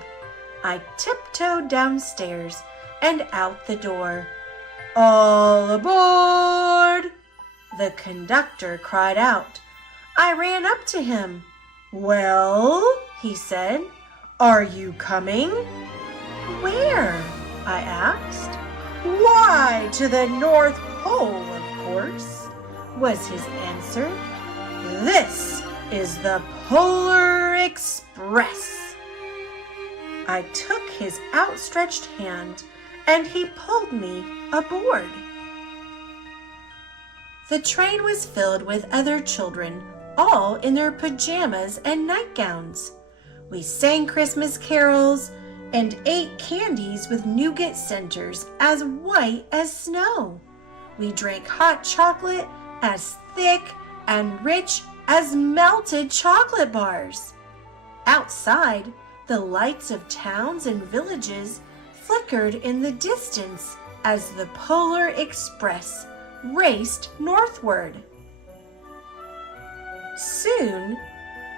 I tiptoed downstairs and out the door. "All aboard!" the conductor cried out. I ran up to him. "Well," he said, "are you coming?" "Where?" I asked. "Why, to the North Pole, of course," was his answer. "This is the Polar Express." I took his outstretched hand and he pulled me aboard. The train was filled with other children, all in their pajamas and nightgowns. We sang Christmas carols and ate candies with nougat centers as white as snow. We drank hot chocolate as thick and rich as melted chocolate bars. Outside, the lights of towns and villages flickered in the distance as the Polar Express raced northward. Soon,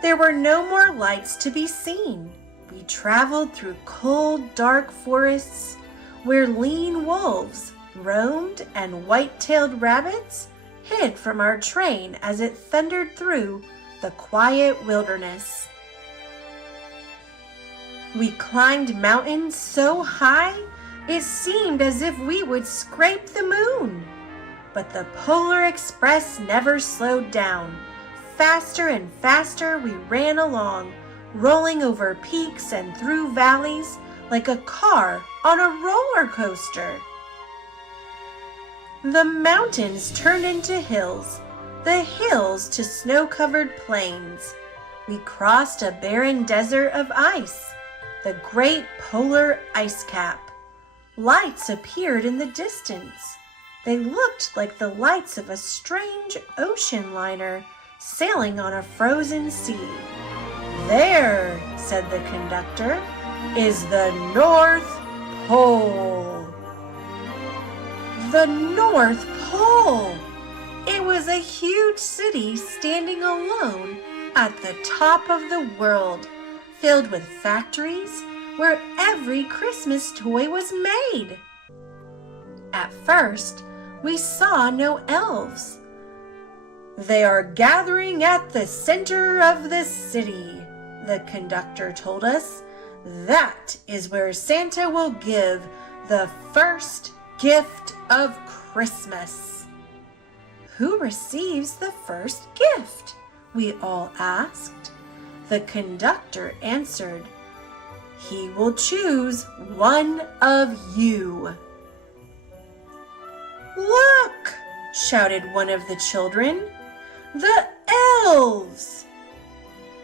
there were no more lights to be seen. We traveled through cold, dark forests where lean wolves roamed and white-tailed rabbits hid from our train as it thundered through the quiet wilderness. We climbed mountains so high it seemed as if we would scrape the moon. But the Polar Express never slowed down. Faster and faster we ran along, rolling over peaks and through valleys like a car on a roller coaster. The mountains turned into hills, the hills to snow-covered plains. We crossed a barren desert of ice, the great polar ice cap. Lights appeared in the distance. They looked like the lights of a strange ocean liner sailing on a frozen sea. "There," said the conductor, "is the North Pole." The North Pole! It was a huge city standing alone at the top of the world, filled with factories where every Christmas toy was made. At first, we saw no elves. "They are gathering at the center of the city," the conductor told us. "That is where Santa will give the first gift of Christmas." "Who receives the first gift?" we all asked. The conductor answered, "He will choose one of you." "Look!" shouted one of the children. "The elves!"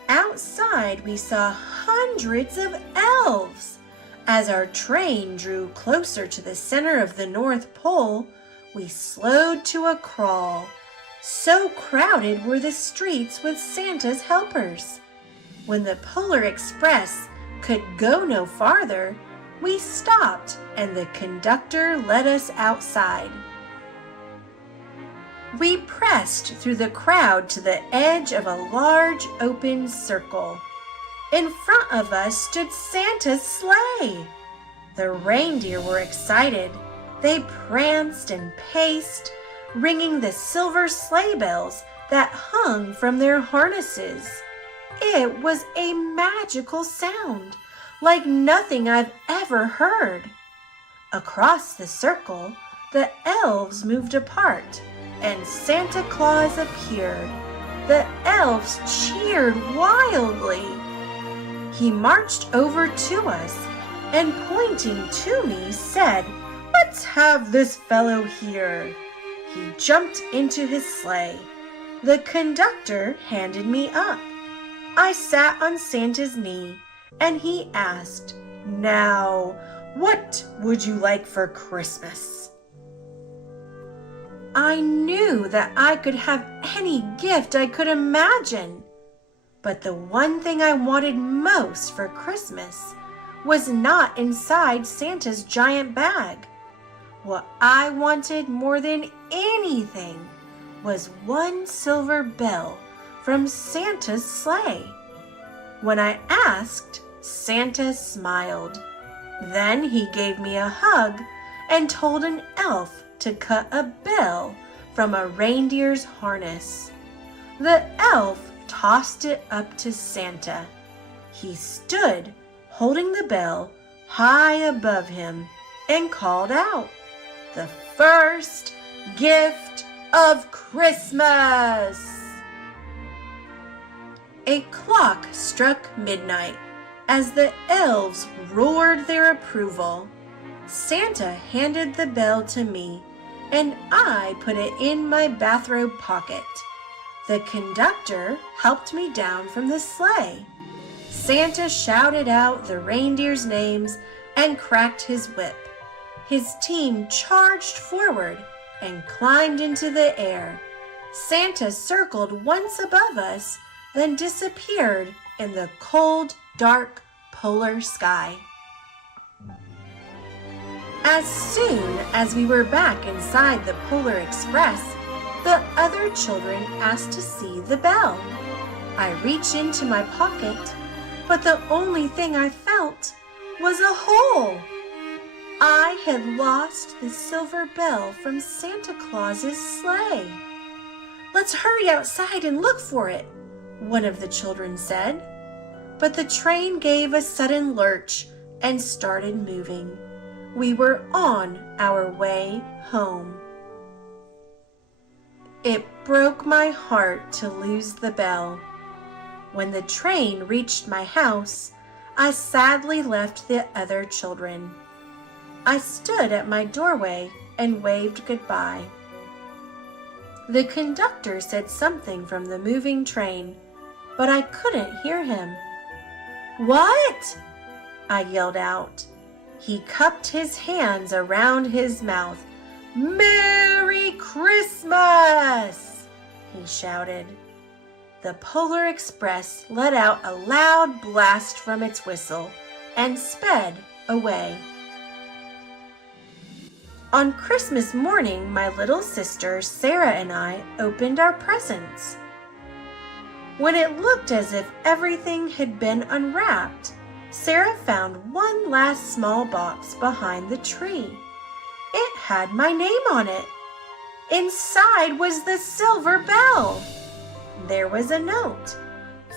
Outside we saw hundreds of elves. As our train drew closer to the center of the North Pole, we slowed to a crawl. So crowded were the streets with Santa's helpers. When the Polar Express could go no farther, we stopped and the conductor led us outside. We pressed through the crowd to the edge of a large open circle. In front of us stood Santa's sleigh. The reindeer were excited. They pranced and paced, ringing the silver sleigh bells that hung from their harnesses. It was a magical sound, like nothing I've ever heard. Across the circle, the elves moved apart, and Santa Claus appeared. The elves cheered wildly. He marched over to us and, pointing to me, said, "Let's have this fellow here." He jumped into his sleigh. The conductor handed me up. I sat on Santa's knee, and he asked, "Now, what would you like for Christmas?" I knew that I could have any gift I could imagine. But the one thing I wanted most for Christmas was not inside Santa's giant bag. What I wanted more than anything was one silver bell from Santa's sleigh. When I asked, Santa smiled. Then he gave me a hug and told an elf to cut a bell from a reindeer's harness. The elf tossed it up to Santa. He stood holding the bell high above him and called out, "The first gift of Christmas!" A clock struck midnight as the elves roared their approval. Santa handed the bell to me, and I put it in my bathrobe pocket. The conductor helped me down from the sleigh. Santa shouted out the reindeers' names and cracked his whip. His team charged forward and climbed into the air. Santa circled once above us, then disappeared in the cold, dark polar sky. As soon as we were back inside the Polar Express, the other children asked to see the bell. I reached into my pocket, but the only thing I felt was a hole. I had lost the silver bell from Santa Claus's sleigh. "Let's hurry outside and look for it," one of the children said. But the train gave a sudden lurch and started moving. We were on our way home. It broke my heart to lose the bell. When the train reached my house, I sadly left the other children. I stood at my doorway and waved goodbye. The conductor said something from the moving train, but I couldn't hear him. "What?" I yelled out. He cupped his hands around his mouth. "Merry Christmas!" he shouted. The Polar Express let out a loud blast from its whistle and sped away. On Christmas morning, my little sister Sarah and I opened our presents. When it looked as if everything had been unwrapped, Sarah found one last small box behind the tree. It had my name on it. Inside was the silver bell. There was a note.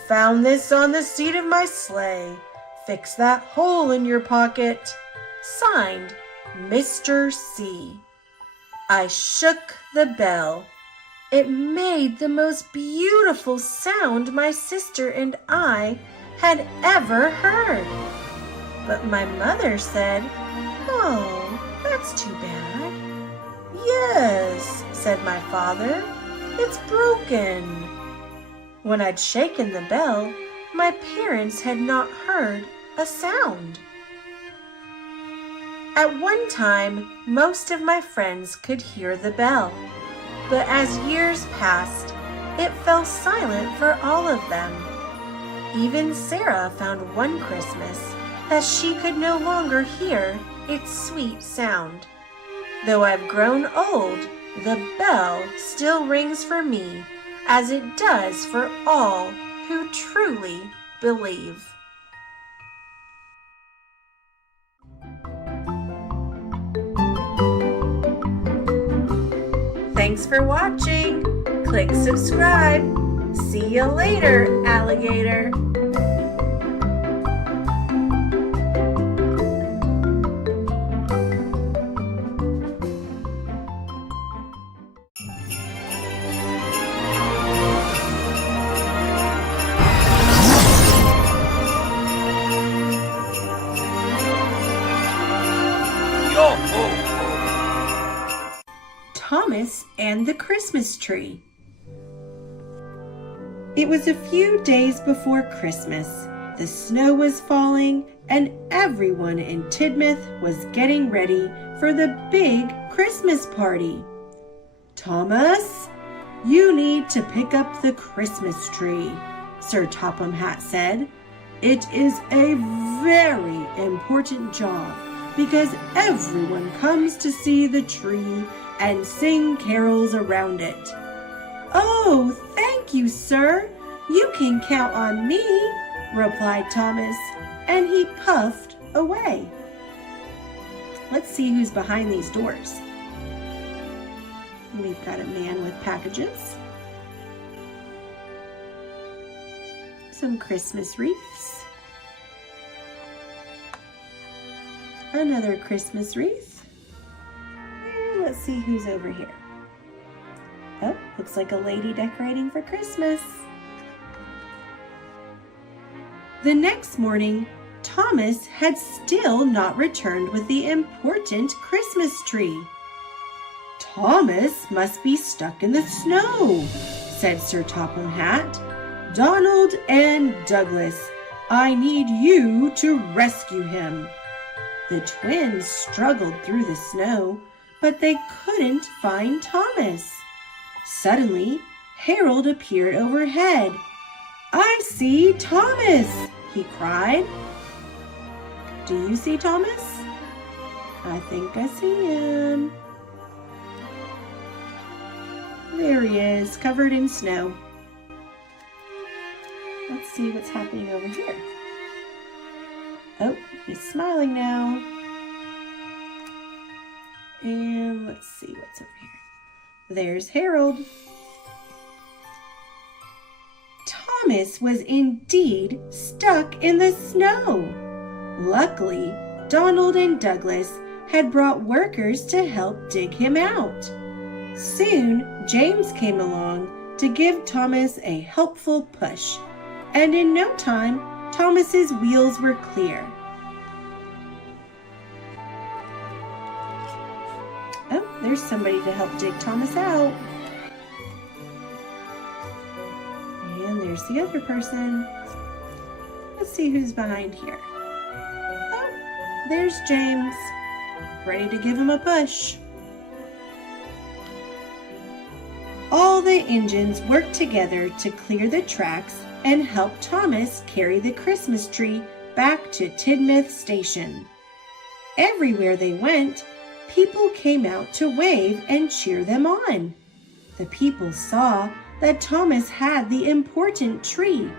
"Found this on the seat of my sleigh. Fix that hole in your pocket." Signed, Mr. C. I shook the bell. It made the most beautiful sound my sister and I had ever heard. But my mother said, "Oh, that's too bad." "Yes," said my father, "it's broken." When I'd shaken the bell, my parents had not heard a sound. At one time, most of my friends could hear the bell, but as years passed, it fell silent for all of them. Even Sarah found one Christmas that she could no longer hear its sweet sound. Though I've grown old the bell still rings for me, as it does for all who truly believe. Thanks for watching. Click subscribe. See you later, alligator. Thomas and the Christmas Tree. It was a few days before Christmas. The snow was falling and everyone in Tidmouth was getting ready for the big Christmas party. Thomas, you need to pick up the Christmas tree, Sir Topham Hatt said. It is a very important job because everyone comes to see the tree and sing carols around it. Oh, thank you, sir. You can count on me, replied Thomas, and he puffed away. Let's see who's behind these doors. We've got a man with packages, some Christmas wreaths, another Christmas wreath. Let's see who's over here. Oh, looks like a lady decorating for Christmas. The next morning, Thomas had still not returned with the important Christmas tree. Thomas must be stuck in the snow, said Sir Topham Hatt. Donald and Douglas, I need you to rescue him. The twins struggled through the snow, but they couldn't find Thomas. Suddenly, Harold appeared overhead. I see Thomas, he cried. Do you see Thomas? I think I see him. There he is, covered in snow. Let's see what's happening over here. Oh, he's smiling now. And let's see what's over here. There's Harold. Thomas was indeed stuck in the snow. Luckily, Donald and Douglas had brought workers to help dig him out. Soon, James came along to give Thomas a helpful push, and in no time, Thomas's wheels were clear. Oh, there's somebody to help dig Thomas out. And there's the other person. Let's see who's behind here. Oh, there's James, ready to give him a push. All the engines worked together to clear the tracks and help Thomas carry the Christmas tree back to Tidmouth Station. Everywhere they went, people came out to wave and cheer them on. The people saw that Thomas had the important tree,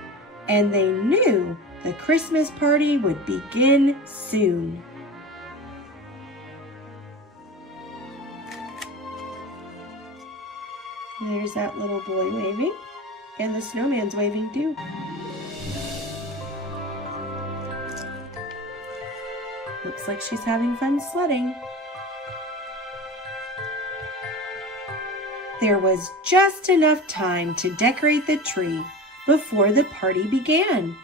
and they knew the Christmas party would begin soon. There's that little boy waving, and the snowman's waving too. Looks like she's having fun sledding. There was just enough time to decorate the tree before the party began.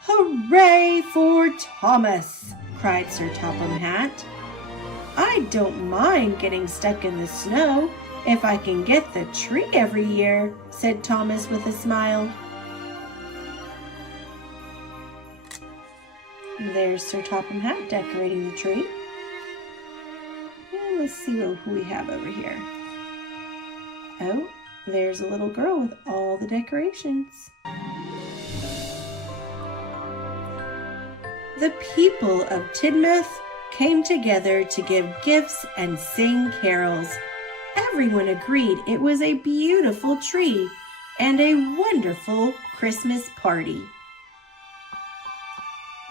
Hooray for Thomas! Cried Sir Topham Hatt. I don't mind getting stuck in the snow if I can get the tree every year, said Thomas with a smile. There's Sir Topham Hatt decorating the tree. And let's see who we have over here. Oh, there's a little girl with all the decorations. The people of Tidmouth came together to give gifts and sing carols. Everyone agreed it was a beautiful tree and a wonderful Christmas party.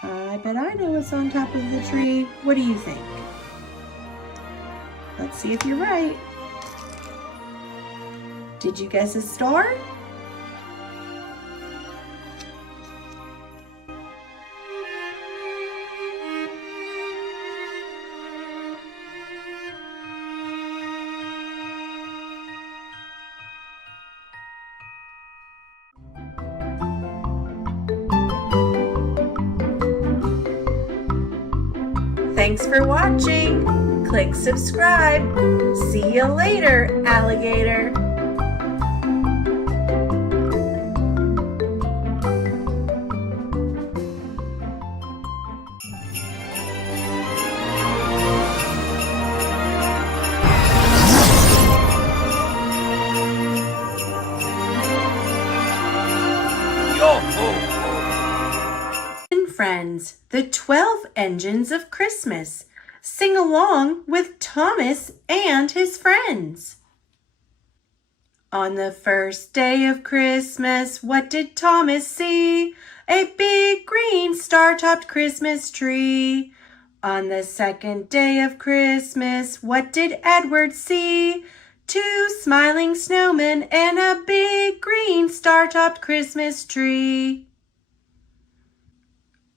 I bet I know what's on top of the tree. What do you think? Let's see if you're right. Did you guess a star? Thanks for watching. Click subscribe. See you later, alligator. Friends, the 12 engines of Christmas. Sing along with Thomas and his friends. On the first day of Christmas, what did Thomas see? A big green star-topped Christmas tree. On the second day of Christmas, what did Edward see? 2 smiling snowmen and a big green star-topped Christmas tree.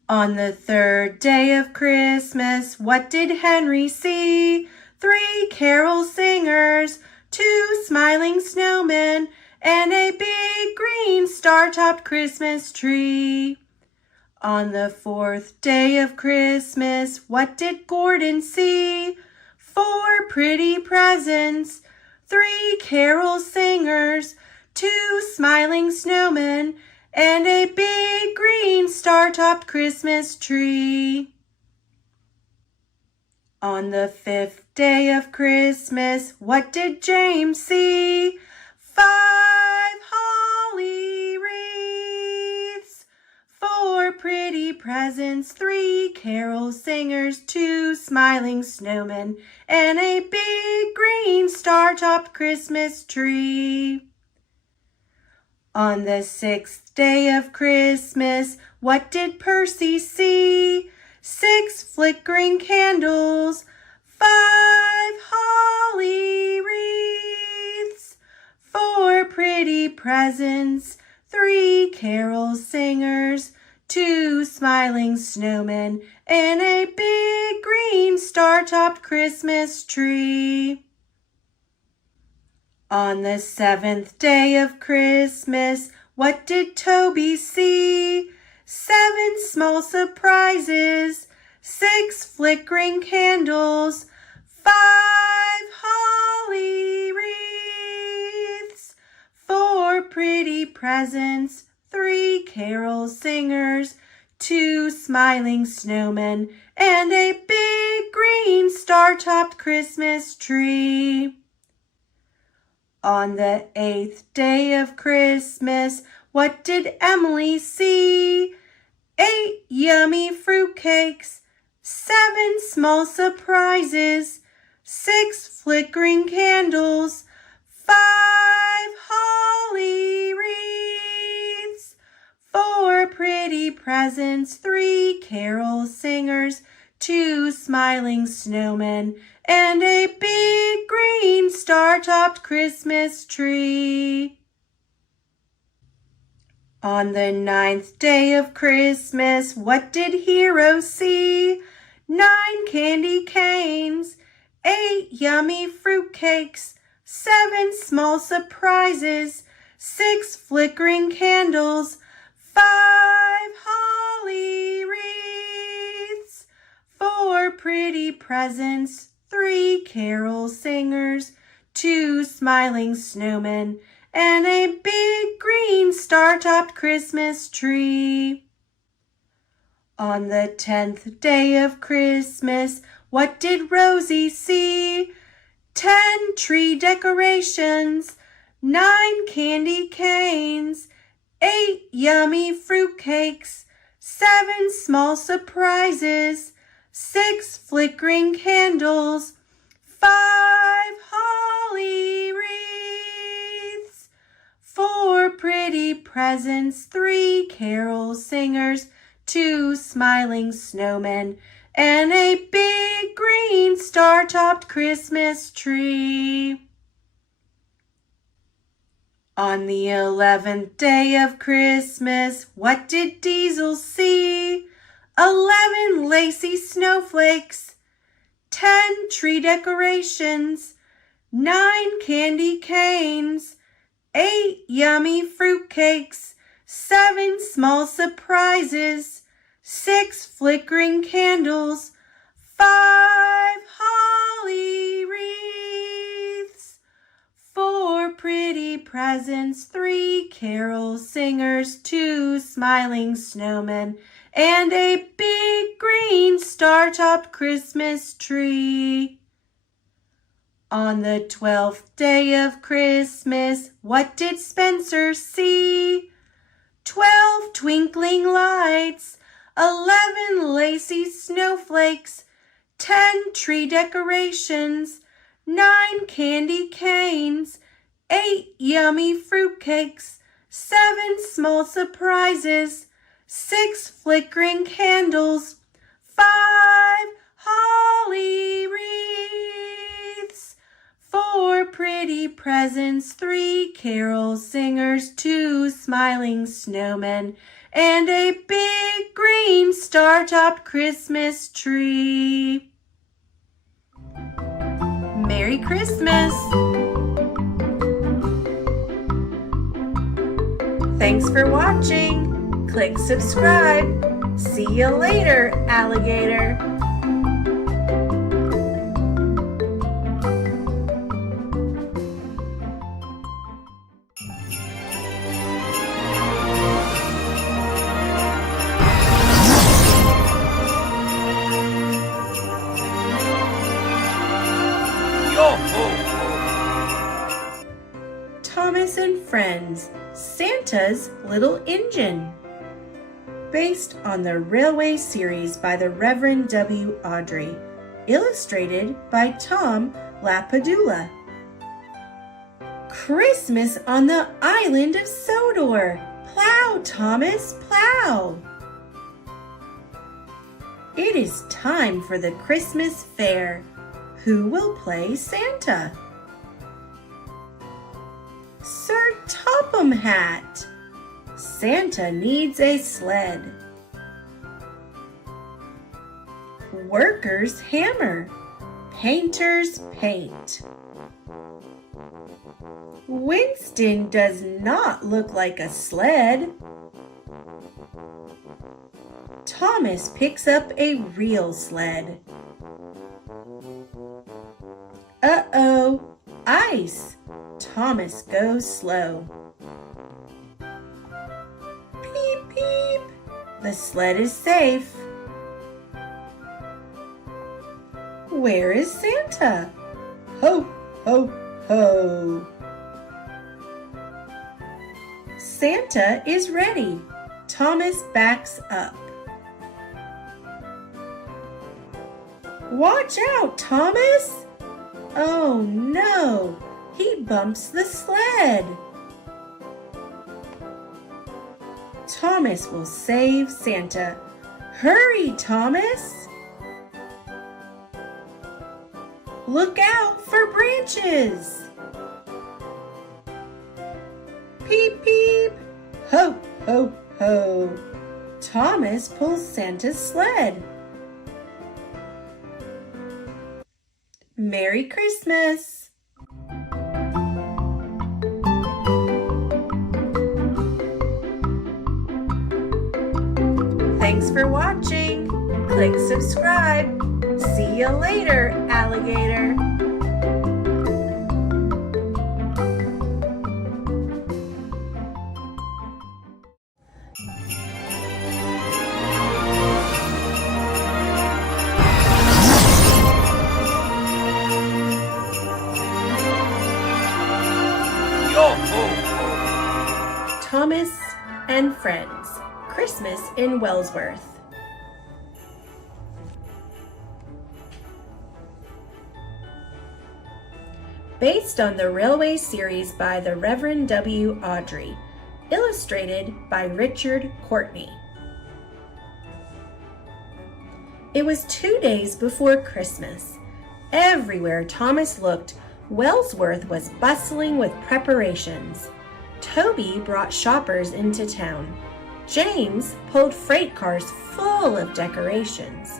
On the third day of Christmas, what did Henry see? 3 carol singers, 2 smiling snowmen, and a big green star-topped Christmas tree. On the fourth day of Christmas, what did Gordon see? 4 pretty presents, 3 carol singers, 2 smiling snowmen, and a big green star-topped Christmas tree. On the 5th day of Christmas, what did James see? 5 holly wreaths, 4 pretty presents, 3 carol singers, 2 smiling snowmen, and a big green star-topped Christmas tree. On the 6th day of Christmas, what did Percy see? 6 flickering candles, 5 holly wreaths, 4 pretty presents, 3 carol singers, 2 smiling snowmen, and a big green star-topped Christmas tree. On the 7th day of Christmas, what did Toby see? 7 small surprises, 6 flickering candles, 5 holly wreaths, 4 pretty presents, 3 carol singers, 2 smiling snowmen, and a big green star-topped Christmas tree. On the 8th day of Christmas, what did Emily see? 8 yummy fruitcakes, 7 small surprises, 6 flickering candles, 5 holly wreaths, 4 pretty presents, 3 carol singers, 2 smiling snowmen, and a big green star-topped Christmas tree. On the 9th day of Christmas, what did Hero see? 9 candy canes, 8 yummy fruitcakes, 7 small surprises, 6 flickering candles, 5 holly wreaths, 4 pretty presents, 3 carol singers, 2 smiling snowmen, and a big green star-topped Christmas tree. On the 10th day of Christmas, what did Rosie see? 10 tree decorations, 9 candy canes, 8 yummy fruitcakes, 7 small surprises, 6 flickering candles, 5 holly wreaths, 4 pretty presents, 3 carol singers, 2 smiling snowmen, and a big green star-topped Christmas tree. On the 11th day of Christmas, what did Diesel see? 11 lacy snowflakes, 10 tree decorations, 9 candy canes, 8 yummy fruitcakes, 7 small surprises, 6 flickering candles, 5 holly wreaths, 4 pretty presents, 3 carol singers, 2 smiling snowmen, and a big green star-topped Christmas tree. On the 12th day of Christmas, what did Spencer see? 12 twinkling lights, 11 lacy snowflakes, 10 tree decorations, 9 candy canes, 8 yummy fruitcakes, 7 small surprises, 6 flickering candles, 5 holly wreaths, 4 pretty presents, 3 carol singers, 2 smiling snowmen, and a big green star-topped Christmas tree. Merry Christmas! Thanks for watching. Click subscribe. See you later, alligator. Thomas and Friends, Santa's Little Engine. Based on the Railway series by the Reverend W. Awdry. Illustrated by Tom Lapadula. Christmas on the island of Sodor. Plow, Thomas, plow. It is time for the Christmas fair. Who will play Santa? Sir Topham Hat. Santa needs a sled. Workers hammer. Painters paint. Winston does not look like a sled. Thomas picks up a real sled. Uh-oh, ice. Thomas goes slow. Peep, peep. The sled is safe. Where is Santa? Ho, ho, ho. Santa is ready. Thomas backs up. Watch out, Thomas! Oh no, he bumps the sled. Thomas will save Santa. Hurry, Thomas! Look out for branches! Peep, peep! Ho, ho, ho! Thomas pulls Santa's sled. Merry Christmas! Thanks for watching. Click subscribe. See you later, alligator. Thomas and Friends, Christmas in Wellsworth. based on the Railway series by the Reverend W. Awdry, illustrated by Richard Courtney. It was 2 days before Christmas. Everywhere Thomas looked, Wellsworth was bustling with preparations. Toby brought shoppers into town. James pulled freight cars full of decorations.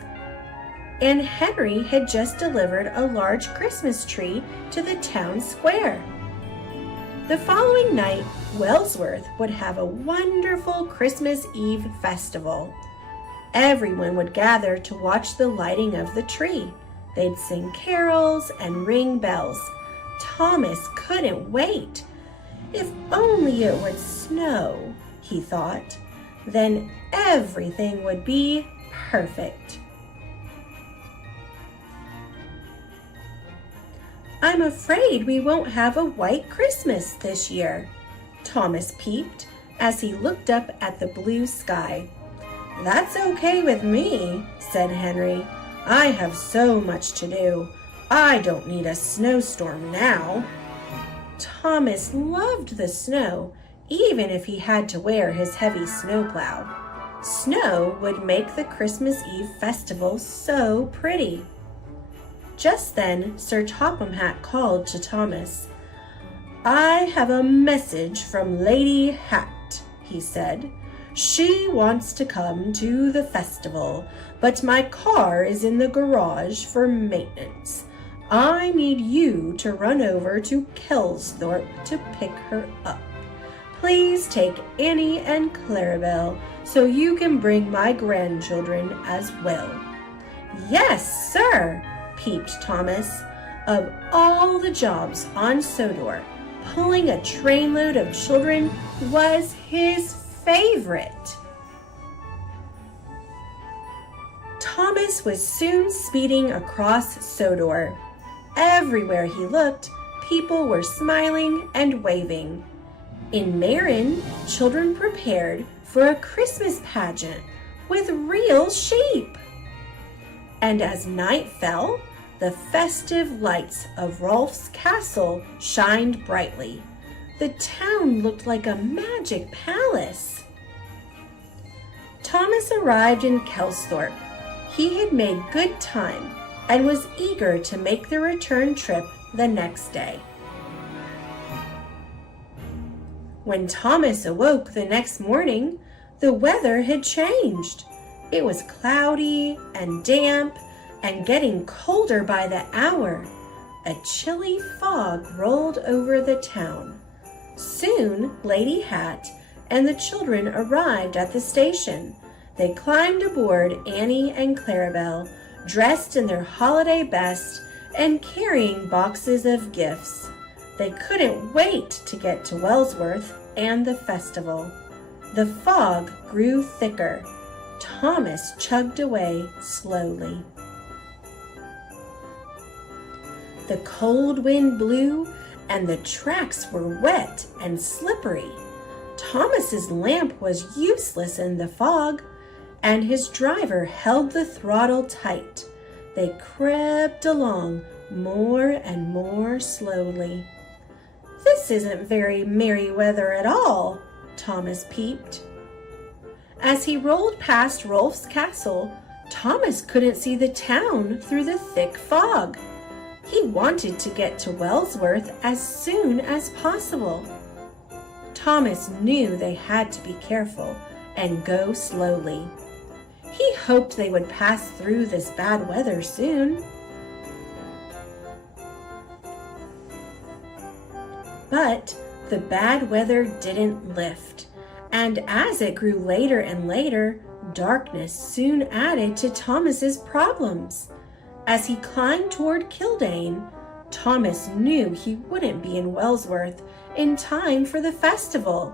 And Henry had just delivered a large Christmas tree to the town square. The following night, Wellsworth would have a wonderful Christmas Eve festival. Everyone would gather to watch the lighting of the tree. They'd sing carols and ring bells. Thomas couldn't wait. If only it would snow, he thought. Then everything would be perfect. I'm afraid we won't have a white Christmas this year, Thomas peeped as he looked up at the blue sky. That's okay with me, said Henry. I have so much to do. I don't need a snowstorm now. Thomas loved the snow, even if he had to wear his heavy snowplow. Snow would make the Christmas Eve festival so pretty. Just then, Sir Topham Hatt called to Thomas. I have a message from Lady Hatt, he said. She wants to come to the festival, but my car is in the garage for maintenance. I need you to run over to Kelsthorpe to pick her up. Please take Annie and Clarabelle so you can bring my grandchildren as well. Yes, sir, peeped Thomas. Of all the jobs on Sodor, pulling a trainload of children was his favorite. Thomas was soon speeding across Sodor. Everywhere he looked, people were smiling and waving. In Marin, children prepared for a Christmas pageant with real sheep. And as night fell, the festive lights of Rolf's castle shined brightly. The town looked like a magic palace. Thomas arrived in Kelsthorpe. He had made good time and was eager to make the return trip the next day. When Thomas awoke the next morning, the weather had changed. It was cloudy and damp and getting colder by the hour. A chilly fog rolled over the town. Soon, Lady Hatt and the children arrived at the station. They climbed aboard Annie and Clarabelle, dressed in their holiday best and carrying boxes of gifts. They couldn't wait to get to Wellsworth and the festival. The fog grew thicker. Thomas chugged away slowly. The cold wind blew and the tracks were wet and slippery. Thomas's lamp was useless in the fog, and his driver held the throttle tight. They crept along more and more slowly. This isn't very merry weather at all, Thomas peeped. As he rolled past Rolf's castle, Thomas couldn't see the town through the thick fog. He wanted to get to Wellsworth as soon as possible. Thomas knew they had to be careful and go slowly. He hoped they would pass through this bad weather soon. But the bad weather didn't lift, and as it grew later and later, darkness soon added to Thomas's problems. As he climbed toward Kildane, Thomas knew he wouldn't be in Wellsworth in time for the festival.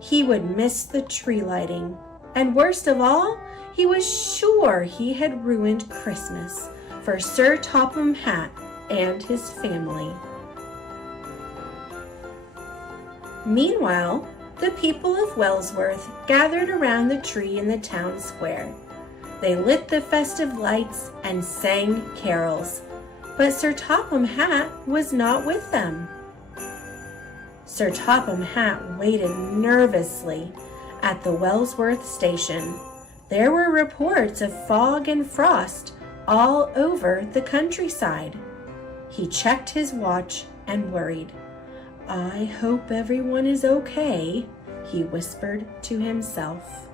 He would miss the tree lighting, and worst of all, he was sure he had ruined Christmas for Sir Topham Hatt and his family. Meanwhile, the people of Wellsworth gathered around the tree in the town square. They lit the festive lights and sang carols. but Sir Topham Hatt was not with them. Sir Topham Hatt waited nervously at the Wellsworth station. There were reports of fog and frost all over the countryside. He checked his watch and worried. "I hope everyone is okay," he whispered to himself.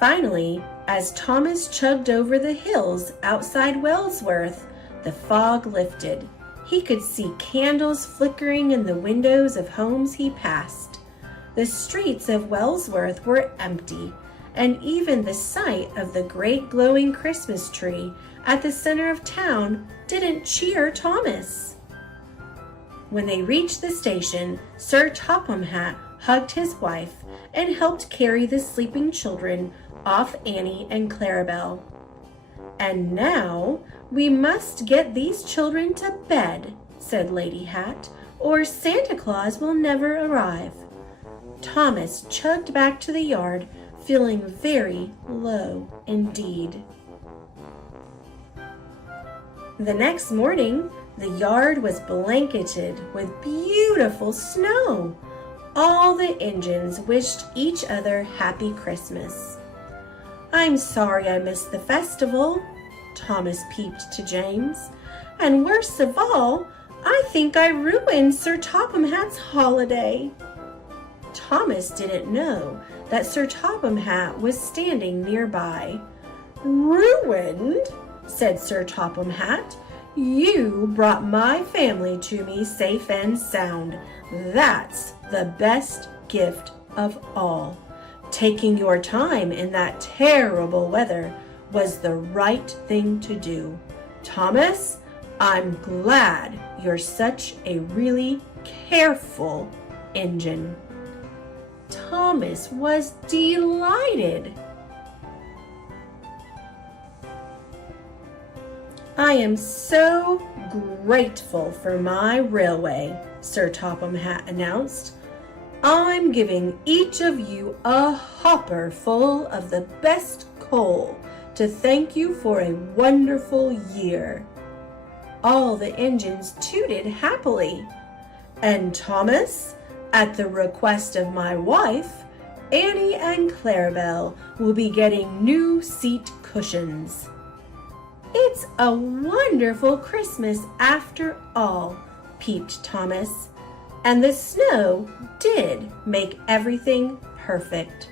Finally, as Thomas chugged over the hills outside Wellsworth, the fog lifted. He could see candles flickering in the windows of homes he passed. The streets of Wellsworth were empty, and even the sight of the great glowing Christmas tree at the center of town didn't cheer Thomas. When they reached the station, Sir Topham Hatt hugged his wife and helped carry the sleeping children off Annie and Clarabelle. "And now we must get these children to bed," said Lady Hatt, "or Santa Claus will never arrive." Thomas chugged back to the yard, feeling very low indeed. The next morning, the yard was blanketed with beautiful snow. All the engines wished each other Happy Christmas. "I'm sorry I missed the festival," Thomas peeped to James. "And worst of all, I think I ruined Sir Topham Hatt's holiday." Thomas didn't know that Sir Topham Hatt was standing nearby. "Ruined?" said Sir Topham Hatt. "You brought my family to me safe and sound. That's the best gift of all. Taking your time in that terrible weather was the right thing to do. Thomas, I'm glad you're such a really careful engine." Thomas was delighted. "I am so grateful for my railway," Sir Topham Hatt announced. "I'm giving each of you a hopper full of the best coal to thank you for a wonderful year." All the engines tooted happily. "And Thomas, at the request of my wife, Annie and Clarabelle will be getting new seat cushions." "It's a wonderful Christmas after all," peeped Thomas. And the snow did make everything perfect.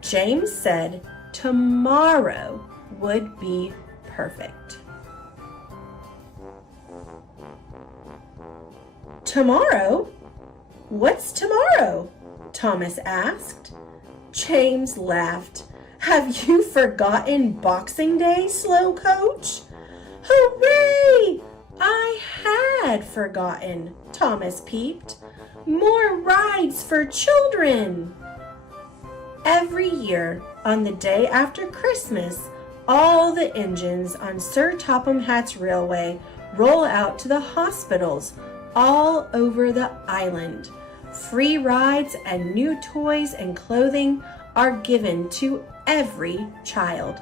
James said tomorrow would be perfect. "Tomorrow? What's tomorrow?" Thomas asked. James laughed. "Have you forgotten Boxing Day, slow coach?" "Hooray! I had forgotten," Thomas peeped. "More rides for children." Every year, on the day after Christmas, all the engines on Sir Topham Hatt's railway roll out to the hospitals all over the island. Free rides and new toys and clothing are given to every child.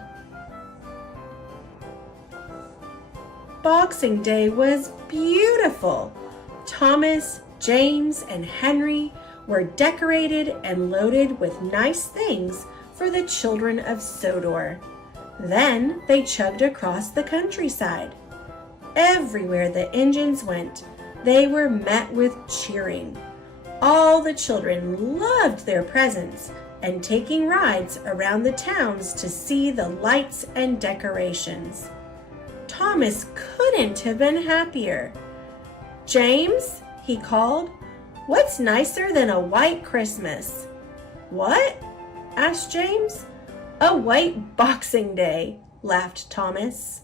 Boxing Day was beautiful. Thomas, James, and Henry were decorated and loaded with nice things for the children of Sodor. Then they chugged across the countryside. Everywhere the engines went, they were met with cheering. All the children loved their presents and taking rides around the towns to see the lights and decorations. Thomas couldn't have been happier. "James," he called, "what's nicer than a white Christmas?" "What?" asked James. "A white Boxing Day," laughed Thomas.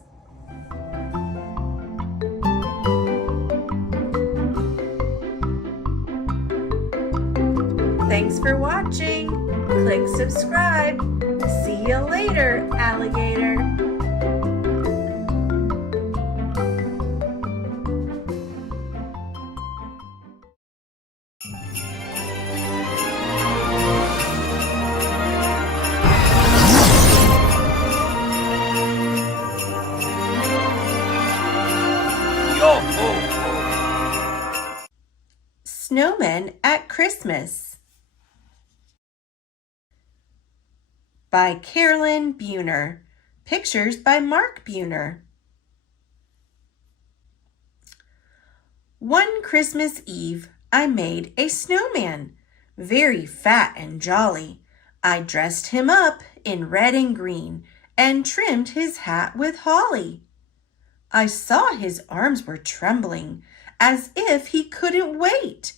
Thanks for watching. Click subscribe. See you later, alligator. Christmas by Carolyn Buhner. Pictures by Mark Buhner. One Christmas Eve, I made a snowman, very fat and jolly. I dressed him up in red and green and trimmed his hat with holly. I saw his arms were trembling as if he couldn't wait.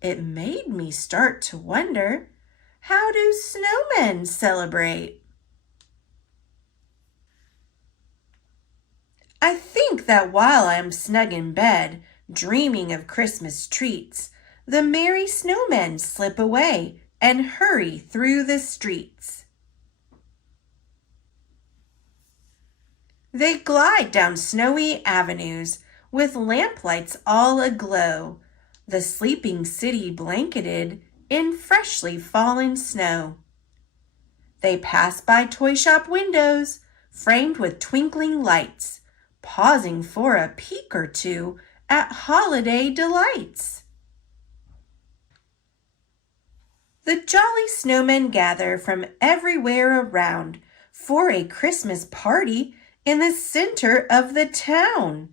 It made me start to wonder, how do snowmen celebrate? I think that while I am snug in bed, dreaming of Christmas treats, the merry snowmen slip away and hurry through the streets. They glide down snowy avenues with lamplights all aglow, the sleeping city blanketed in freshly fallen snow. They pass by toy shop windows framed with twinkling lights, pausing for a peek or two at holiday delights. The jolly snowmen gather from everywhere around for a Christmas party in the center of the town.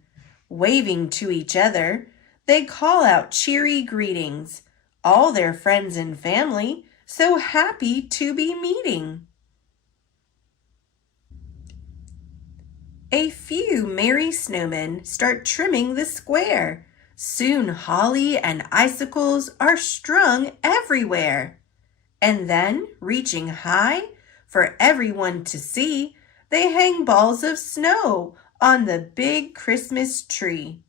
Waving to each other, they call out cheery greetings, all their friends and family so happy to be meeting. A few merry snowmen start trimming the square. Soon holly and icicles are strung everywhere. And then, reaching high for everyone to see, they hang balls of snow on the big Christmas tree.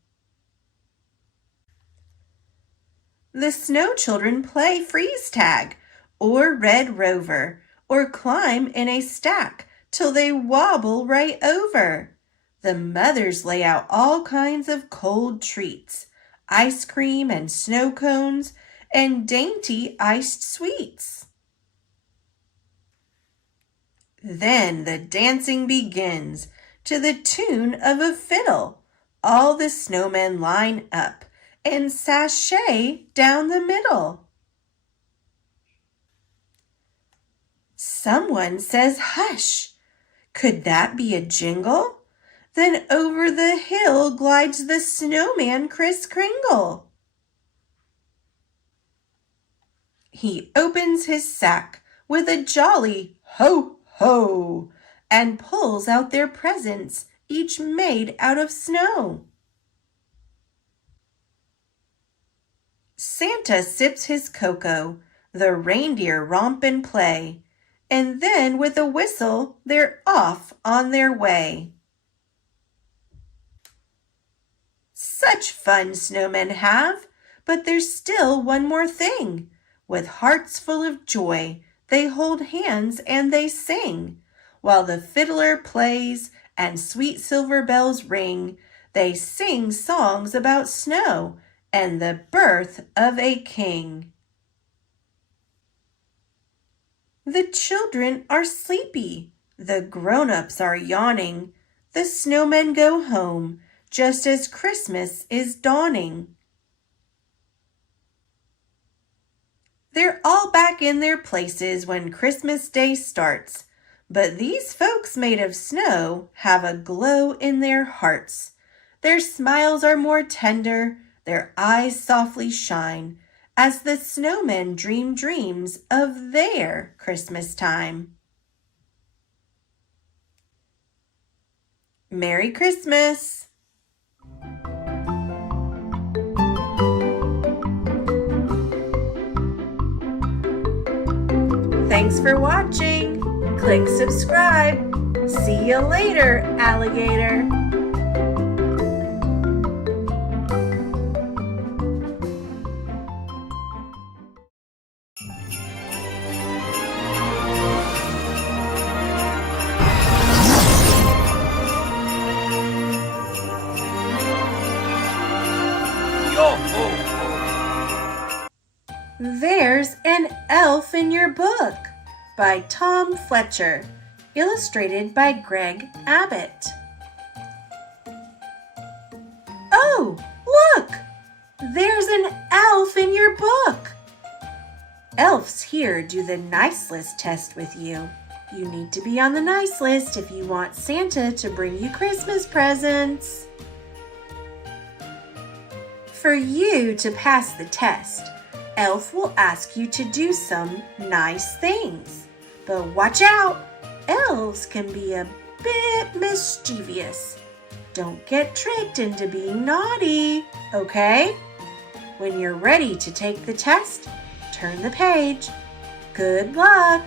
The snow children play freeze tag or red rover or climb in a stack till they wobble right over. The mothers lay out all kinds of cold treats, ice cream and snow cones, and dainty iced sweets. Then the dancing begins to the tune of a fiddle. All the snowmen line up and sashay down the middle. Someone says, "Hush! Could that be a jingle?" Then over the hill glides the snowman Kris Kringle. He opens his sack with a jolly ho, ho, and pulls out their presents, each made out of snow. Santa sips his cocoa, the reindeer romp and play, and then with a whistle they're off on their way. Such fun snowmen have, but there's still one more thing. With hearts full of joy, they hold hands and they sing. While the fiddler plays and sweet silver bells ring, they sing songs about snow and the birth of a king. The children are sleepy, the grown-ups are yawning. The snowmen go home just as Christmas is dawning. They're all back in their places when Christmas Day starts, but these folks made of snow have a glow in their hearts. Their smiles are more tender, their eyes softly shine, as the snowmen dream dreams of their Christmas time. Merry Christmas! Thanks for watching. Click subscribe. See you later, alligator. There's an Elf in Your Book by Tom Fletcher, illustrated by Greg Abbott. Oh, look! There's an elf in your book. Elves here do the nice list test with you. You need to be on the nice list if you want Santa to bring you Christmas presents. For you to pass the test, Elf will ask you to do some nice things. But watch out! Elves can be a bit mischievous. Don't get tricked into being naughty, okay? When you're ready to take the test, turn the page. Good luck!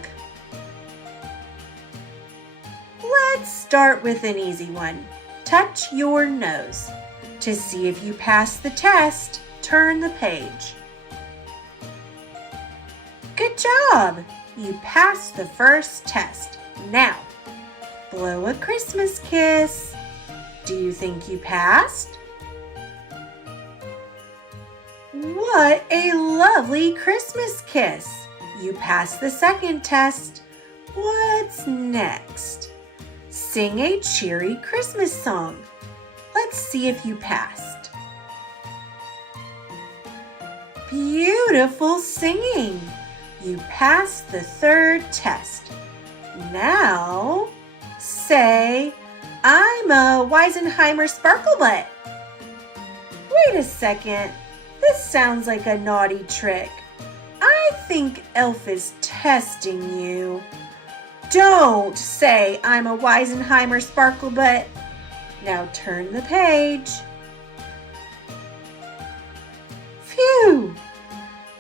Let's start with an easy one. Touch your nose. To see if you pass the test, turn the page. Good job! You passed the first test. Now, blow a Christmas kiss. Do you think you passed? What a lovely Christmas kiss! You passed the second test. What's next? Sing a cheery Christmas song. Let's see if you passed. Beautiful singing! You passed the third test. Now, say, I'm a Weisenheimer Sparklebutt. Wait a second. This sounds like a naughty trick. I think Elf is testing you. Don't say I'm a Weisenheimer Sparklebutt. Now turn the page. Phew!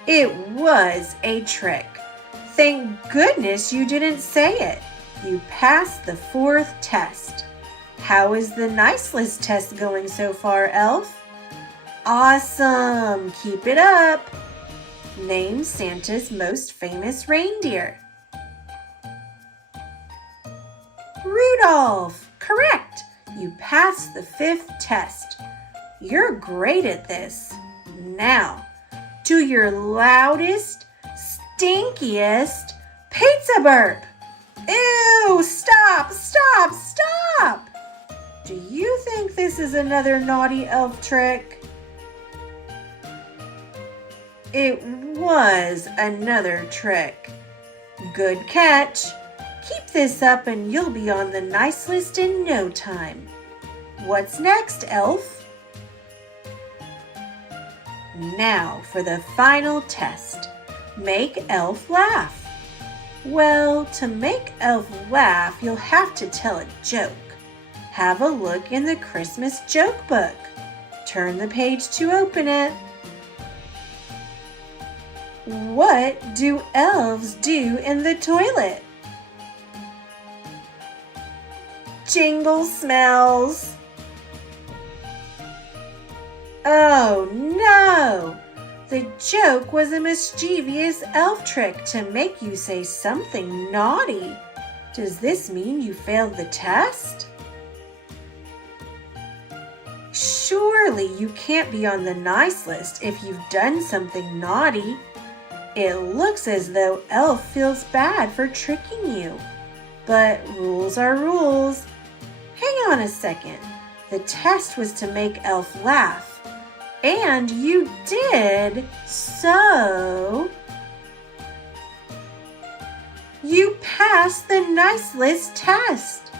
It was a trick. Thank goodness you didn't say it. You passed the fourth test. How is the nice list test going so far, Elf? Awesome! Keep it up! Name Santa's most famous reindeer. Rudolph! Correct! You passed the fifth test. You're great at this. Now, do your loudest, stinkiest pizza burp. Ew! Stop! Stop! Stop! Do you think this is another naughty elf trick? It was another trick. Good catch. Keep this up and you'll be on the nice list in no time. What's next, Elf? Now for the final test. Make Elf laugh. Well, to make Elf laugh, you'll have to tell a joke. Have a look in the Christmas joke book. Turn the page to open it. What do elves do in the toilet? Jingle smells. Oh no! The joke was a mischievous elf trick to make you say something naughty. Does this mean you failed the test? Surely you can't be on the nice list if you've done something naughty. It looks as though Elf feels bad for tricking you. But rules are rules. Hang on a second. The test was to make Elf laugh. And you did, so you passed the nice list test.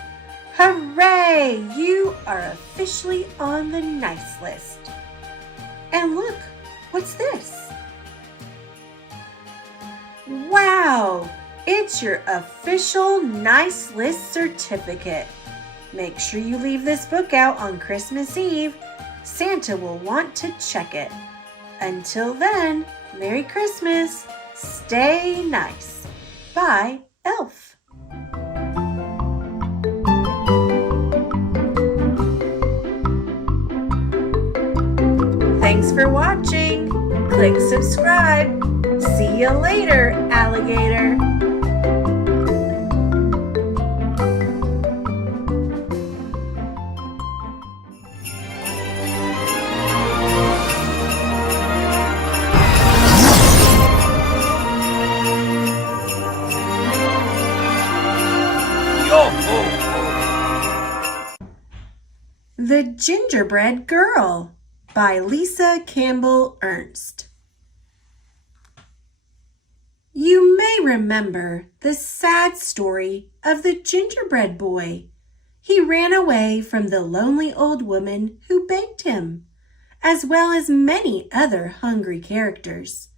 Hooray! You are officially on the nice list. And look, what's this? Wow! It's your official nice list certificate. Make sure you leave this book out on Christmas Eve. Santa will want to check it. Until then, Merry Christmas. Stay nice. Bye, Elf. Thanks for watching. Click subscribe. See you later, alligator. The Gingerbread Girl by Lisa Campbell Ernst. remember the sad story of the gingerbread boy. He ran away from the lonely old woman who baked him, as well as many other hungry characters.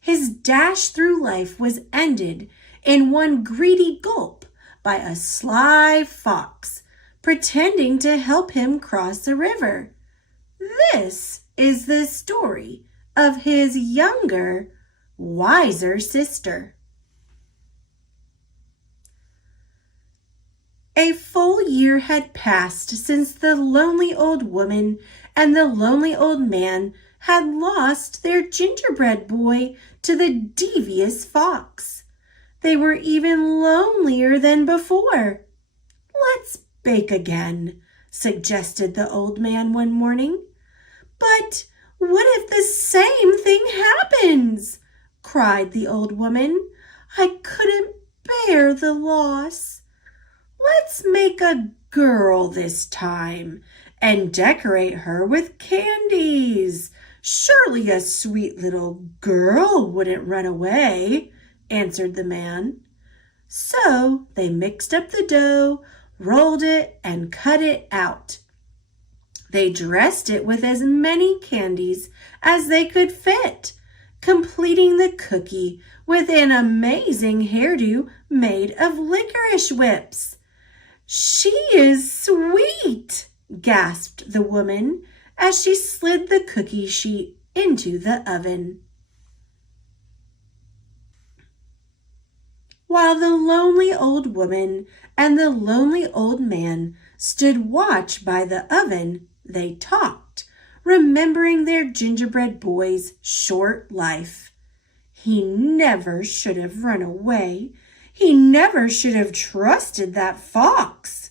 His dash through life was ended in one greedy gulp by a sly fox pretending to help him cross a river. This is the story of his younger, wiser sister. A full year had passed since the lonely old woman and the lonely old man had lost their gingerbread boy to the devious fox. They were even lonelier than before. "Let's bake again," suggested the old man one morning. "But what if the same thing happens?" cried the old woman. "I couldn't bear the loss. Let's make a girl this time and decorate her with candies. Surely a sweet little girl wouldn't run away," answered the man. So they mixed up the dough, rolled it, and cut it out. They dressed it with as many candies as they could fit, completing the cookie with an amazing hairdo made of licorice whips. "She is sweet," gasped the woman as she slid the cookie sheet into the oven. While the lonely old woman and the lonely old man stood watch by the oven, they talked, remembering their gingerbread boy's short life. He never should have run away. He never should have trusted that fox.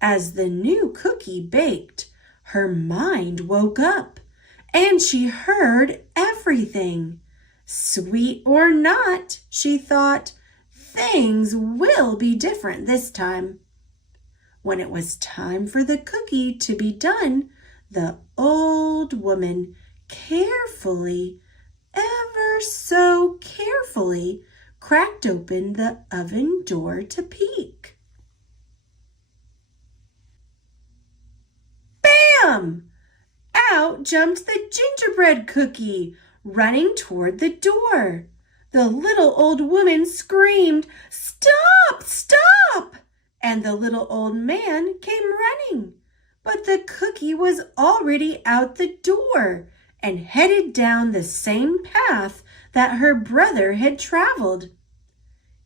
As the new cookie baked, her mind woke up, and she heard everything. Sweet or not, she thought, things will be different this time. When it was time for the cookie to be done, the old woman carefully, ever so carefully, cracked open the oven door to peek. Bam! Out jumped the gingerbread cookie, running toward the door. The little old woman screamed, "Stop! Stop!" And the little old man came running. But the cookie was already out the door and headed down the same path that her brother had traveled.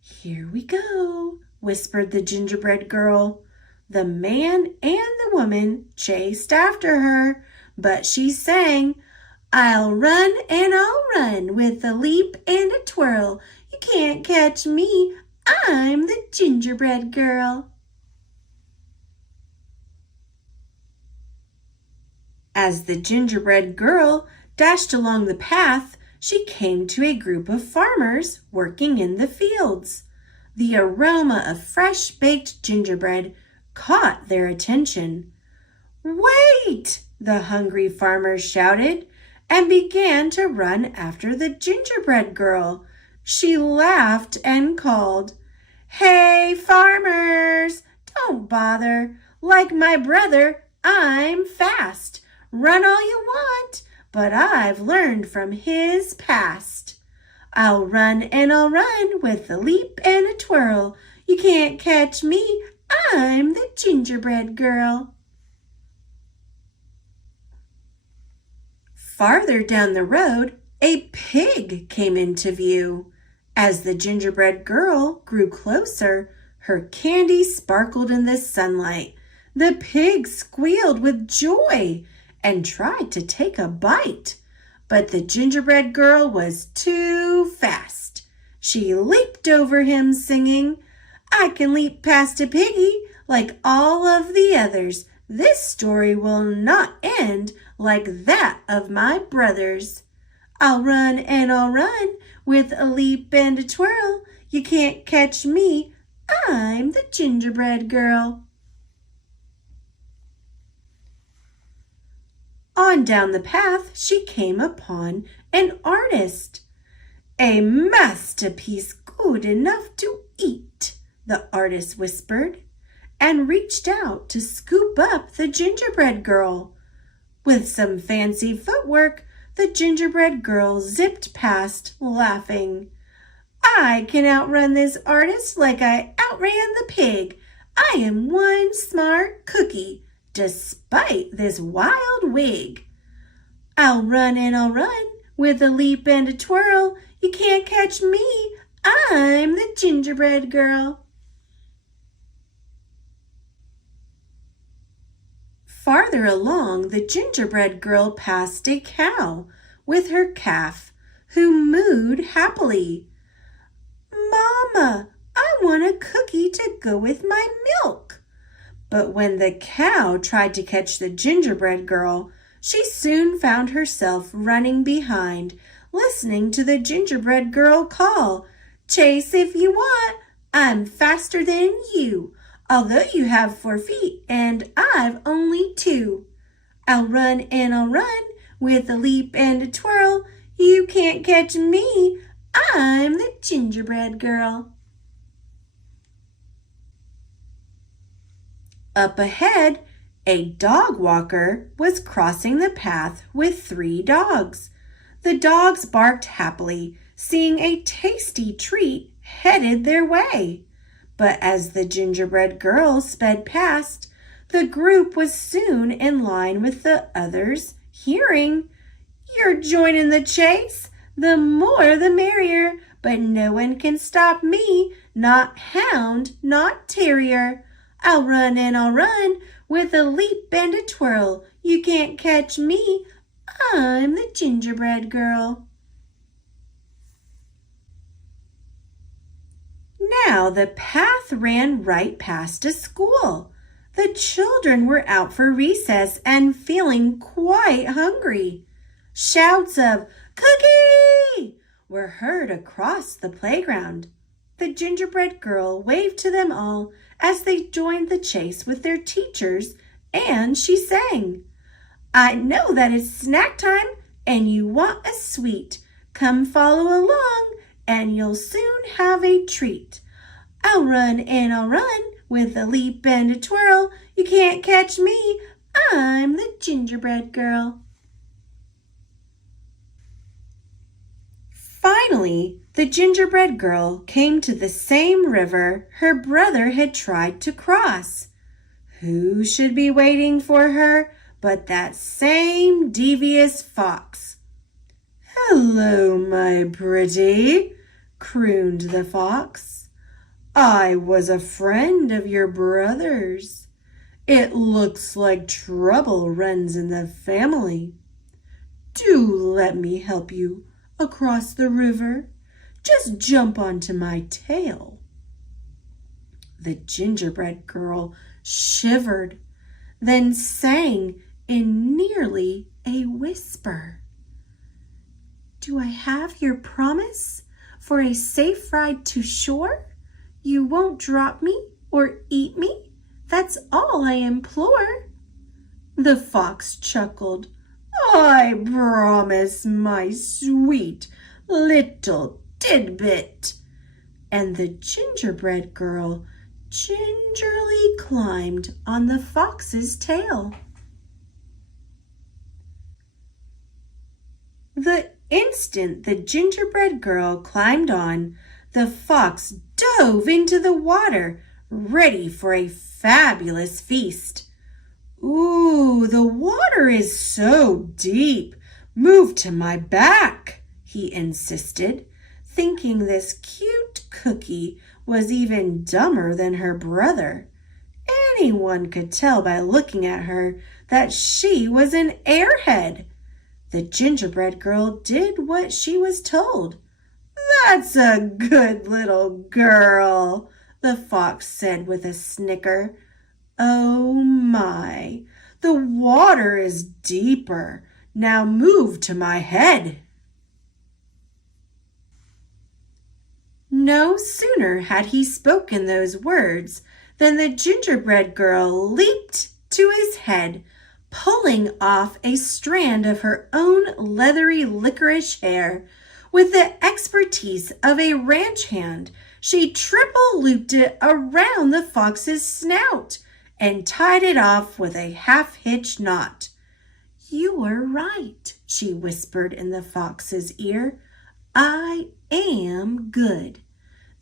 "Here we go," whispered the gingerbread girl. The man and the woman chased after her, but she sang, "I'll run and I'll run with a leap and a twirl. You can't catch me. I'm the gingerbread girl." As the gingerbread girl dashed along the path, she came to a group of farmers working in the fields. The aroma of fresh baked gingerbread caught their attention. "Wait!" the hungry farmers shouted and began to run after the gingerbread girl. She laughed and called, "Hey, farmers, don't bother. Like my brother, I'm fast. Run all you want, but I've learned from his past. I'll run and I'll run with a leap and a twirl. You can't catch me. I'm the gingerbread girl." Farther down the road, a pig came into view. As the gingerbread girl grew closer, her candy sparkled in the sunlight. The pig squealed with joy and tried to take a bite, but the gingerbread girl was too fast. She leaped over him singing, "I can leap past a piggy like all of the others. This story will not end like that of my brothers. I'll run and I'll run with a leap and a twirl. You can't catch me. I'm the gingerbread girl." On down the path, she came upon an artist. "A masterpiece, food enough to eat," the artist whispered, and reached out to scoop up the gingerbread girl. With some fancy footwork, the gingerbread girl zipped past, laughing. "I can outrun this artist like I outran the pig. I am one smart cookie, despite this wild wig. I'll run and I'll run, with a leap and a twirl. You can't catch me, I'm the gingerbread girl." Farther along, the gingerbread girl passed a cow with her calf, who mooed happily. "Mama, I want a cookie to go with my milk." But when the cow tried to catch the gingerbread girl, she soon found herself running behind, listening to the gingerbread girl call, "Chase if you want, I'm faster than you. Although you have 4 feet and I've only 2. I'll run and I'll run, with a leap and a twirl. You can't catch me, I'm the gingerbread girl." Up ahead, a dog walker was crossing the path with 3 dogs. The dogs barked happily, seeing a tasty treat headed their way. But as the gingerbread girl sped past, the group was soon in line with the others, hearing, "You're joining the chase. The more the merrier, but no one can stop me, not hound, not terrier. I'll run and I'll run, with a leap and a twirl. You can't catch me, I'm the gingerbread girl." Now the path ran right past a school. The children were out for recess and feeling quite hungry. Shouts of "Cookie!" were heard across the playground. The gingerbread girl waved to them all as they joined the chase with their teachers, and she sang, "I know that it's snack time and you want a sweet. Come follow along and you'll soon have a treat. I'll run and I'll run, with a leap and a twirl. You can't catch me, I'm the gingerbread girl." Finally, the gingerbread girl came to the same river her brother had tried to cross. Who should be waiting for her but that same devious fox? "Hello, my pretty," crooned the fox. "I was a friend of your brother's. It looks like trouble runs in the family. Do let me help you across the river. Just jump onto my tail." The gingerbread girl shivered, then sang in nearly a whisper, "Do I have your promise for a safe ride to shore? You won't drop me or eat me? That's all I implore." The fox chuckled. "I promise, my sweet little tidbit." And the gingerbread girl gingerly climbed on the fox's tail. The instant the gingerbread girl climbed on, the fox dove into the water, ready for a fabulous feast. "Ooh, the water is so deep. Move to my back," he insisted, thinking this cute cookie was even dumber than her brother. Anyone could tell by looking at her that she was an airhead. The gingerbread girl did what she was told. "That's a good little girl," the fox said with a snicker. "Oh my, the water is deeper. Now move to my head." No sooner had he spoken those words than the gingerbread girl leaped to his head, pulling off a strand of her own leathery licorice hair, With the expertise of a ranch hand, she triple looped it around the fox's snout and tied it off with a half-hitch knot. "You are right," she whispered in the fox's ear. "I am good."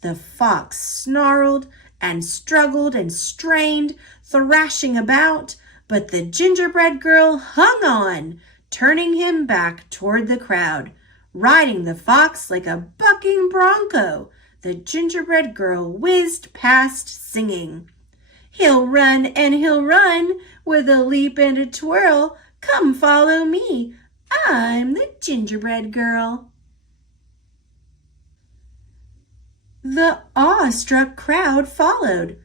The fox snarled and struggled and strained, thrashing about, but the gingerbread girl hung on, turning him back toward the crowd. Riding the fox like a bucking bronco, the gingerbread girl whizzed past singing, "He'll run and he'll run with a leap and a twirl. Come follow me, I'm the gingerbread girl." The awestruck crowd followed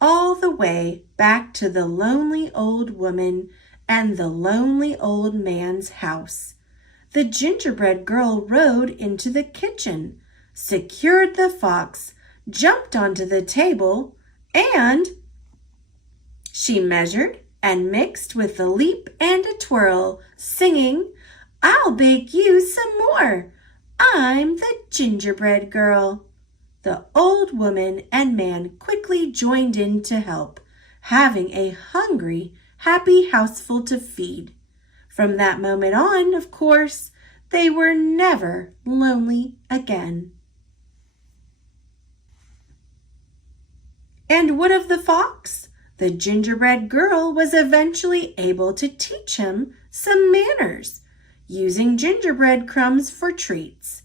all the way back to the lonely old woman and the lonely old man's house. The gingerbread girl rode into the kitchen, secured the fox, jumped onto the table, and she measured and mixed with a leap and a twirl, singing, "I'll bake you some more. I'm the gingerbread girl." The old woman and man quickly joined in to help, having a hungry, happy houseful to feed. From that moment on, of course, they were never lonely again. And what of the fox? The gingerbread girl was eventually able to teach him some manners, using gingerbread crumbs for treats.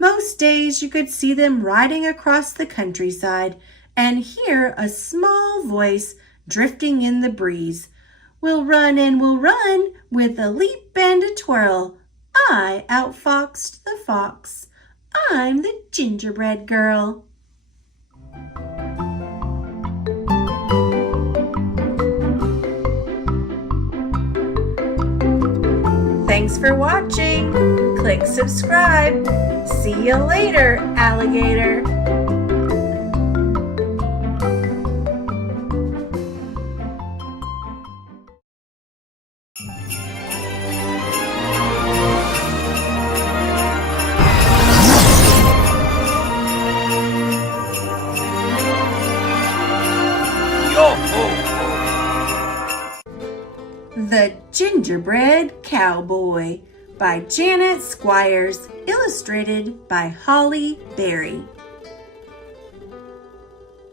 Most days you could see them riding across the countryside and hear a small voice drifting in the breeze. "We'll run and we'll run with a leap and a twirl. I outfoxed the fox. I'm the gingerbread girl." Thanks for watching. Click subscribe. See you later, alligator. The Gingerbread Cowboy by Janet Squires, illustrated by Holly Berry.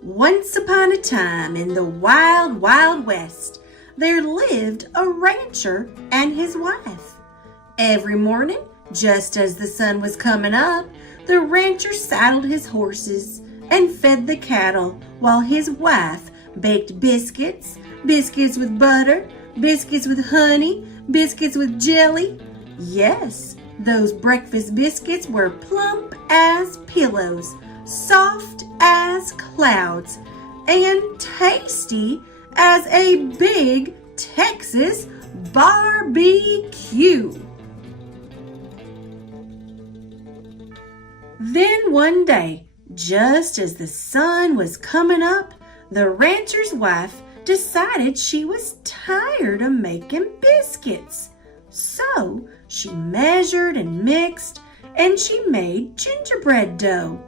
Once upon a time in the wild, wild west, there lived a rancher and his wife. Every morning, just as the sun was coming up, the rancher saddled his horses and fed the cattle while his wife baked biscuits, biscuits with butter, biscuits with honey, biscuits with jelly. Yes, those breakfast biscuits were plump as pillows, soft as clouds, and tasty as a big Texas barbecue. Then one day, just as the sun was coming up, the rancher's wife decided she was tired of making biscuits. So she measured and mixed, and she made gingerbread dough.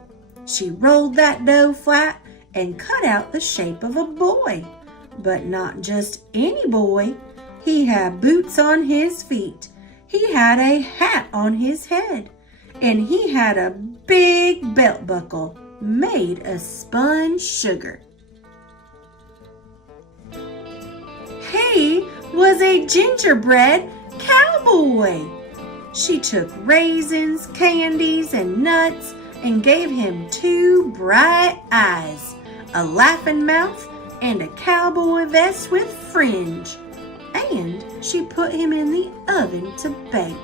She rolled that dough flat and cut out the shape of a boy. But not just any boy. He had boots on his feet. He had a hat on his head. And he had a big belt buckle made of spun sugar. He was a gingerbread cowboy. She took raisins, candies, and nuts and gave him 2 bright eyes, a laughing mouth, and a cowboy vest with fringe. And she put him in the oven to bake.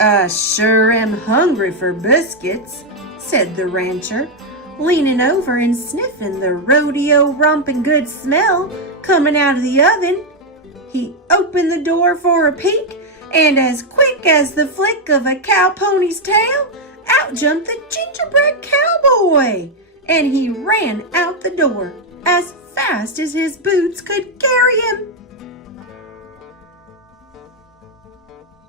"I sure am hungry for biscuits," said the rancher, leaning over and sniffing the rodeo romping good smell coming out of the oven. He opened the door for a peek, and as quick as the flick of a cow pony's tail, out jumped the gingerbread cowboy, and he ran out the door as fast as his boots could carry him.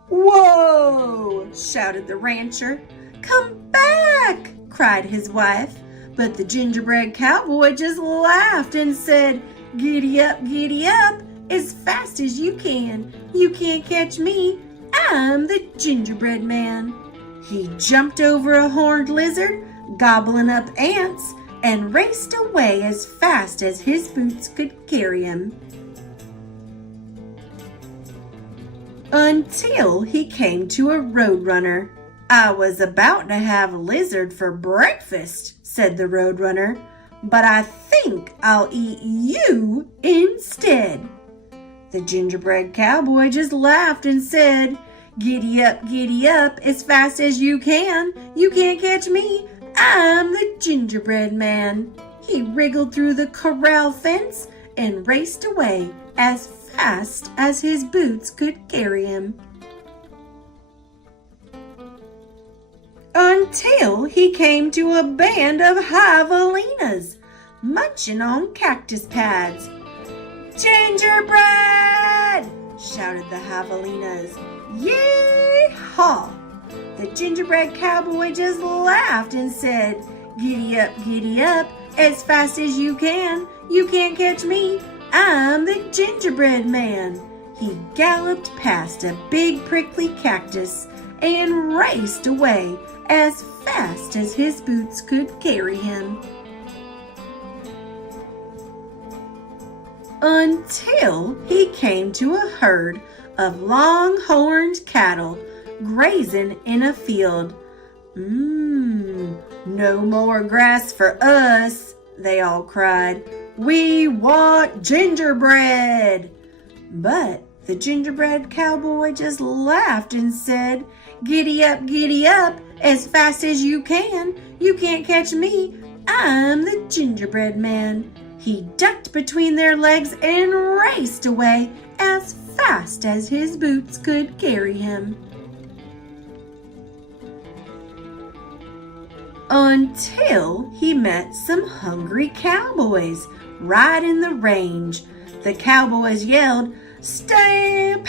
"Whoa!" shouted the rancher. "Come back!" cried his wife. But the gingerbread cowboy just laughed and said, giddy up, as fast as you can. You can't catch me. I'm the gingerbread man." He jumped over a horned lizard, gobbling up ants, and raced away as fast as his boots could carry him. Until he came to a roadrunner. "I was about to have a lizard for breakfast," said the roadrunner, "but I think I'll eat you instead." The gingerbread cowboy just laughed and said, giddy up, as fast as you can. You can't catch me. I'm the gingerbread man." He wriggled through the corral fence and raced away as fast as his boots could carry him. Until he came to a band of javelinas munching on cactus pads. "Gingerbread!" shouted the javelinas. "Yee-haw!" The gingerbread cowboy just laughed and said, giddy up, as fast as you can. You can't catch me. I'm the gingerbread man." He galloped past a big prickly cactus and raced away as fast as his boots could carry him. Until he came to a herd of long-horned cattle grazing in a field. No more grass for us," they all cried. "We want gingerbread." But the gingerbread cowboy just laughed and said, giddy up, as fast as you can. You can't catch me. I'm the gingerbread man." He ducked between their legs and raced away as fast as his boots could carry him. Until he met some hungry cowboys riding the range. The cowboys yelled, "Stampede!"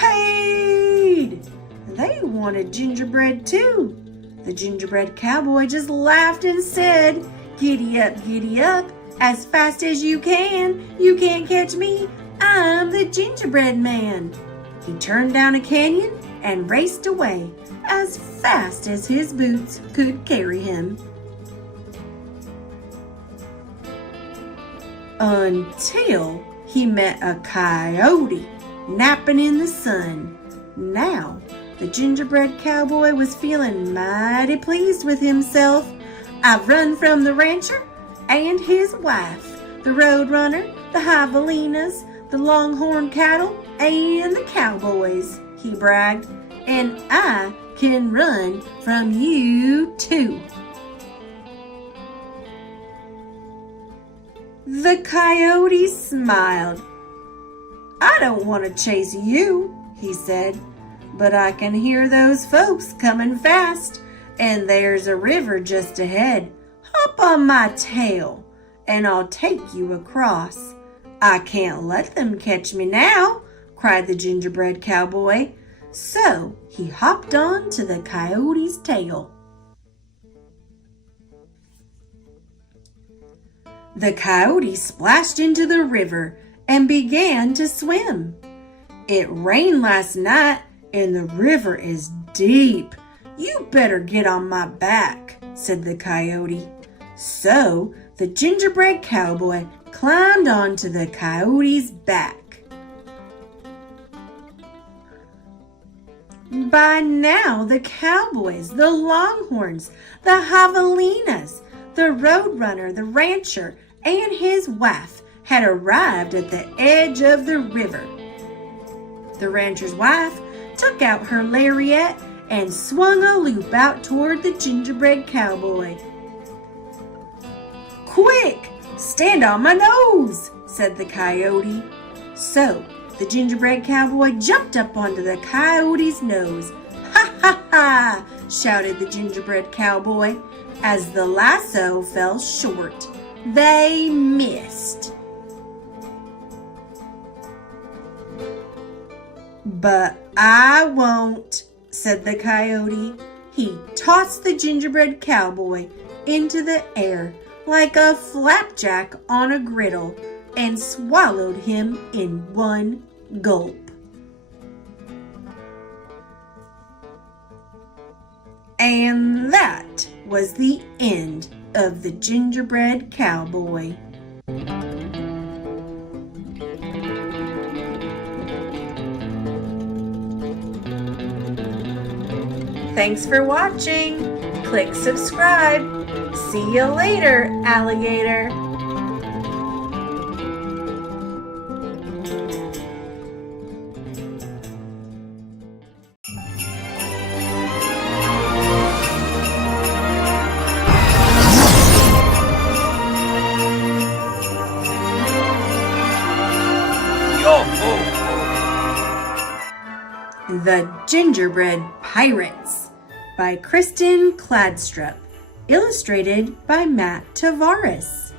They wanted gingerbread too. The gingerbread cowboy just laughed and said, giddy up, as fast as you can. You can't catch me. I'm the gingerbread man." He turned down a canyon and raced away as fast as his boots could carry him. Until he met a coyote napping in the sun. Now, the gingerbread cowboy was feeling mighty pleased with himself. "I've run from the rancher and his wife, the roadrunner, the javelinas, the longhorn cattle, and the cowboys," he bragged, "and I can run from you too." The coyote smiled. "I don't want to chase you," he said, "but I can hear those folks coming fast, and there's a river just ahead. Hop on my tail, and I'll take you across." "I can't let them catch me now," cried the gingerbread cowboy. So he hopped on to the coyote's tail. The coyote splashed into the river and began to swim. "It rained last night and the river is deep. You better get on my back," said the coyote. So the gingerbread cowboy climbed onto the coyote's back. By now the cowboys, the longhorns, the javelinas, the roadrunner, the rancher, and his wife had arrived at the edge of the river. The rancher's wife took out her lariat and swung a loop out toward the gingerbread cowboy. "Quick, stand on my nose," said the coyote. So the gingerbread cowboy jumped up onto the coyote's nose. "Ha ha ha!" shouted the gingerbread cowboy as the lasso fell short. They missed. "But I won't," said the coyote. He tossed the gingerbread cowboy into the air like a flapjack on a griddle and swallowed him in one gulp. And that was the end of the gingerbread cowboy. Thanks for watching. Click subscribe. See you later, alligator. The Gingerbread Pirates by Kristen Cladstrup, illustrated by Matt Tavares.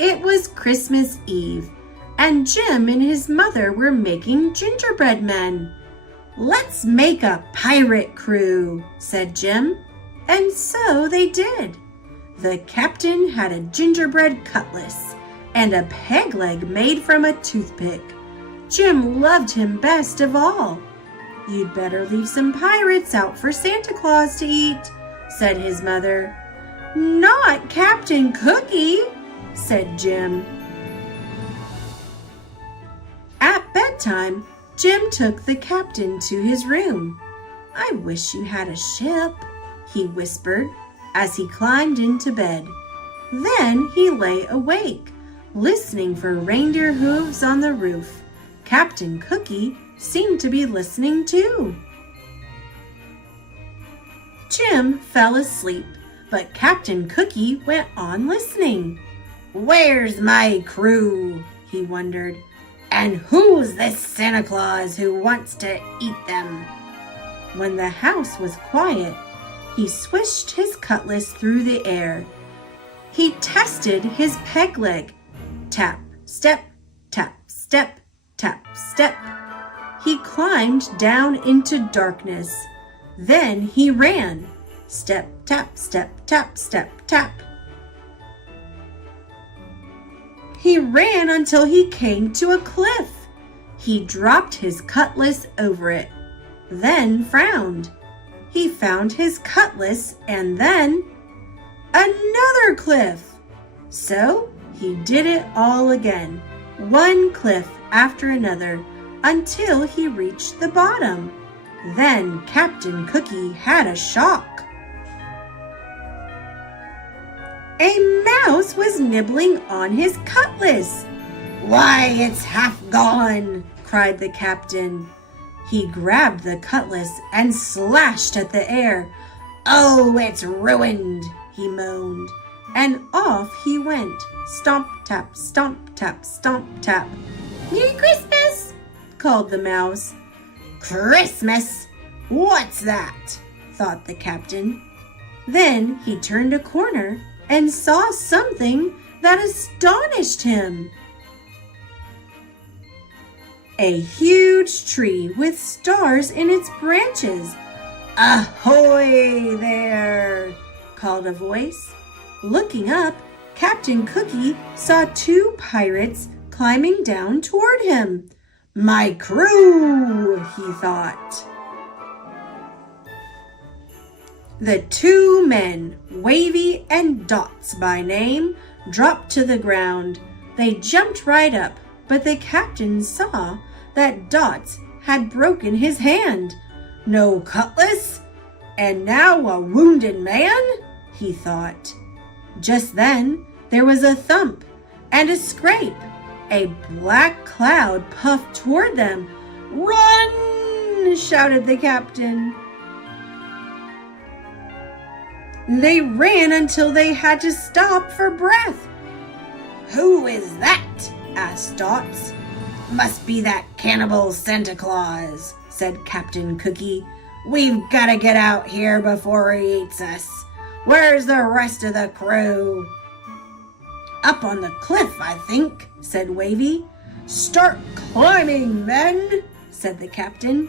It was Christmas Eve, and Jim and his mother were making gingerbread men. "Let's make a pirate crew," said Jim, and so they did. The captain had a gingerbread cutlass and a peg leg made from a toothpick. Jim loved him best of all. "You'd better leave some pirates out for Santa Claus to eat," said his mother. "Not Captain Cookie," said Jim. At bedtime, Jim took the captain to his room. "I wish you had a ship," he whispered as he climbed into bed. Then he lay awake, listening for reindeer hooves on the roof. Captain Cookie seemed to be listening too. Jim fell asleep, but Captain Cookie went on listening. "Where's my crew?" he wondered. "And who's this Santa Claus who wants to eat them?" When the house was quiet, he swished his cutlass through the air. He tested his peg leg. Tap, step, tap, step, tap, step. He climbed down into darkness. Then he ran. Step, tap, step, tap, step, tap. He ran until he came to a cliff. He dropped his cutlass over it, then frowned. He found his cutlass and then another cliff. So he did it all again, one cliff after another, until he reached the bottom. Then Captain Cookie had a shock. A mouse was nibbling on his cutlass. "Why, it's half gone!" cried the captain. He grabbed the cutlass and slashed at the air. "Oh, it's ruined!" he moaned. And off he went. Stomp, tap, stomp, tap, stomp, tap. "Merry Christmas!" called the mouse. "Christmas? What's that?" thought the captain. Then he turned a corner and saw something that astonished him. A huge tree with stars in its branches. "Ahoy there!" called a voice. Looking up, Captain Cookie saw two pirates climbing down toward him. "My crew," he thought. The two men, Wavy and Dots by name, dropped to the ground. They jumped right up, but the captain saw that Dots had broken his hand. No cutlass? And now a wounded man? He thought. Just then, there was a thump and a scrape. A black cloud puffed toward them. "Run!" shouted the captain. They ran until they had to stop for breath. "Who is that?" asked Dots. "Must be that cannibal Santa Claus," said Captain Cookie. "We've got to get out here before he eats us. Where's the rest of the crew?" "Up on the cliff, I think," said Wavy. "Start climbing, men," said the captain.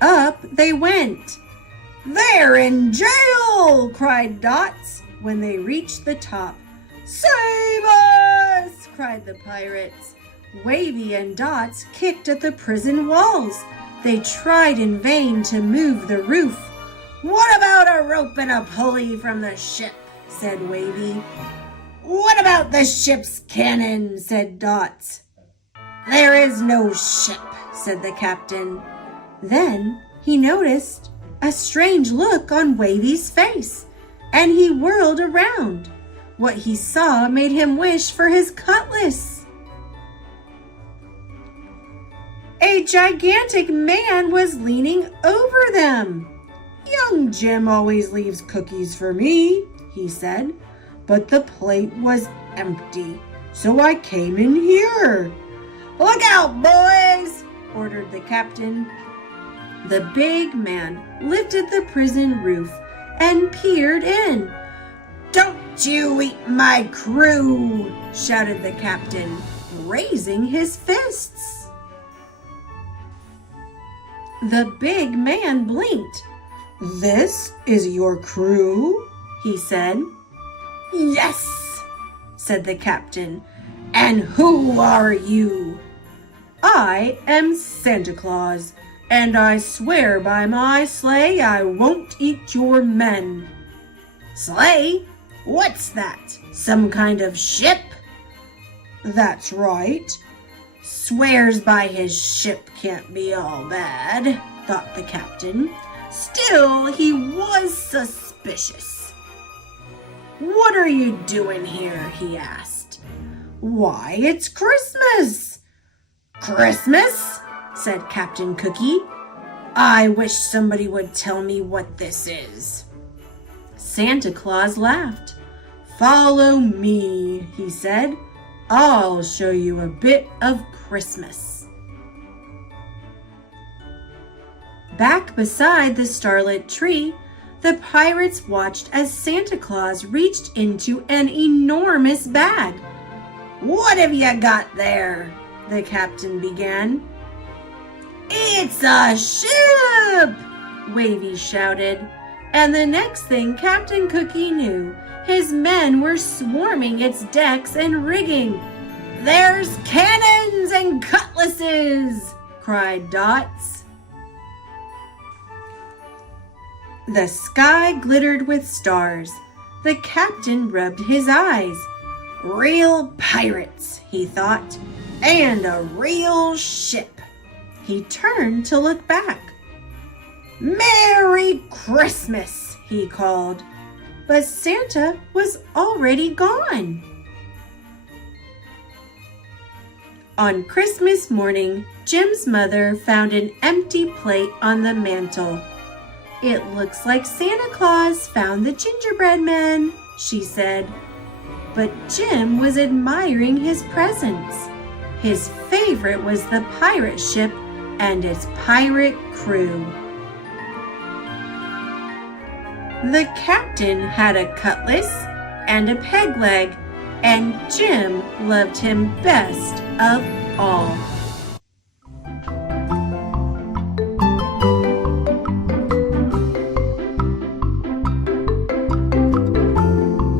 Up they went. "They're in jail!" cried Dots when they reached the top. "Save us!" cried the pirates. Wavy and Dots kicked at the prison walls. They tried in vain to move the roof. "What about a rope and a pulley from the ship?" said Wavy. "What about the ship's cannon?" said Dots. "There is no ship," said the captain. Then he noticed a strange look on Wavy's face, and he whirled around. What he saw made him wish for his cutlass. A gigantic man was leaning over them. "Young Jim always leaves cookies for me," he said, "but the plate was empty, so I came in here." "Look out, boys!" ordered the captain. The big man lifted the prison roof and peered in. "Don't you eat my crew!" shouted the captain, raising his fists. The big man blinked. "This is your crew?" he said. "Yes," said the captain. "And who are you?" "I am Santa Claus, and I swear by my sleigh I won't eat your men." "Sleigh? What's that? Some kind of ship?" "That's right." "Swears by his ship can't be all bad," thought the captain. Still, he was suspicious. "What are you doing here?" he asked. "Why, it's Christmas." "Christmas?" said Captain Cookie. "I wish somebody would tell me what this is." Santa Claus laughed. "Follow me," he said. "I'll show you a bit of Christmas." Back beside the starlit tree, the pirates watched as Santa Claus reached into an enormous bag. "What have you got there?" the captain began. "It's a ship!" Wavy shouted. And the next thing Captain Cookie knew, his men were swarming its decks and rigging. "There's cannons and cutlasses!" cried Dots. The sky glittered with stars. The captain rubbed his eyes. "Real pirates," he thought, "and a real ship." He turned to look back. "Merry Christmas," he called, but Santa was already gone. On Christmas morning, Jim's mother found an empty plate on the mantel. "It looks like Santa Claus found the gingerbread man," she said. But Jim was admiring his presents. His favorite was the pirate ship and its pirate crew. The captain had a cutlass and a peg leg, and Jim loved him best of all.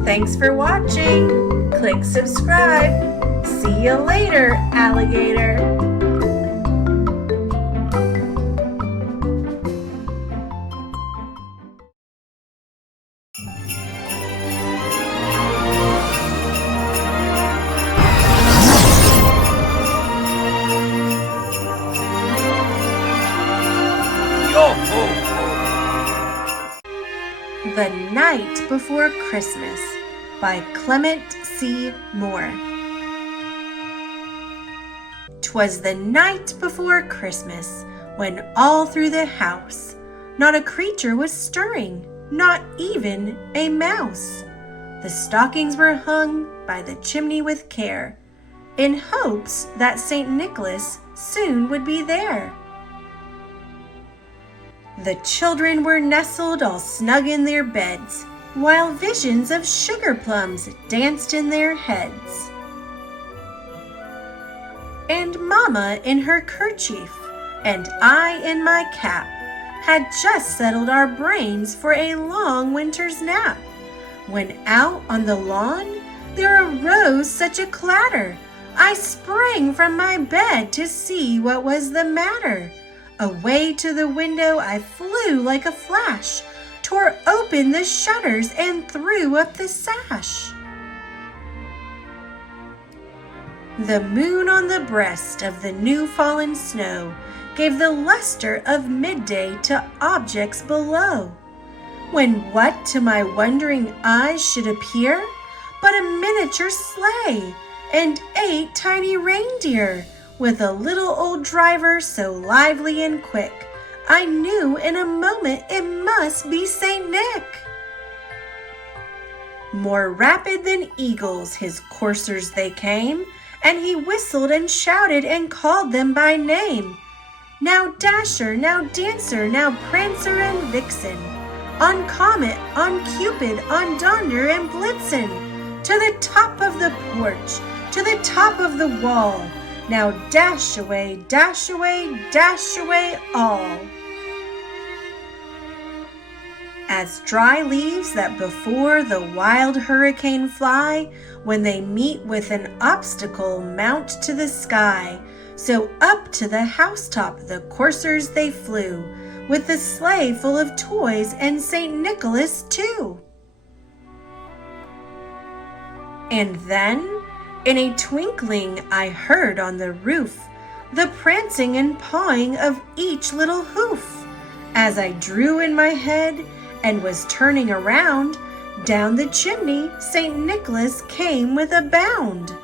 Thanks for watching. Click subscribe. See you later, alligator. The Night Before Christmas by Clement C. Moore. 'Twas the night before Christmas, when all through the house not a creature was stirring, not even a mouse. The stockings were hung by the chimney with care, in hopes that St. Nicholas soon would be there. The children were nestled all snug in their beds, while visions of sugar plums danced in their heads. And Mama in her kerchief, and I in my cap, had just settled our brains for a long winter's nap, when out on the lawn there arose such a clatter. I sprang from my bed to see what was the matter. Away to the window I flew like a flash, tore open the shutters and threw up the sash. The moon on the breast of the new fallen snow gave the luster of midday to objects below, when what to my wondering eyes should appear but a miniature sleigh and 8 tiny reindeer, with a little old driver so lively and quick, I knew in a moment it must be Saint Nick. More rapid than eagles his coursers they came, and he whistled and shouted and called them by name. Now Dasher, now Dancer, now Prancer and Vixen, on Comet, on Cupid, on Donder and Blitzen, to the top of the porch, to the top of the wall. Now dash away, dash away, dash away all. As dry leaves that before the wild hurricane fly, when they meet with an obstacle mount to the sky, so up to the housetop the coursers they flew, with the sleigh full of toys and St. Nicholas too. And then, in a twinkling I heard on the roof the prancing and pawing of each little hoof. As I drew in my head and was turning around, down the chimney St. Nicholas came with a bound.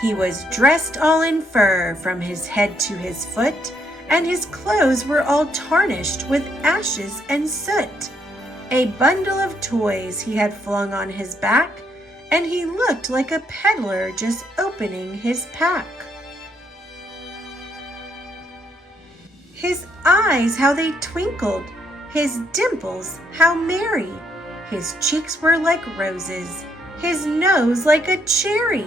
He was dressed all in fur from his head to his foot, and his clothes were all tarnished with ashes and soot. A bundle of toys he had flung on his back, and he looked like a peddler just opening his pack. His eyes, how they twinkled, his dimples, how merry. His cheeks were like roses, his nose like a cherry.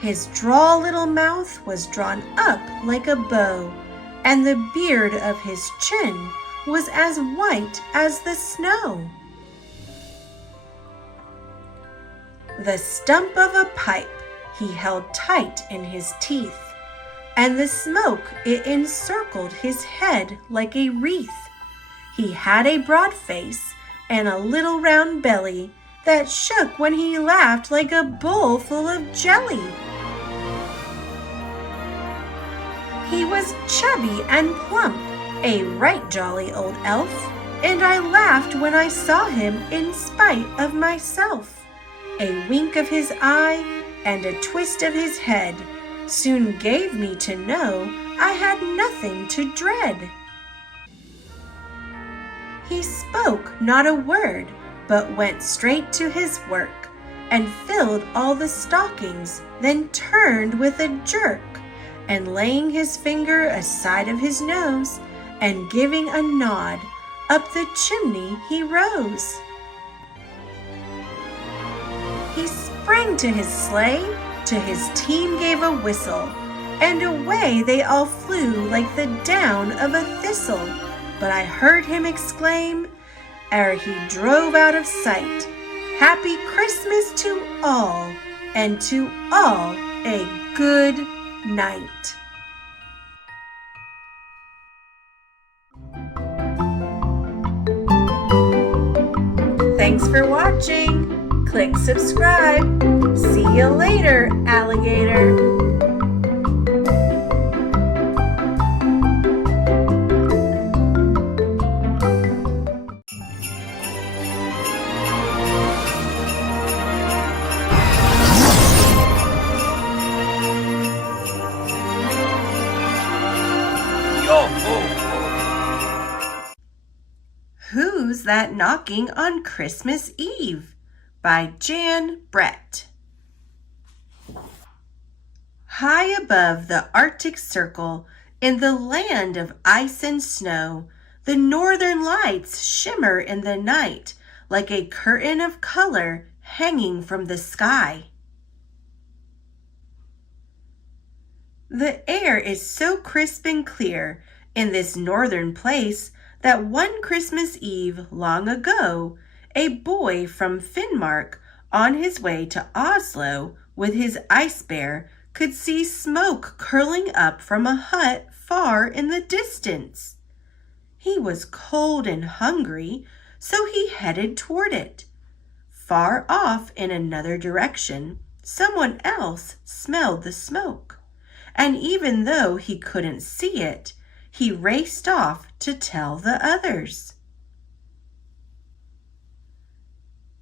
His droll little mouth was drawn up like a bow, and the beard of his chin was as white as the snow. The stump of a pipe he held tight in his teeth, and the smoke it encircled his head like a wreath. He had a broad face and a little round belly that shook when he laughed like a bowl full of jelly. He was chubby and plump, a right jolly old elf, and I laughed when I saw him in spite of myself. A wink of his eye and a twist of his head soon gave me to know I had nothing to dread. He spoke not a word, but went straight to his work, and filled all the stockings, then turned with a jerk, and laying his finger aside of his nose, and giving a nod, up the chimney he rose. He sprang to his sleigh, to his team gave a whistle, and away they all flew like the down of a thistle. But I heard him exclaim, ere he drove out of sight, "Happy Christmas to all, and to all a good night." Thanks for watching. Click subscribe. See you later, alligator. Who's That Knocking on Christmas Eve? By Jan Brett. High above the Arctic Circle, in the land of ice and snow, the northern lights shimmer in the night like a curtain of color hanging from the sky. The air is so crisp and clear in this northern place that one Christmas Eve long ago, a boy from Finnmark on his way to Oslo with his ice bear could see smoke curling up from a hut far in the distance. He was cold and hungry, so he headed toward it. Far off in another direction, someone else smelled the smoke, and even though he couldn't see it, he raced off to tell the others.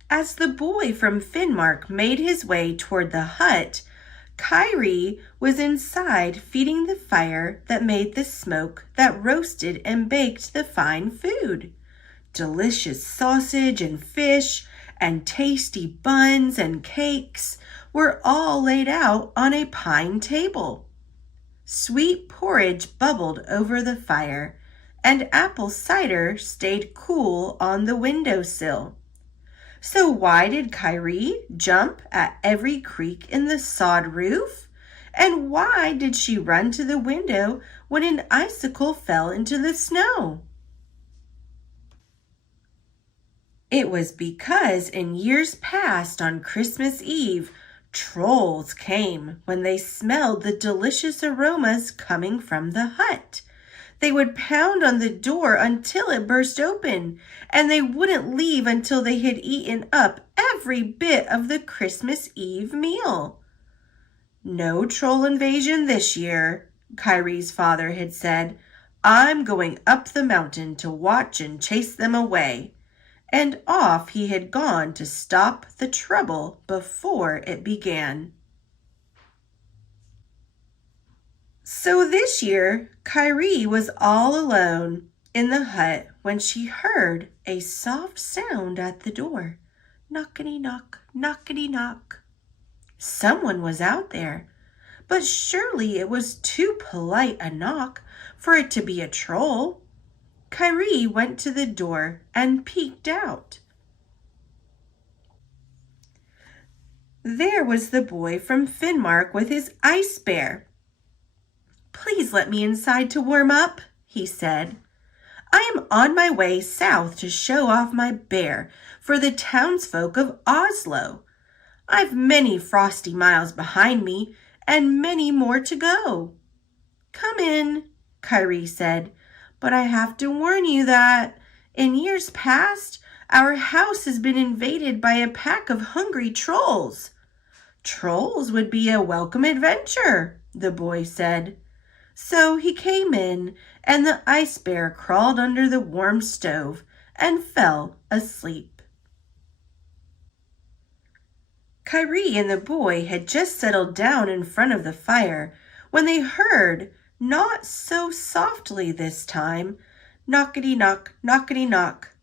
As the boy from Finnmark made his way toward the hut, Kyrie was inside feeding the fire that made the smoke that roasted and baked the fine food. Delicious sausage and fish and tasty buns and cakes were all laid out on a pine table. Sweet porridge bubbled over the fire, and apple cider stayed cool on the windowsill. So why did Kyrie jump at every creak in the sod roof? And why did she run to the window when an icicle fell into the snow? It was because in years past on Christmas Eve, trolls came when they smelled the delicious aromas coming from the hut. They would pound on the door until it burst open, and they wouldn't leave until they had eaten up every bit of the Christmas Eve meal. No troll invasion this year, Kyrie's father had said. I'm going up the mountain to watch and chase them away. And off he had gone to stop the trouble before it began. So this year, Kyrie was all alone in the hut when she heard a soft sound at the door. Knockety-knock, knockety-knock. Someone was out there, but surely it was too polite a knock for it to be a troll. Kyrie went to the door and peeked out. There was the boy from Finnmark with his ice bear. Please let me inside to warm up, he said. I am on my way south to show off my bear for the townsfolk of Oslo. I've many frosty miles behind me and many more to go. Come in, Kyrie said, but I have to warn you that in years past, our house has been invaded by a pack of hungry trolls. Trolls would be a welcome adventure, the boy said. So he came in, and the ice bear crawled under the warm stove and fell asleep. Kyrie and the boy had just settled down in front of the fire when they heard, not so softly this time, knockety-knock, knockety-knock.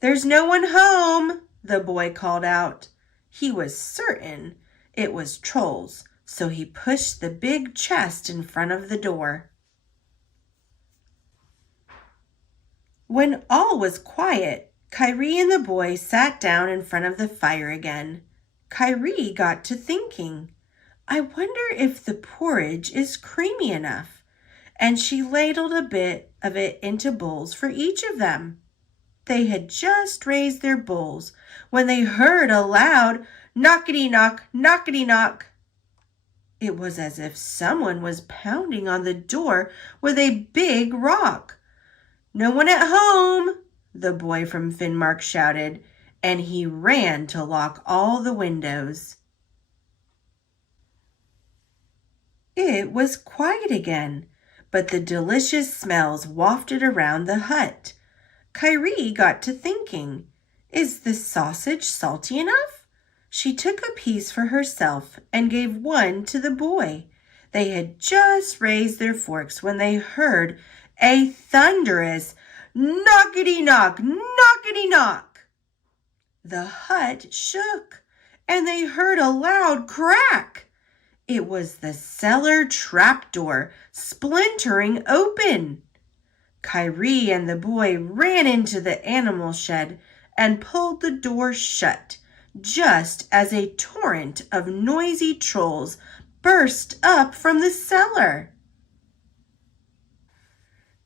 There's no one home, the boy called out. He was certain it was trolls, so he pushed the big chest in front of the door. When all was quiet, Kyrie and the boy sat down in front of the fire again. Kyrie got to thinking, I wonder if the porridge is creamy enough, and she ladled a bit of it into bowls for each of them. They had just raised their bowls when they heard a loud knockety-knock, knockety-knock. It was as if someone was pounding on the door with a big rock. No one at home, the boy from Finnmark shouted, and he ran to lock all the windows. It was quiet again, but the delicious smells wafted around the hut. Kyrie got to thinking, is the sausage salty enough? She took a piece for herself and gave one to the boy. They had just raised their forks when they heard a thunderous knockety-knock, knockety-knock. The hut shook, and they heard a loud crack. It was the cellar trapdoor splintering open. Kyrie and the boy ran into the animal shed and pulled the door shut, just as a torrent of noisy trolls burst up from the cellar.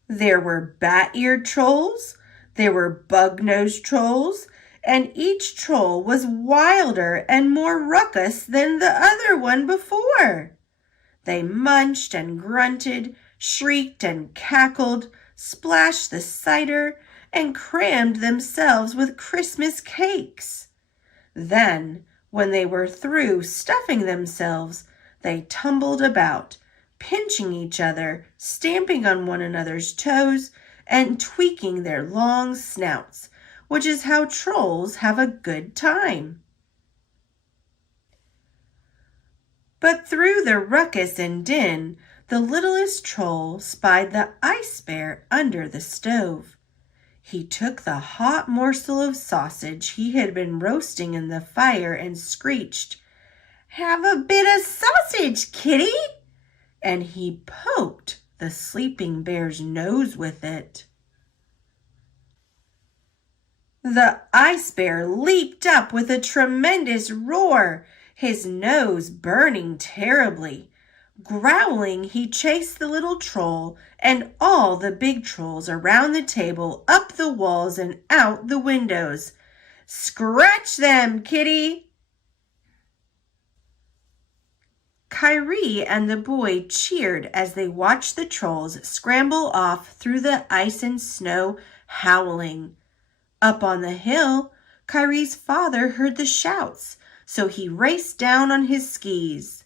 There were bat-eared trolls, there were bug-nosed trolls, and each troll was wilder and more ruckus than the other one before. They munched and grunted, shrieked and cackled, splashed the cider, and crammed themselves with Christmas cakes. Then, when they were through stuffing themselves, they tumbled about, pinching each other, stamping on one another's toes, and tweaking their long snouts, which is how trolls have a good time. But through the ruckus and din, the littlest troll spied the ice bear under the stove. He took the hot morsel of sausage he had been roasting in the fire and screeched, "Have a bit of sausage, kitty!" And he poked the sleeping bear's nose with it. The ice bear leaped up with a tremendous roar, his nose burning terribly. Growling, he chased the little troll and all the big trolls around the table, up the walls and out the windows. "Scratch them, kitty!" Kyrie and the boy cheered as they watched the trolls scramble off through the ice and snow, howling. Up on the hill, Kyrie's father heard the shouts, so he raced down on his skis.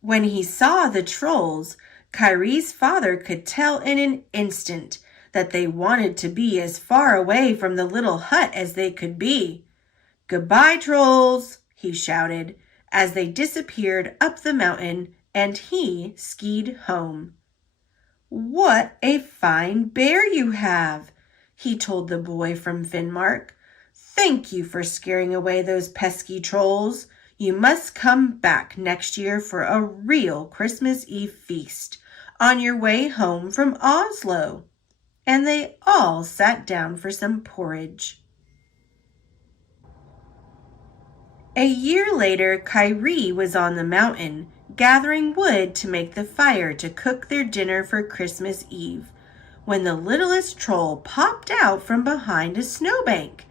When he saw the trolls, Kyrie's father could tell in an instant that they wanted to be as far away from the little hut as they could be. "Goodbye, trolls," he shouted, as they disappeared up the mountain and he skied home. "What a fine bear you have," he told the boy from Finnmark. "Thank you for scaring away those pesky trolls. You must come back next year for a real Christmas Eve feast on your way home from Oslo." And they all sat down for some porridge. A year later, Kyrie was on the mountain, gathering wood to make the fire to cook their dinner for Christmas Eve, when the littlest troll popped out from behind a snowbank.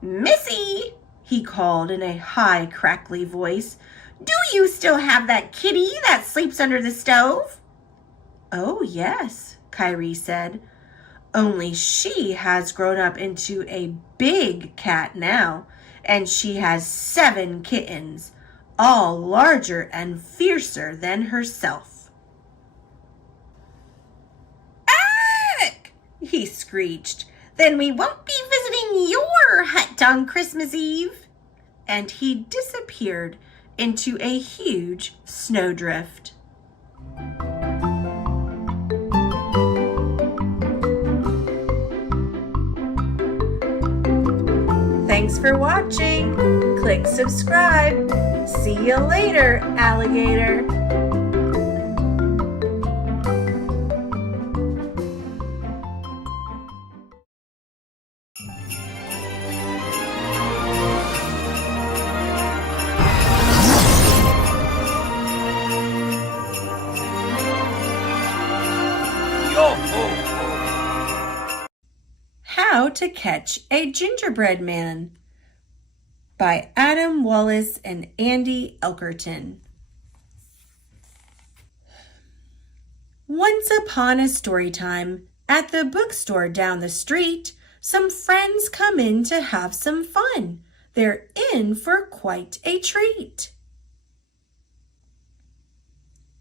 "Missy," he called in a high, crackly voice, "do you still have that kitty that sleeps under the stove?" "Oh, yes," Kyrie said, "only she has grown up into a big cat now, and she has 7 kittens, all larger and fiercer than herself." "Ugh!" he screeched. "Then we won't be visiting your hut on Christmas Eve." And he disappeared into a huge snowdrift. Thanks for watching. Click subscribe. See you later, alligator. How to Catch a Gingerbread Man by Adam Wallace and Andy Elkerton. Once upon a story time, at the bookstore down the street, some friends come in to have some fun. They're in for quite a treat.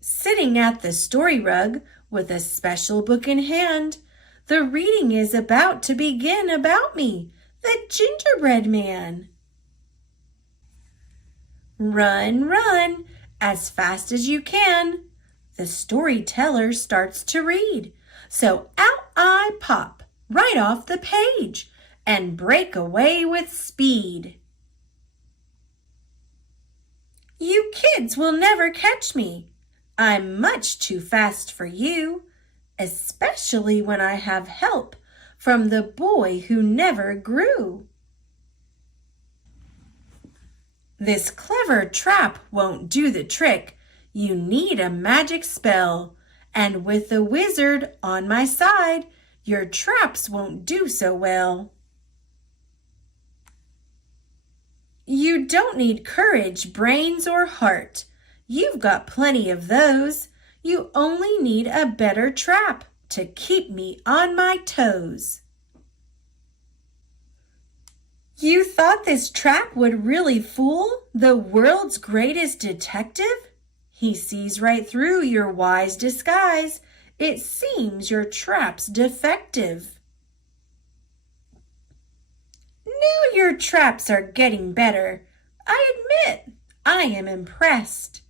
Sitting at the story rug with a special book in hand, the reading is about to begin about me, the gingerbread man. Run, run, as fast as you can. The storyteller starts to read, so out I pop right off the page and break away with speed. You kids will never catch me. I'm much too fast for you, especially when I have help from the boy who never grew. This clever trap won't do the trick. You need a magic spell. And with the wizard on my side, your traps won't do so well. You don't need courage, brains, or heart. You've got plenty of those. You only need a better trap to keep me on my toes. You thought this trap would really fool the world's greatest detective? He sees right through your wise disguise. It seems your trap's defective. Now your traps are getting better. I admit I am impressed.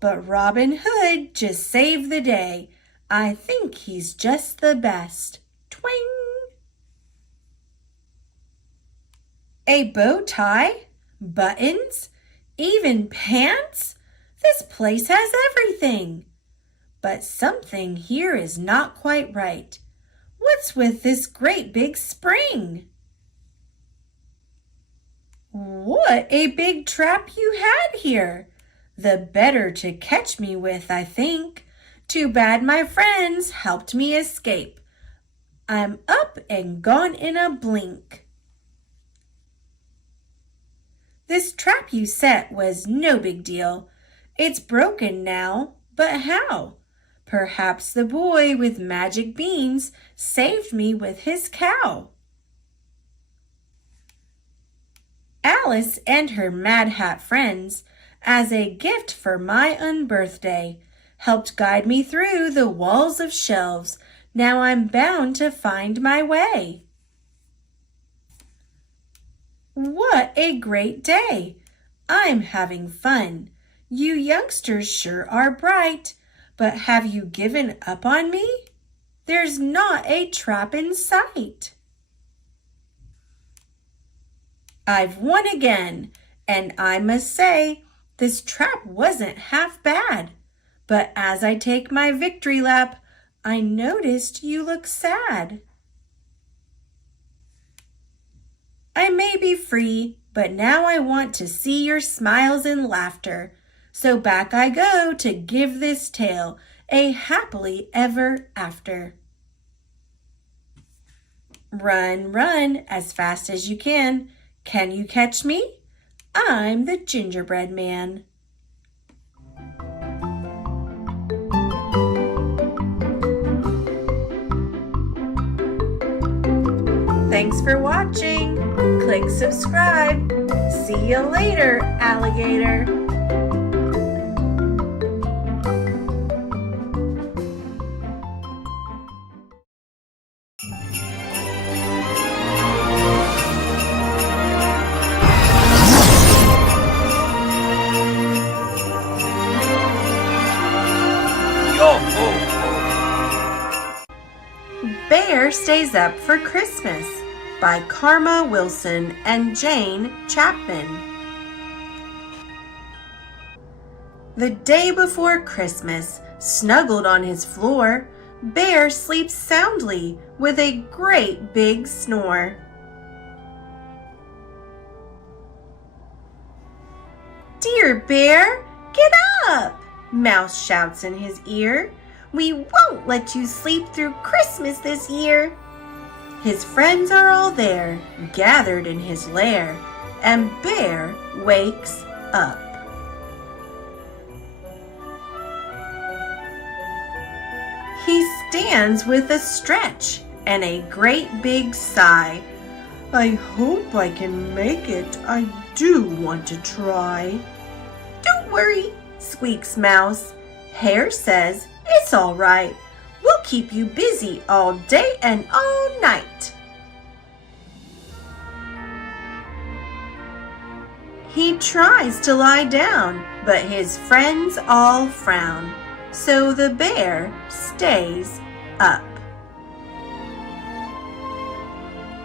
But Robin Hood just saved the day. I think he's just the best. Twing! A bow tie? Buttons? Even pants? This place has everything. But something here is not quite right. What's with this great big spring? What a big trap you had here! The better to catch me with, I think. Too bad my friends helped me escape. I'm up and gone in a blink. This trap you set was no big deal. It's broken now, but how? Perhaps the boy with magic beans saved me with his cow. Alice and her Mad Hat friends, as a gift for my unbirthday, helped guide me through the walls of shelves. Now I'm bound to find my way. What a great day! I'm having fun. You youngsters sure are bright, but have you given up on me? There's not a trap in sight. I've won again, and I must say, this trap wasn't half bad. But as I take my victory lap, I noticed you look sad. I may be free, but now I want to see your smiles and laughter. So back I go to give this tale a happily ever after. Run, run as fast as you can. Can you catch me? I'm the gingerbread man. Thanks for watching. Click subscribe. See you later, alligator. Bear Stays Up for Christmas by Karma Wilson and Jane Chapman. The day before Christmas, snuggled on his floor, Bear sleeps soundly with a great big snore. Dear Bear, get up! Mouse shouts in his ear. We won't let you sleep through Christmas this year. His friends are all there, gathered in his lair, and Bear wakes up. He stands with a stretch and a great big sigh. I hope I can make it. I do want to try. Don't worry, squeaks Mouse. Hare says, it's all right. We'll keep you busy all day and all night. He tries to lie down, but his friends all frown. So the bear stays up.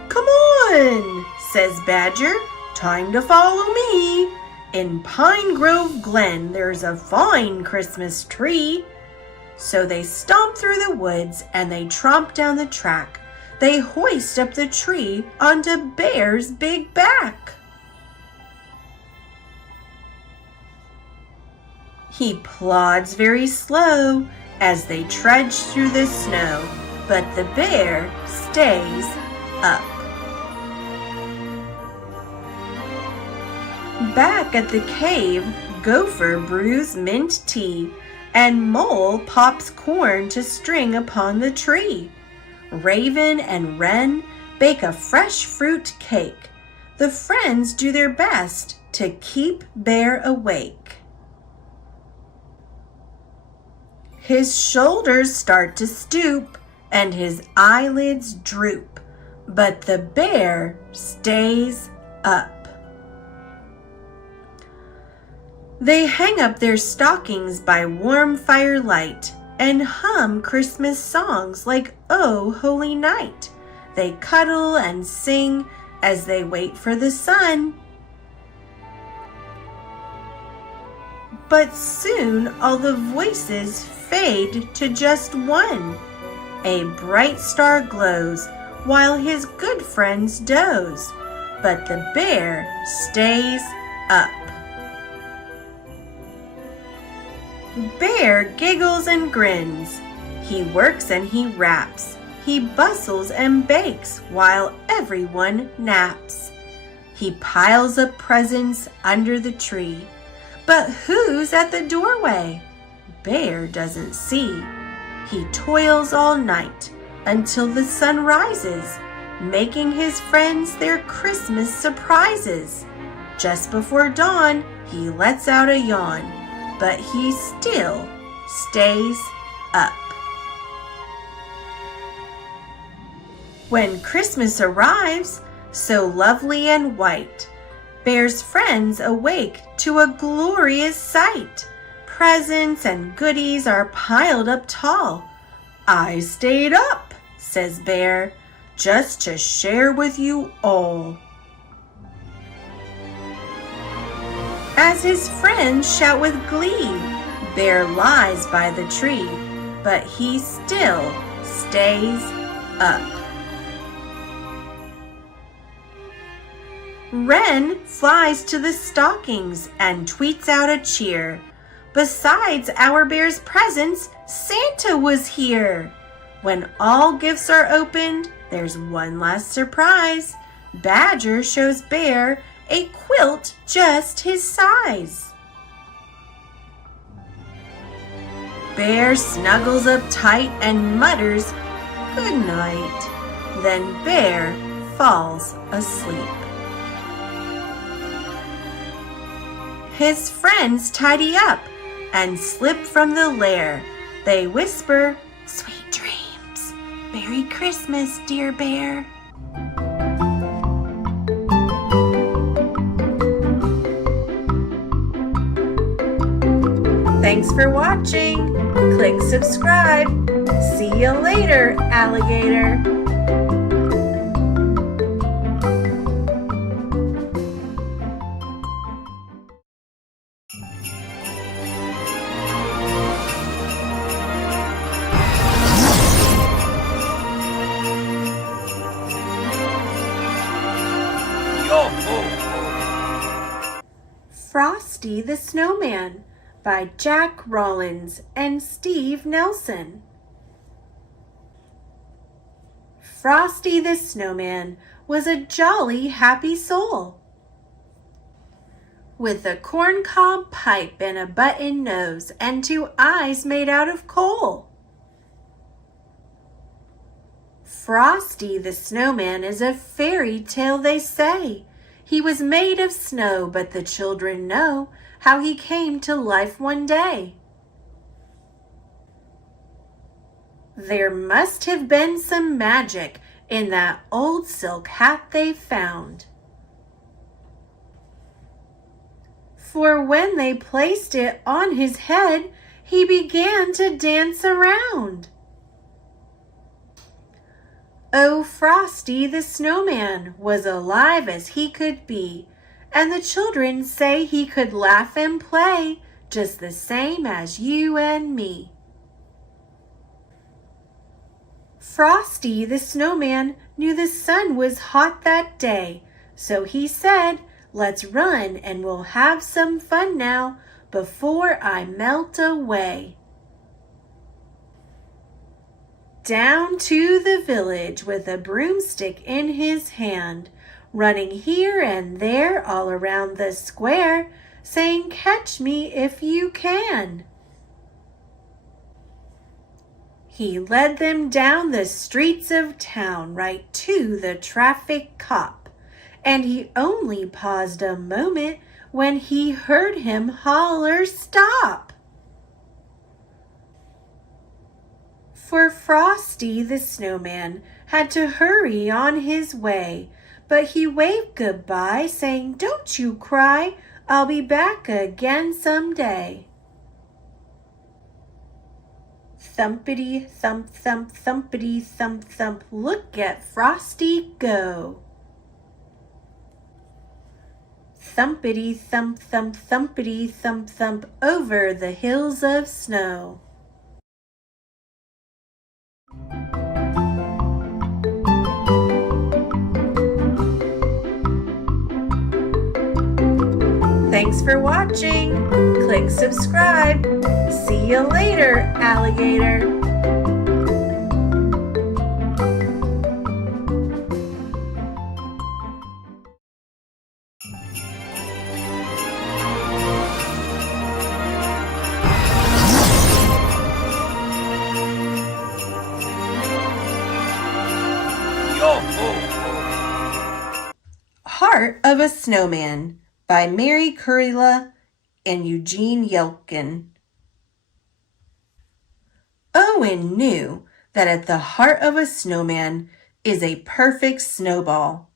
Come on, says Badger. Time to follow me. In Pine Grove Glen, there's a fine Christmas tree. So they stomp through the woods and they tromp down the track. They hoist up the tree onto Bear's big back. He plods very slow as they trudge through the snow, but the bear stays up. Back at the cave, Gopher brews mint tea, and Mole pops corn to string upon the tree. Raven and Wren bake a fresh fruit cake. The friends do their best to keep Bear awake. His shoulders start to stoop and his eyelids droop, but the bear stays up. They hang up their stockings by warm firelight and hum Christmas songs like "Oh, Holy Night." They cuddle and sing as they wait for the sun. But soon all the voices fade to just one. A bright star glows while his good friends doze, but the bear stays up. Bear giggles and grins. He works and he raps. He bustles and bakes while everyone naps. He piles up presents under the tree. But who's at the doorway? Bear doesn't see. He toils all night until the sun rises, making his friends their Christmas surprises. Just before dawn, he lets out a yawn, but he still stays up. When Christmas arrives, so lovely and white, Bear's friends awake to a glorious sight. Presents and goodies are piled up tall. "I stayed up," says Bear, "just to share with you all." As his friends shout with glee, Bear lies by the tree, but he still stays up. Wren flies to the stockings and tweets out a cheer. "Besides our bear's presents, Santa was here." When all gifts are opened, there's one last surprise. Badger shows Bear a quilt just his size. Bear snuggles up tight and mutters, "Good night." Then Bear falls asleep. His friends tidy up and slip from the lair. They whisper, "Sweet dreams. Merry Christmas, dear bear." Thanks for watching. Click subscribe. See you later, alligator. Frosty the Snowman by Jack Rollins and Steve Nelson. Frosty the Snowman was a jolly, happy soul, with a corncob pipe and a button nose and 2 eyes made out of coal. Frosty the Snowman is a fairy tale, they say. He was made of snow, but the children know how he came to life one day. There must have been some magic in that old silk hat they found. For when they placed it on his head, he began to dance around. Oh, Frosty the Snowman was alive as he could be, and the children say he could laugh and play just the same as you and me. Frosty the Snowman knew the sun was hot that day, so he said, "Let's run and we'll have some fun now. before I melt away. Down to the village with a broomstick in his hand, running here and there all around the square, saying, "Catch me if you can." He led them down the streets of town right to the traffic cop, and he only paused a moment when he heard him holler, "Stop!" For Frosty the snowman had to hurry on his way, but he waved goodbye, saying, "Don't you cry, I'll be back again someday." Thumpity thump thump thumpity thump thump, look at Frosty go. Thumpity thump thump thumpity thump thump over the hills of snow. Thanks for watching. Click subscribe. See you later, alligator. Heart of a Snowman by Mary Kurila and Eugene Yelkin. Owen knew that at the heart of a snowman is a perfect snowball.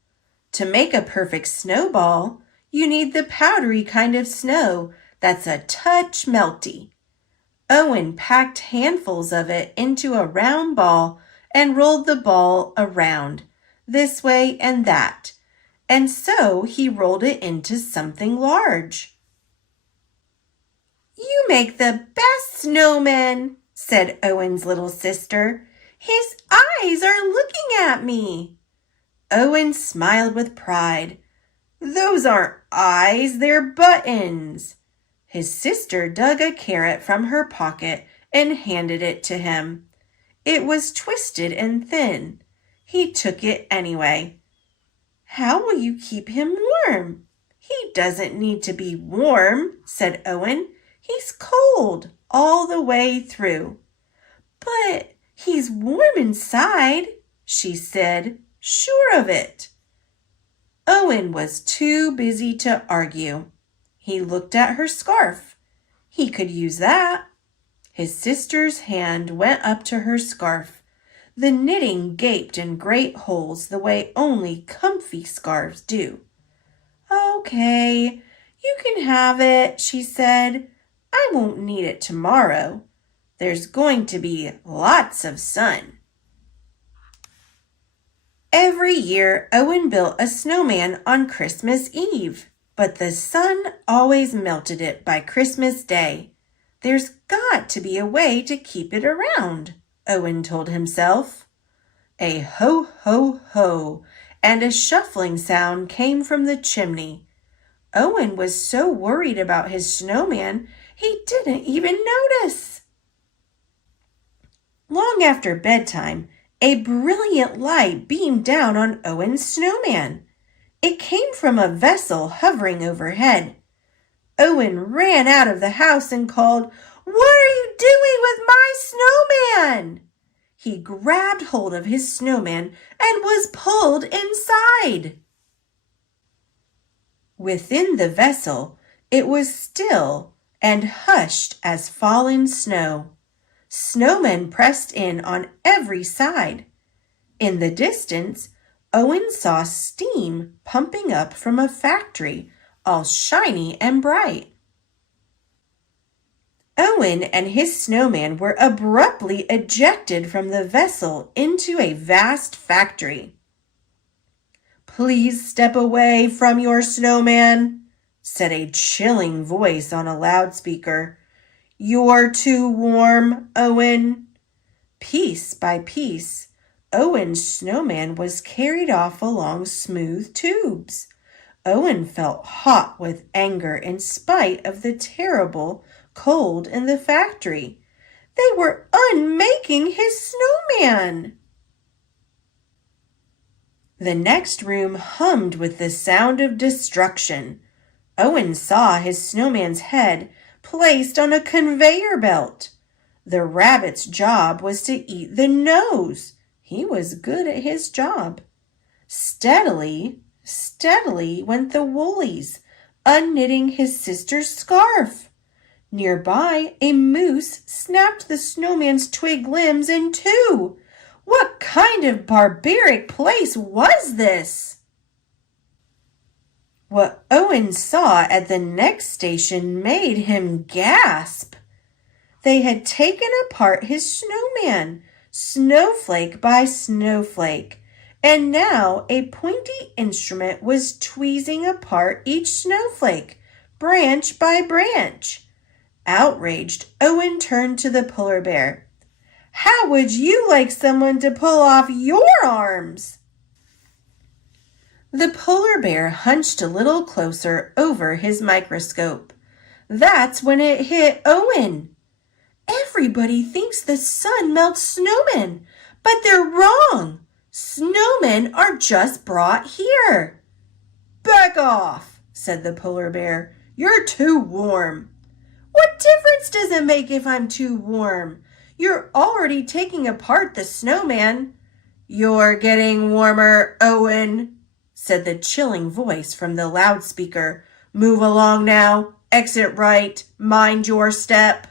To make a perfect snowball, you need the powdery kind of snow that's a touch melty. Owen packed handfuls of it into a round ball and rolled the ball around, this way and that, and so he rolled it into something large. "You make the best snowman," said Owen's little sister. "His eyes are looking at me." Owen smiled with pride. "Those aren't eyes, they're buttons." His sister dug a carrot from her pocket and handed it to him. It was twisted and thin. He took it anyway. "How will you keep him warm?" "He doesn't need to be warm," said Owen. "He's cold all the way through." "But he's warm inside," she said, sure of it. Owen was too busy to argue. He looked at her scarf. He could use that. His sister's hand went up to her scarf. The knitting gaped in great holes the way only comfy scarves do. "Okay, you can have it," she said. "I won't need it tomorrow. There's going to be lots of sun." Every year, Owen built a snowman on Christmas Eve, but the sun always melted it by Christmas Day. "There's got to be a way to keep it around," Owen told himself. A ho, ho, ho, and a shuffling sound came from the chimney. Owen was so worried about his snowman, he didn't even notice. Long after bedtime, a brilliant light beamed down on Owen's snowman. It came from a vessel hovering overhead. Owen ran out of the house and called, "What are you doing with my snowman?" He grabbed hold of his snowman and was pulled inside. Within the vessel, it was still and hushed as fallen snow. Snowmen pressed in on every side. In the distance, Owen saw steam pumping up from a factory, all shiny and bright. Owen and his snowman were abruptly ejected from the vessel into a vast factory. "Please step away from your snowman," said a chilling voice on a loudspeaker. "You're too warm, Owen." Piece by piece, Owen's snowman was carried off along smooth tubes. Owen felt hot with anger in spite of the terrible cold in the factory. They were unmaking his snowman. The next room hummed with the sound of destruction. Owen saw his snowman's head placed on a conveyor belt. The rabbit's job was to eat the nose. He was good at his job. Steadily went the woolies, unknitting his sister's scarf. Nearby, a moose snapped the snowman's twig limbs in two. What kind of barbaric place was this? What Owen saw at the next station made him gasp. They had taken apart his snowman, snowflake by snowflake, and now a pointy instrument was tweezing apart each snowflake, branch by branch. Outraged, Owen turned to the polar bear. How would you like someone to pull off your arms? The polar bear hunched a little closer over his microscope. That's when it hit Owen. Everybody thinks the sun melts snowmen, but they're wrong. Snowmen are just brought here. Back off, said the polar bear. You're too warm. What difference does it make if I'm too warm? You're already taking apart the snowman. You're getting warmer, Owen, said the chilling voice from the loudspeaker. Move along now. Exit right. Mind your step.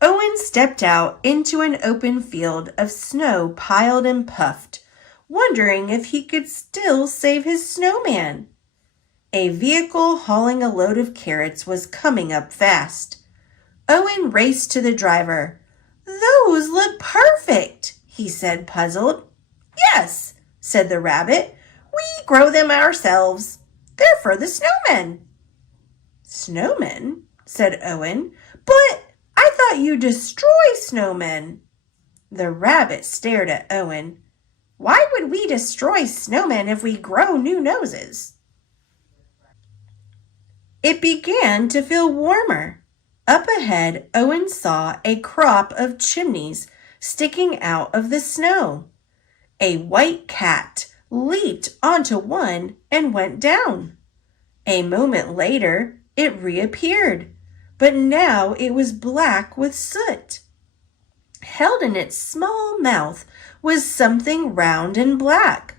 Owen stepped out into an open field of snow piled and puffed, wondering if he could still save his snowman. A vehicle hauling a load of carrots was coming up fast. Owen raced to the driver. Those look perfect, he said, puzzled. Yes, said the rabbit. We grow them ourselves. They're for the snowmen. Snowmen, said Owen, but I thought you destroy snowmen. The rabbit stared at Owen. Why would we destroy snowmen if we grow new noses? It began to feel warmer. Up ahead, Owen saw a crop of chimneys sticking out of the snow. A white cat leaped onto one and went down. A moment later, it reappeared, but now it was black with soot. Held in its small mouth was something round and black.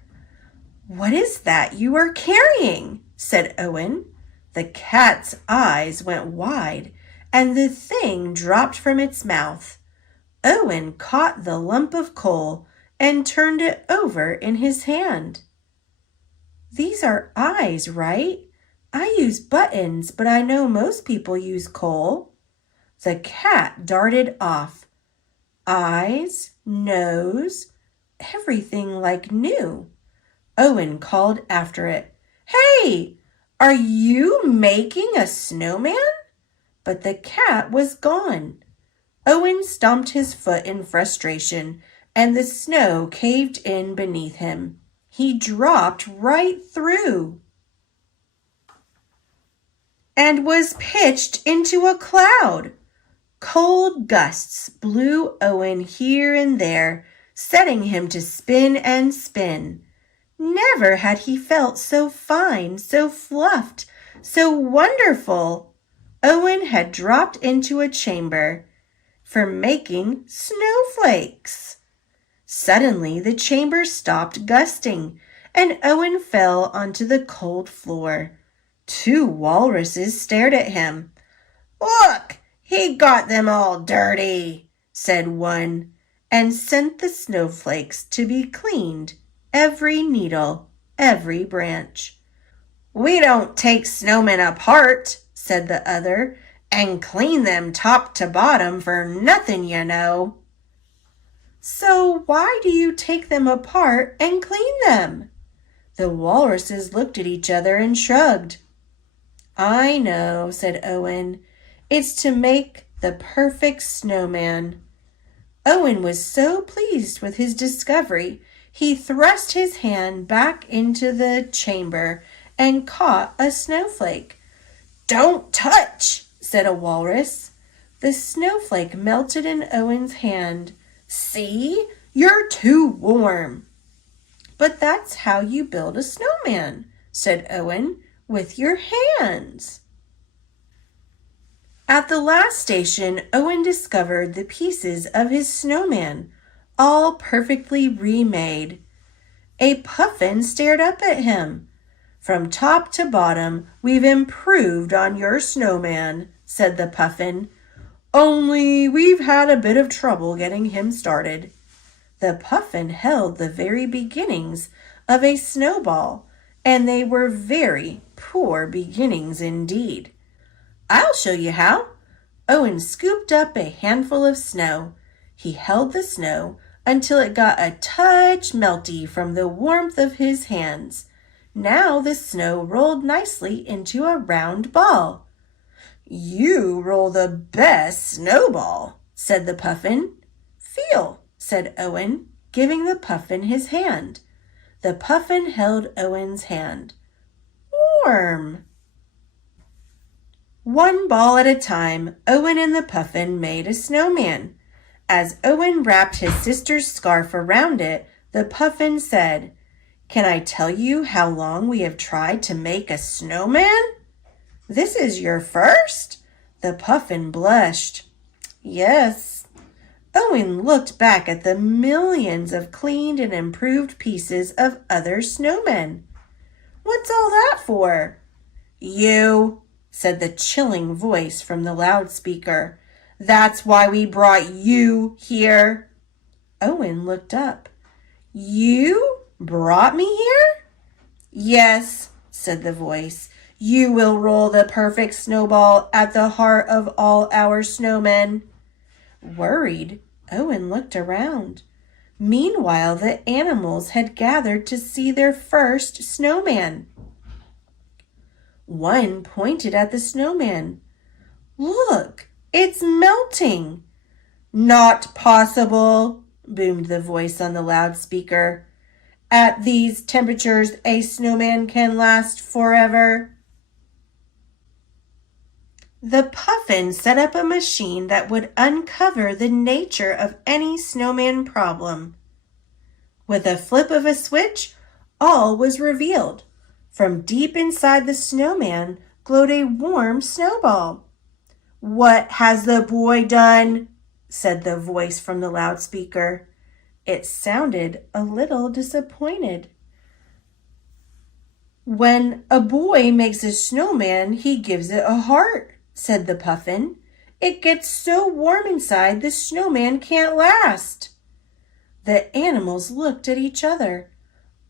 What is that you are carrying? Said Owen. The cat's eyes went wide, and the thing dropped from its mouth. Owen caught the lump of coal and turned it over in his hand. These are eyes, right? I use buttons, but I know most people use coal. The cat darted off. Eyes, nose, everything like new. Owen called after it. Hey, are you making a snowman? But the cat was gone. Owen stomped his foot in frustration, and the snow caved in beneath him. He dropped right through and was pitched into a cloud. Cold gusts blew Owen here and there, setting him to spin and spin. Never had he felt so fine, so fluffed, so wonderful. Owen had dropped into a chamber for making snowflakes. Suddenly the chamber stopped gusting, and Owen fell onto the cold floor. Two walruses stared at him. Look, he got them all dirty, said one, and sent the snowflakes to be cleaned, every needle, every branch. We don't take snowmen apart, said the other, and clean them top to bottom for nothing, you know. So why do you take them apart and clean them? The walruses looked at each other and shrugged. I know, said Owen. It's to make the perfect snowman. Owen was so pleased with his discovery, He thrust his hand back into the chamber and caught a snowflake. "Don't touch," said a walrus. The snowflake melted in Owen's hand. "See? You're too warm." "But that's how you build a snowman," said Owen, "with your hands." At the last station, Owen discovered the pieces of his snowman, all perfectly remade. A puffin stared up at him. "From top to bottom, we've improved on your snowman," said the puffin. "Only we've had a bit of trouble getting him started." The puffin held the very beginnings of a snowball, and they were very poor beginnings indeed. "I'll show you how." Owen scooped up a handful of snow. He held the snow until it got a touch melty from the warmth of his hands. Now the snow rolled nicely into a round ball. "You roll the best snowball," said the puffin. "Feel," said Owen, giving the puffin his hand. The puffin held Owen's hand. Warm. One ball at a time, Owen and the puffin made a snowman. As Owen wrapped his sister's scarf around it, the puffin said, "Can I tell you how long we have tried to make a snowman?" "This is your first?" The puffin blushed. "Yes." Owen looked back at the millions of cleaned and improved pieces of other snowmen. "What's all that for?" "You," said the chilling voice from the loudspeaker. "That's why we brought you here." Owen looked up. "You brought me here?" "Yes," said the voice. "You will roll the perfect snowball at the heart of all our snowmen." Worried, Owen looked around. Meanwhile, the animals had gathered to see their first snowman. One pointed at the snowman. "Look, it's melting." "Not possible," boomed the voice on the loudspeaker. "At these temperatures, a snowman can last forever." The puffin set up a machine that would uncover the nature of any snowman problem. With a flip of a switch, all was revealed. From deep inside the snowman glowed a warm snowball. "What has the boy done?" said the voice from the loudspeaker. It sounded a little disappointed. "When a boy makes a snowman, he gives it a heart," said the puffin. "It gets so warm inside the snowman can't last." The animals looked at each other.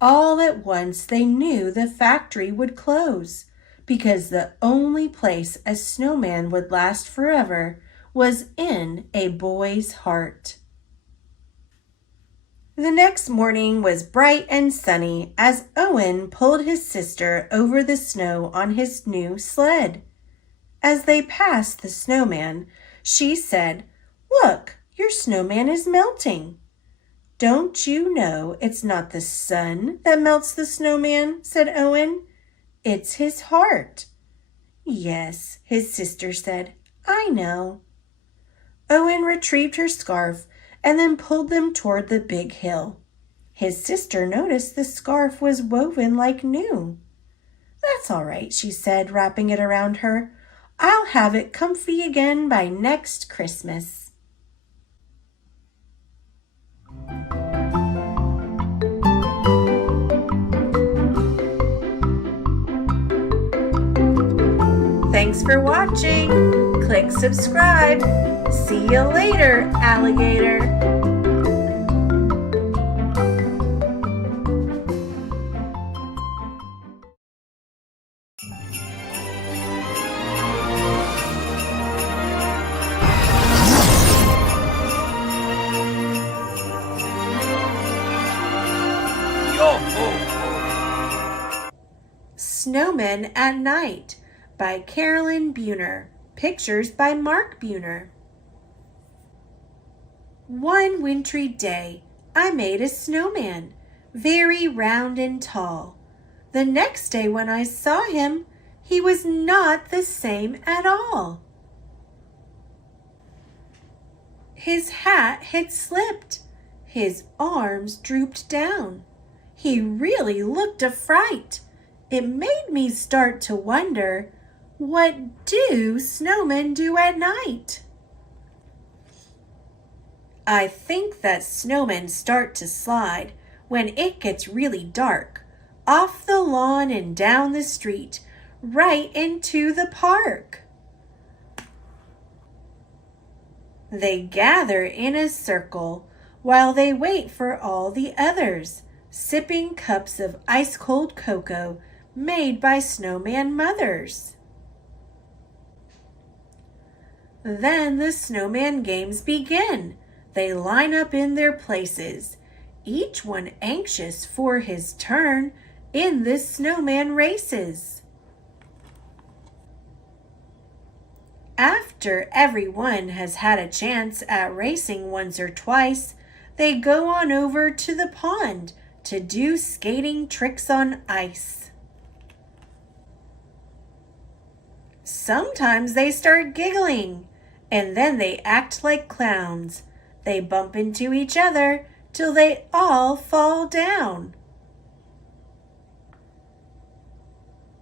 All at once they knew the factory would close, because the only place a snowman would last forever was in a boy's heart. The next morning was bright and sunny as Owen pulled his sister over the snow on his new sled. As they passed the snowman, she said, "Look, your snowman is melting." "Don't you know it's not the sun that melts the snowman?" said Owen. "It's his heart." "Yes," his sister said, "I know." Owen retrieved her scarf and then pulled them toward the big hill. His sister noticed the scarf was woven like new. "That's all right," she said, wrapping it around her. "I'll have it comfy again by next Christmas." Thanks for watching. Click subscribe. See you later, alligator. Snowmen at Night by Carolyn Buhner. Pictures by Mark Buhner. One wintry day, I made a snowman. very round and tall. The next day when I saw him, he was not the same at all. His hat had slipped. His arms drooped down. He really looked a fright. It made me start to wonder, what do snowmen do at night? I think that snowmen start to slide when it gets really dark, off the lawn and down the street, right into the park. They gather in a circle while they wait for all the others, sipping cups of ice-cold cocoa made by snowman mothers. Then the snowman games begin. They line up in their places, each one anxious for his turn in the snowman races. After everyone has had a chance at racing once or twice, they go on over to the pond to do skating tricks on ice. Sometimes they start giggling, and then they act like clowns. They bump into each other till they all fall down.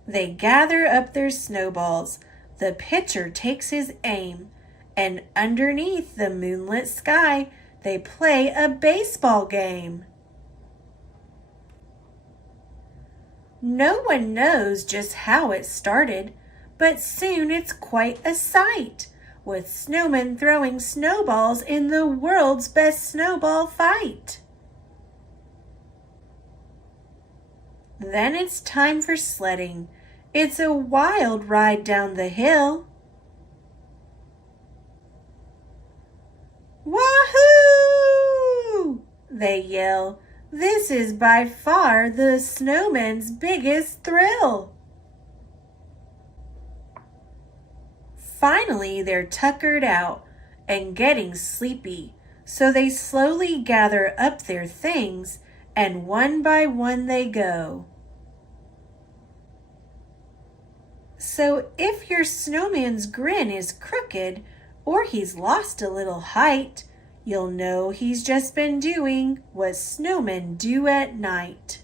They gather up their snowballs. The pitcher takes his aim, and underneath the moonlit sky, they play a baseball game. No one knows just how it started, but soon it's quite a sight, with snowmen throwing snowballs in the world's best snowball fight. Then it's time for sledding. It's a wild ride down the hill. Wahoo! They yell. This is by far the snowman's biggest thrill. Finally, they're tuckered out and getting sleepy, so they slowly gather up their things and one by one they go. So if your snowman's grin is crooked or he's lost a little height, you'll know he's just been doing what snowmen do at night.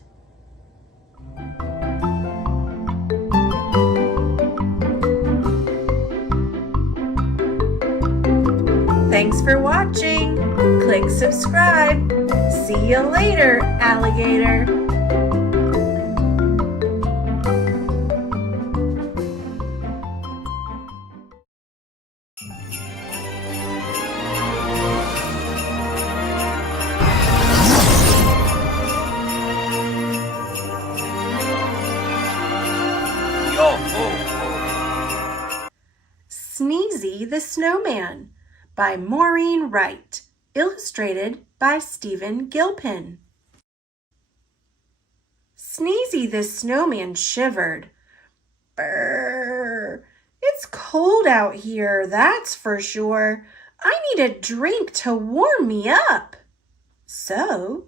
Thanks for watching. Click subscribe. See you later, alligator. Sneezy the Snowman by Maureen Wright, illustrated by Stephen Gilpin. Sneezy the Snowman shivered. Brrr, it's cold out here, that's for sure. I need a drink to warm me up. So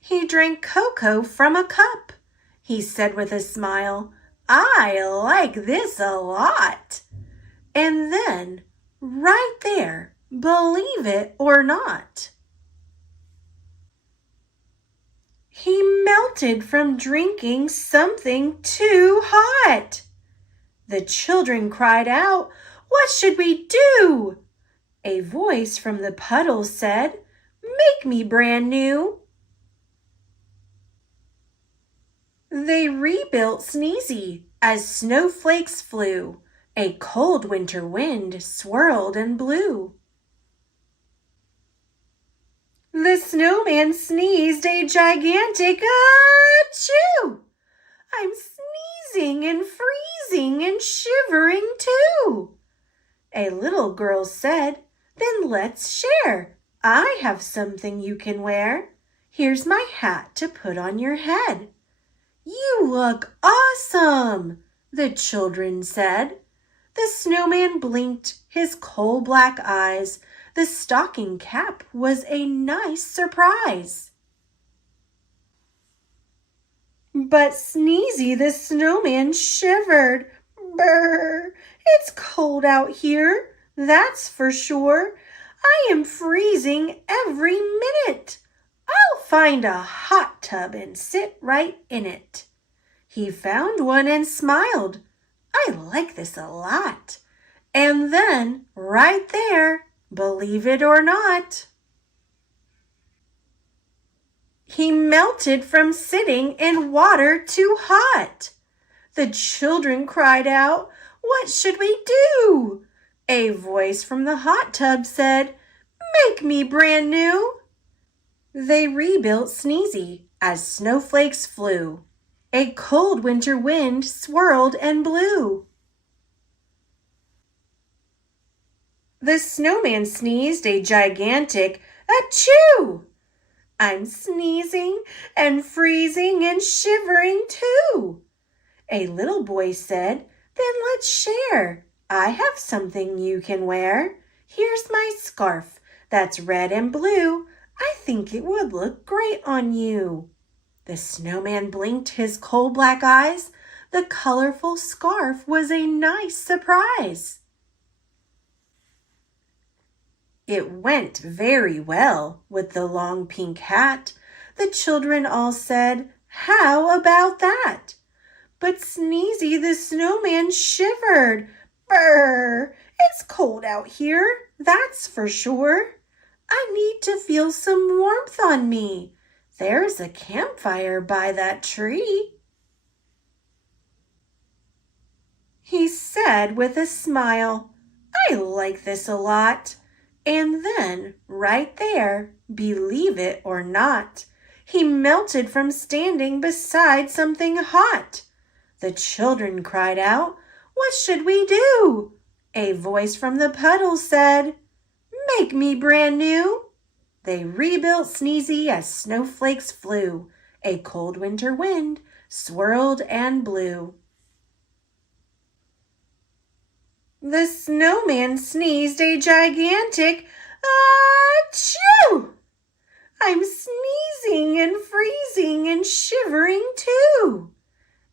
he drank cocoa from a cup. He said with a smile, I like this a lot. And then, right there, believe it or not, he melted from drinking something too hot. The children cried out, What should we do? A voice from the puddles said, Make me brand new. They rebuilt Sneezy as snowflakes flew. A cold winter wind swirled and blew. The snowman sneezed a gigantic achoo! I'm sneezing and freezing and shivering too. A little girl said, Then let's share. I have something you can wear. Here's my hat to put on your head. You look awesome, the children said. The snowman blinked his coal-black eyes. The stocking cap was a nice surprise. But Sneezy the snowman shivered. Brr, it's cold out here, that's for sure. I am freezing every minute. I'll find a hot tub and sit right in it. He found one and smiled. I like this a lot. And then, right there, believe it or not, he melted from sitting in water too hot. The children cried out, "What should we do?" A voice from the hot tub said, "Make me brand new." They rebuilt Sneezy as snowflakes flew. A cold winter wind swirled and blew. The snowman sneezed a gigantic achoo. I'm sneezing and freezing and shivering too. A little boy said, then let's share. I have something you can wear. Here's my scarf that's red and blue. I think it would look great on you. The snowman blinked his coal-black eyes. The colorful scarf was a nice surprise. It went very well with the long pink hat. The children all said, "How about that?" But Sneezy the snowman shivered. Brr, it's cold out here, that's for sure. I need to feel some warmth on me. There's a campfire by that tree. He said with a smile, I like this a lot. And then, right there, believe it or not, he melted from standing beside something hot. The children cried out, "What should we do?" A voice from the puddle said, "Make me brand new." They rebuilt Sneezy as snowflakes flew. A cold winter wind swirled and blew. The snowman sneezed a gigantic achoo! I'm sneezing and freezing and shivering too.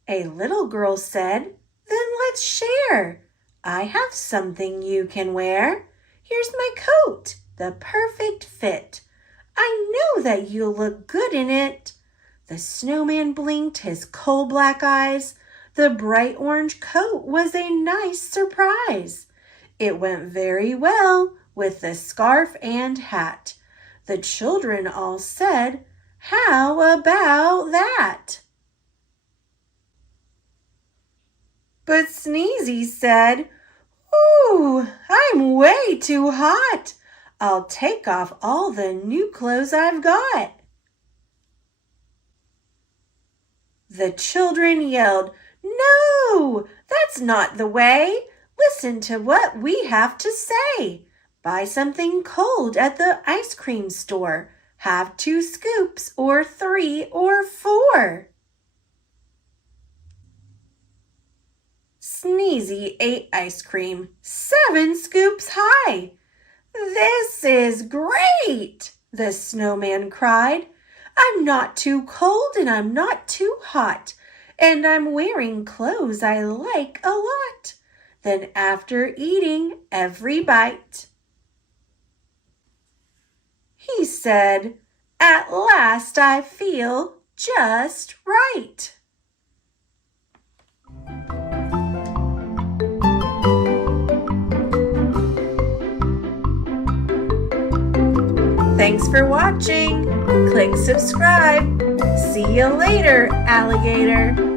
A little girl said, then let's share. I have something you can wear. Here's my coat, the perfect fit. I know that you'll look good in it. The snowman blinked his coal-black eyes. The bright orange coat was a nice surprise. It went very well with the scarf and hat. The children all said, how about that? But Sneezy said, ooh, I'm way too hot. I'll take off all the new clothes I've got. The children yelled, no, that's not the way. Listen to what we have to say. Buy something cold at the ice cream store. Have 2 scoops or 3 or 4. Sneezy ate ice cream 7 scoops high. This is great, the snowman cried. I'm not too cold and I'm not too hot. And I'm wearing clothes I like a lot. Then after eating every bite, he said, at last I feel just right. Thanks for watching. Click subscribe. See you later, alligator.